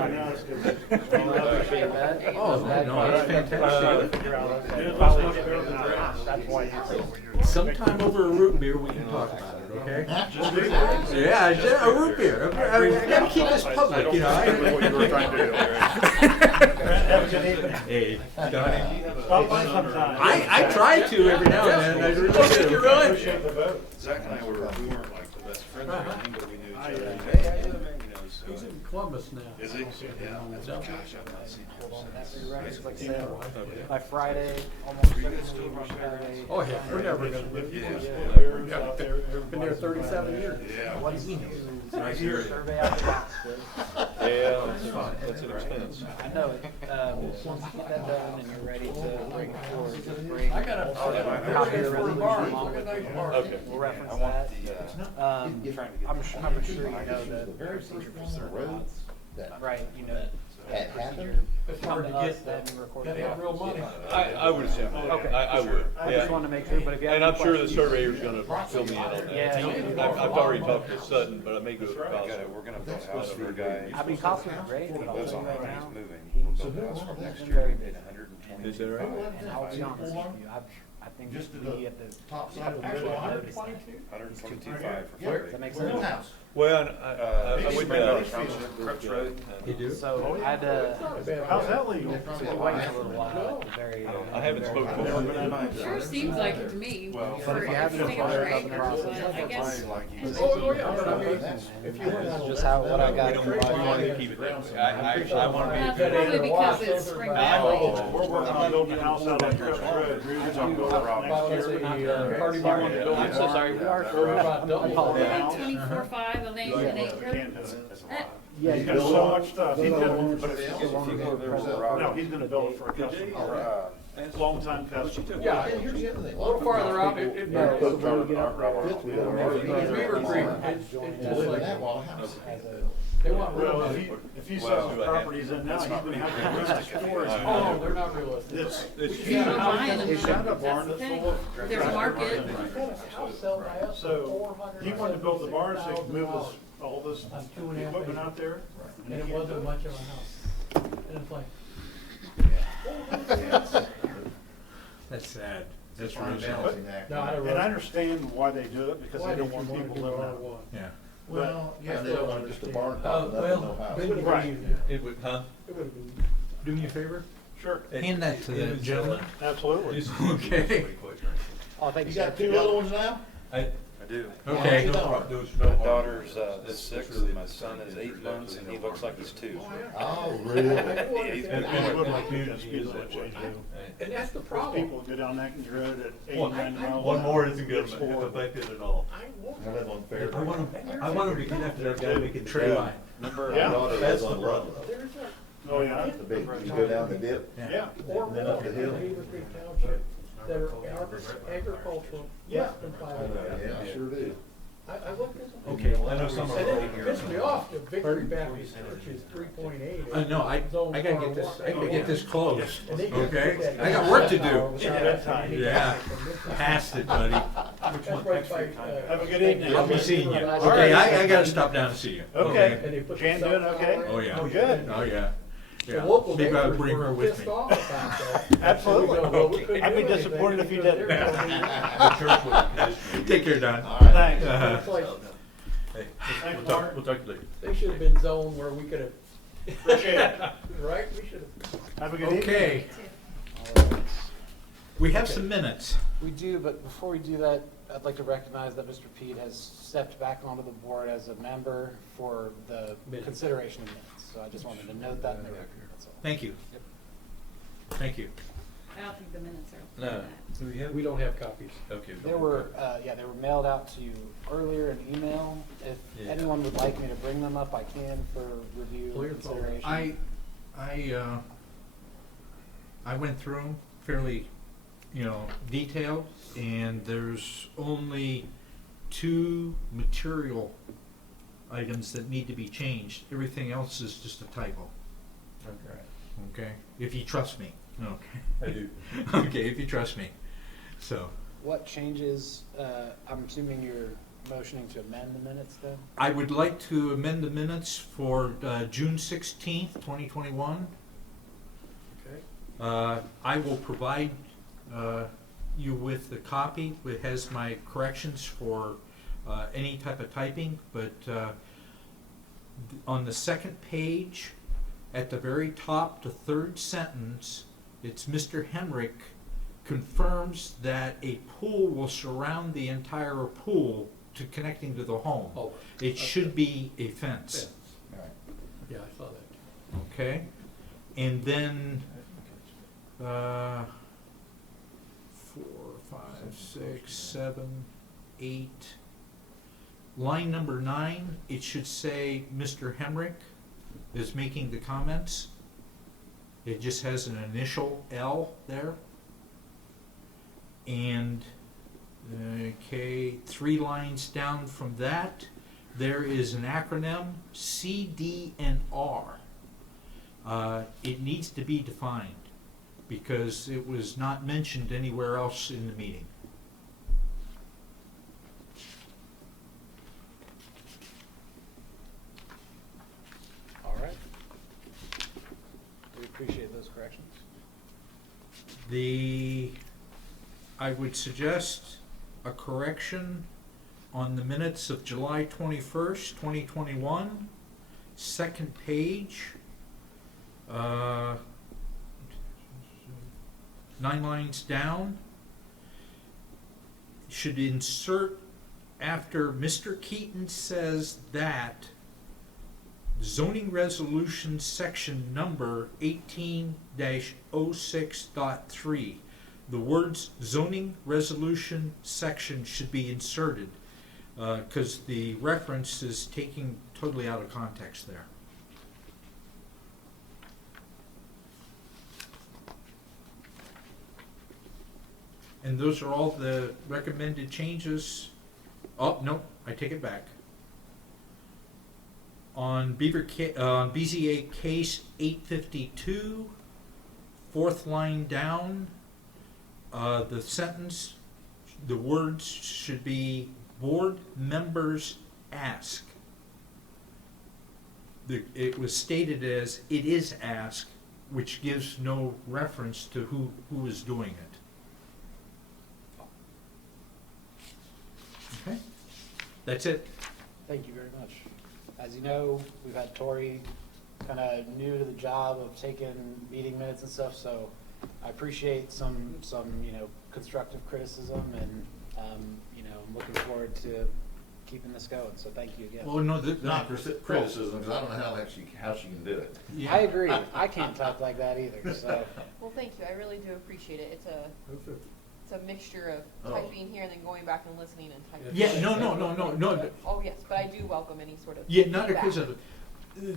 Oh, no, it's fantastic. That's why Sometime over a root beer, we can talk about it, okay? Yeah, just a root beer. I gotta keep this public, you know. What you were trying to do. Have a good evening. Hey, Donnie. Stop by sometime. I try to every now and then, I really do. Appreciate the vote. Zach and I we weren't like the best friends or anything, but we knew each other. You know, so. He's in Columbus now. Is he? Yeah. Gosh, I've not seen him since. Like I said, Okay. by Friday, almost Saturday. Oh, yeah, we're never gonna live. Yeah. Been there 37 years. Yeah. Once you Nice hearing. survey out the box, Yeah, that's an expense. I know it. Once you get that done and you're ready to bring it forward, just bring. I got a copy of the resolution bar. along with Look at it. that bar. Okay. We'll reference I want that. the, I'm sure you know that the procedure for certain lots. Right, you know, That procedure. It's Come hard to to us, get, then record gotta it. have real money. I would assume, Okay. I would, I just yeah. wanted to make sure, but if you have And any I'm sure the questions- surveyor's gonna fill me in on that. Yeah. I've already talked to Sutton, but I may go to Carlson. we're gonna build a house for a guy. I mean, Costco's great, but He I'll lives tell on you it, right he's now. moving. He's We'll build a house for been next very year, busy. paid 120. Is that right? And I'll be honest with you, I think Just to we the at the. top side of the Actually, building. I noticed that. 122.5 for Yeah. free. Does that make We're in sense? the house. Well, I We went bring down. out from Crooks Road. You do? So I had to, How's that legal? wait a little while at the very. I haven't spoken to him. Sure seems like it to me. Well, For if you have a no single fire, acre, doesn't process. but I guess. Oh, yeah, but I mean, if you This is want just how, what I got. We wanted to keep it that way. I want That's to be. probably because it's Spring Valley. We're working on building a house out on Church Road. We're talking about next year. party bar. I'm so sorry, we are about double. Like 24.5 an acre. Yeah, He's got so much stuff. He's gonna, But if you go there with a rock- no, he's gonna build it for a customer. Long time customer. Yeah, And here's the other thing. a little farther out, it Yeah, varies. so we'll get up Beaver Creek, it's To just live in like, that wall house. they want real Well, money. if he sells the properties in now, he's gonna have to rest storage. Oh, no, they're not realistic. It's You're not buying them. He's got a barn That's the that's thing. full of. There's a market. So he wanted to build the barn so he could move all this On 2.5 equipment out there. And it wasn't much of a house. And it's like, That's sad. That's Fine really sad. balancing act. no, I don't. And I understand why they do it, because they don't want people living out. Yeah. Well, yeah, they don't want just a barn Oh, top, nothing, no well, house. they would have Right. been, It would, huh? it would have been. Do me a favor? Sure, Hand that to the gentleman. absolutely. Okay. Oh, thank You you, got sir. two little ones now? I do. Okay. My daughter's 6, and my son is 8 months, and he looks like he's 2. Oh, really? He's And been people good. like you, that's what they do. And that's the Those problem. people go down Atkins Road at 89 miles. One more isn't gonna affect it at all. I live on Fair. I want him to get after that guy making trade line. Remember, Yeah. My daughter lives on Ludlow. Oh, yeah? The big, you go down the dip, Yeah. Or and then up the hill. Beavercreek Township that are agricultural, less than 5 acres. Yeah, I sure do. I looked at them. Okay. I know some of And them. it pissed me off, the Victory Baptist Church is 3.8. No, I gotta get this, I gotta get this closed, And they just put okay? that I got work to do. Yeah. Yeah. Past it, buddy. That's right by, Have a good evening. I'll be seeing you. Okay, I gotta stop down to see you. Okay. and they put Jan the doing cell okay? tower. Oh, yeah. Oh, good. Oh, yeah. The Yeah. local Maybe I'll neighbors bring her were with pissed me. off about that. Absolutely. So we go, well, we couldn't I'd be do anything disappointed if you because didn't. they're telling me- Take care, Don. Thanks. Uh-huh. It's like, Hey, Thanks, we'll talk, Mark. we'll talk to you later. they should have been zoned where we could have. Appreciate it. Right, we should have. Have a good evening. Okay, we have some minutes. We do, but before we do that, I'd like to recognize that Mr. Pete has stepped back onto the board as a member for the Minutes. consideration of minutes. So I just wanted to note that in the record, that's all. Thank you. Yep. Thank you. I don't think the minutes are. No. Do we have? We don't have copies. Okay. There were, they were mailed out to you earlier in email. If Yeah. anyone would like me to bring them up, I can for review Clear and folder. consideration. I went through them fairly, detailed, and there's only 2 material items that need to be changed. Everything else is just a typo, Okay. okay? If you trust me, okay? I do. Okay, if you trust me, so. What changes, I'm assuming you're motioning to amend the minutes then? I would like to amend the minutes for June 16th, 2021. Okay. I will provide you with the copy. It has my corrections for any type of typing, but on the second page, at the very top, the third sentence, it's Mr. Henrik confirms that a pool will surround the entire pool to connecting to the home. Oh, It should be a fence, fence. Right. Yeah, I saw that. okay? And then, 4, 5, 6, 7, 8. Line number 9, it should say Mr. Henrik is making the comments. It just has an initial L there. And, okay, 3 lines down from that, there is an acronym, CDNR. It needs to be defined because it was not mentioned anywhere else in the meeting. All right. We appreciate those corrections. I would suggest a correction on the minutes of July 21st, 2021, second page, 9 lines down. Should insert after Mr. Keaton says that zoning resolution section number 18-06.3. The words zoning resolution section should be inserted because the reference is taken totally out of context there. And those are all the recommended changes. Oh, no, I take it back. On BZA Case 852, 4th line down, the sentence, the words should be board members ask. It was stated as it is asked, which gives no reference to who is doing it. Okay, that's it. Thank you very much. As you know, we've had Tori kind of new to the job of taking meeting minutes and stuff, so I appreciate some constructive criticism, and I'm looking forward to keeping this going. So thank you again. Well, no, Not criticism, because I don't know how she can do it. Yeah. I agree. I can't talk like that either. So Well, thank you, I really do appreciate it. It's a mixture of Oh. typing here and then going back and listening and typing. Yeah, no. Oh, yes, but I do welcome any sort of Yeah, not feedback. because of it.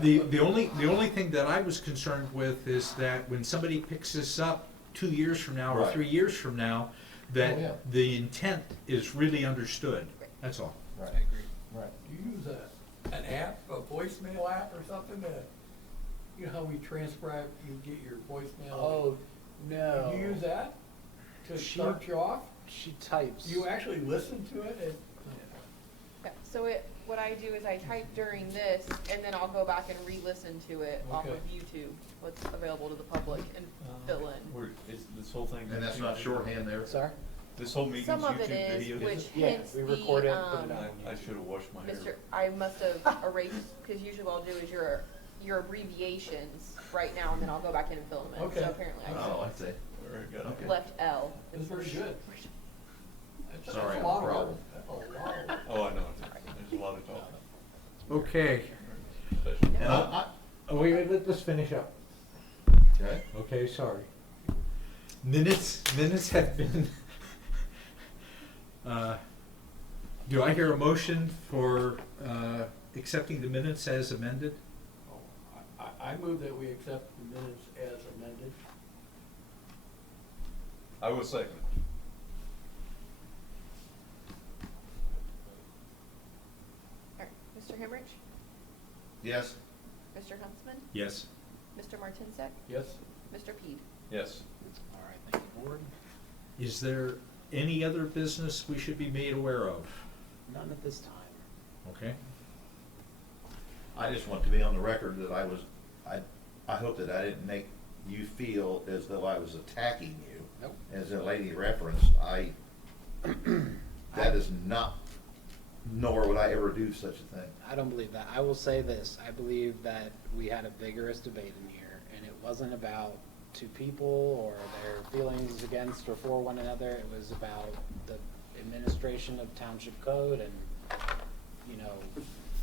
The only thing that I was concerned with is that when somebody picks this up 2 years from now or Right. 3 years from now, that Oh, yeah. the intent is really understood. That's all. Right. I agree. Right. Do you use an app, a voicemail app or something that, you know how we transcribe, you get your voicemail? Oh no. Do you use that to She- start you off? She types. You actually listen to it and? Yeah, so what I do is I type during this, and then I'll go back and re-listen to it off Okay. of YouTube, what's available to the public, and fill in. This whole thing. And that's not shorthand there? Sorry. This whole meeting's Some of it YouTube is, video? which Yeah, hence we the, record it, put it out. I should have washed my hair. I must have erased, because usually what I'll do is your abbreviations right now, and then I'll go back in and fill them in. Okay. So apparently Oh, I see. Very good. Okay. left L. It's very good. That's Sorry, a no lot of problem. work. That's a lot of work. Oh, I know, there's a lot of talk. Okay. And Oh, wait, let's finish up. okay. Okay, sorry. Minutes have been, do I hear a motion for accepting the minutes as amended? I move that we accept the minutes as amended. I will second. All right, Mr. Hemrich, Yes. Mr. Huntsman, Yes. Mr. Martinsek, Yes? Mr. Peed. Yes. All right. Thank you, board. Is there any other business we should be made aware of? None at this time. Okay. I just want to be on the record that I hope that I didn't make you feel as though I was attacking you. Nope. As the lady referenced, that is not, nor would I ever do such a thing. I don't believe that. I will say this, I believe that we had a vigorous debate in here, and it wasn't about two people or their feelings against or for one another. It was about the administration of township code and,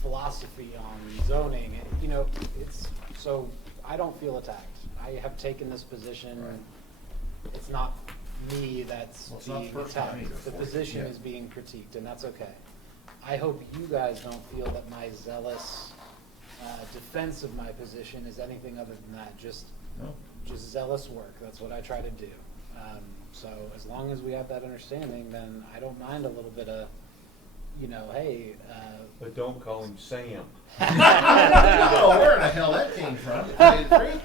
philosophy on zoning. And, so I don't feel attacked. I have taken this position. Right. It's not me that's Well, it's not being the first time attacked. either. The position Yeah. is being critiqued, and that's okay. I hope you guys don't feel that my zealous defense of my position is anything other than that, just zealous work. That's what I try to do. So as long as we have that understanding, then I don't mind a little bit of, hey. But don't call him Sam. I don't know where the hell that came from, to tell you the truth.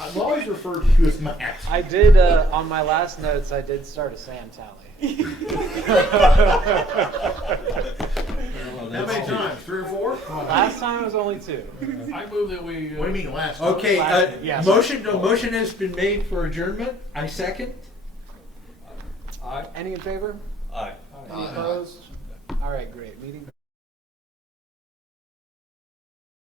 I've always referred to you as Max. I did, on my last notes, I did start a sand tally. How many times? 3 or 4? Last time it was only 2. I move that we. What do you mean last time? Okay, Yes. motion has been made for adjournment. I second. Any in favor? Aye. Any opposed? All right, great. Meeting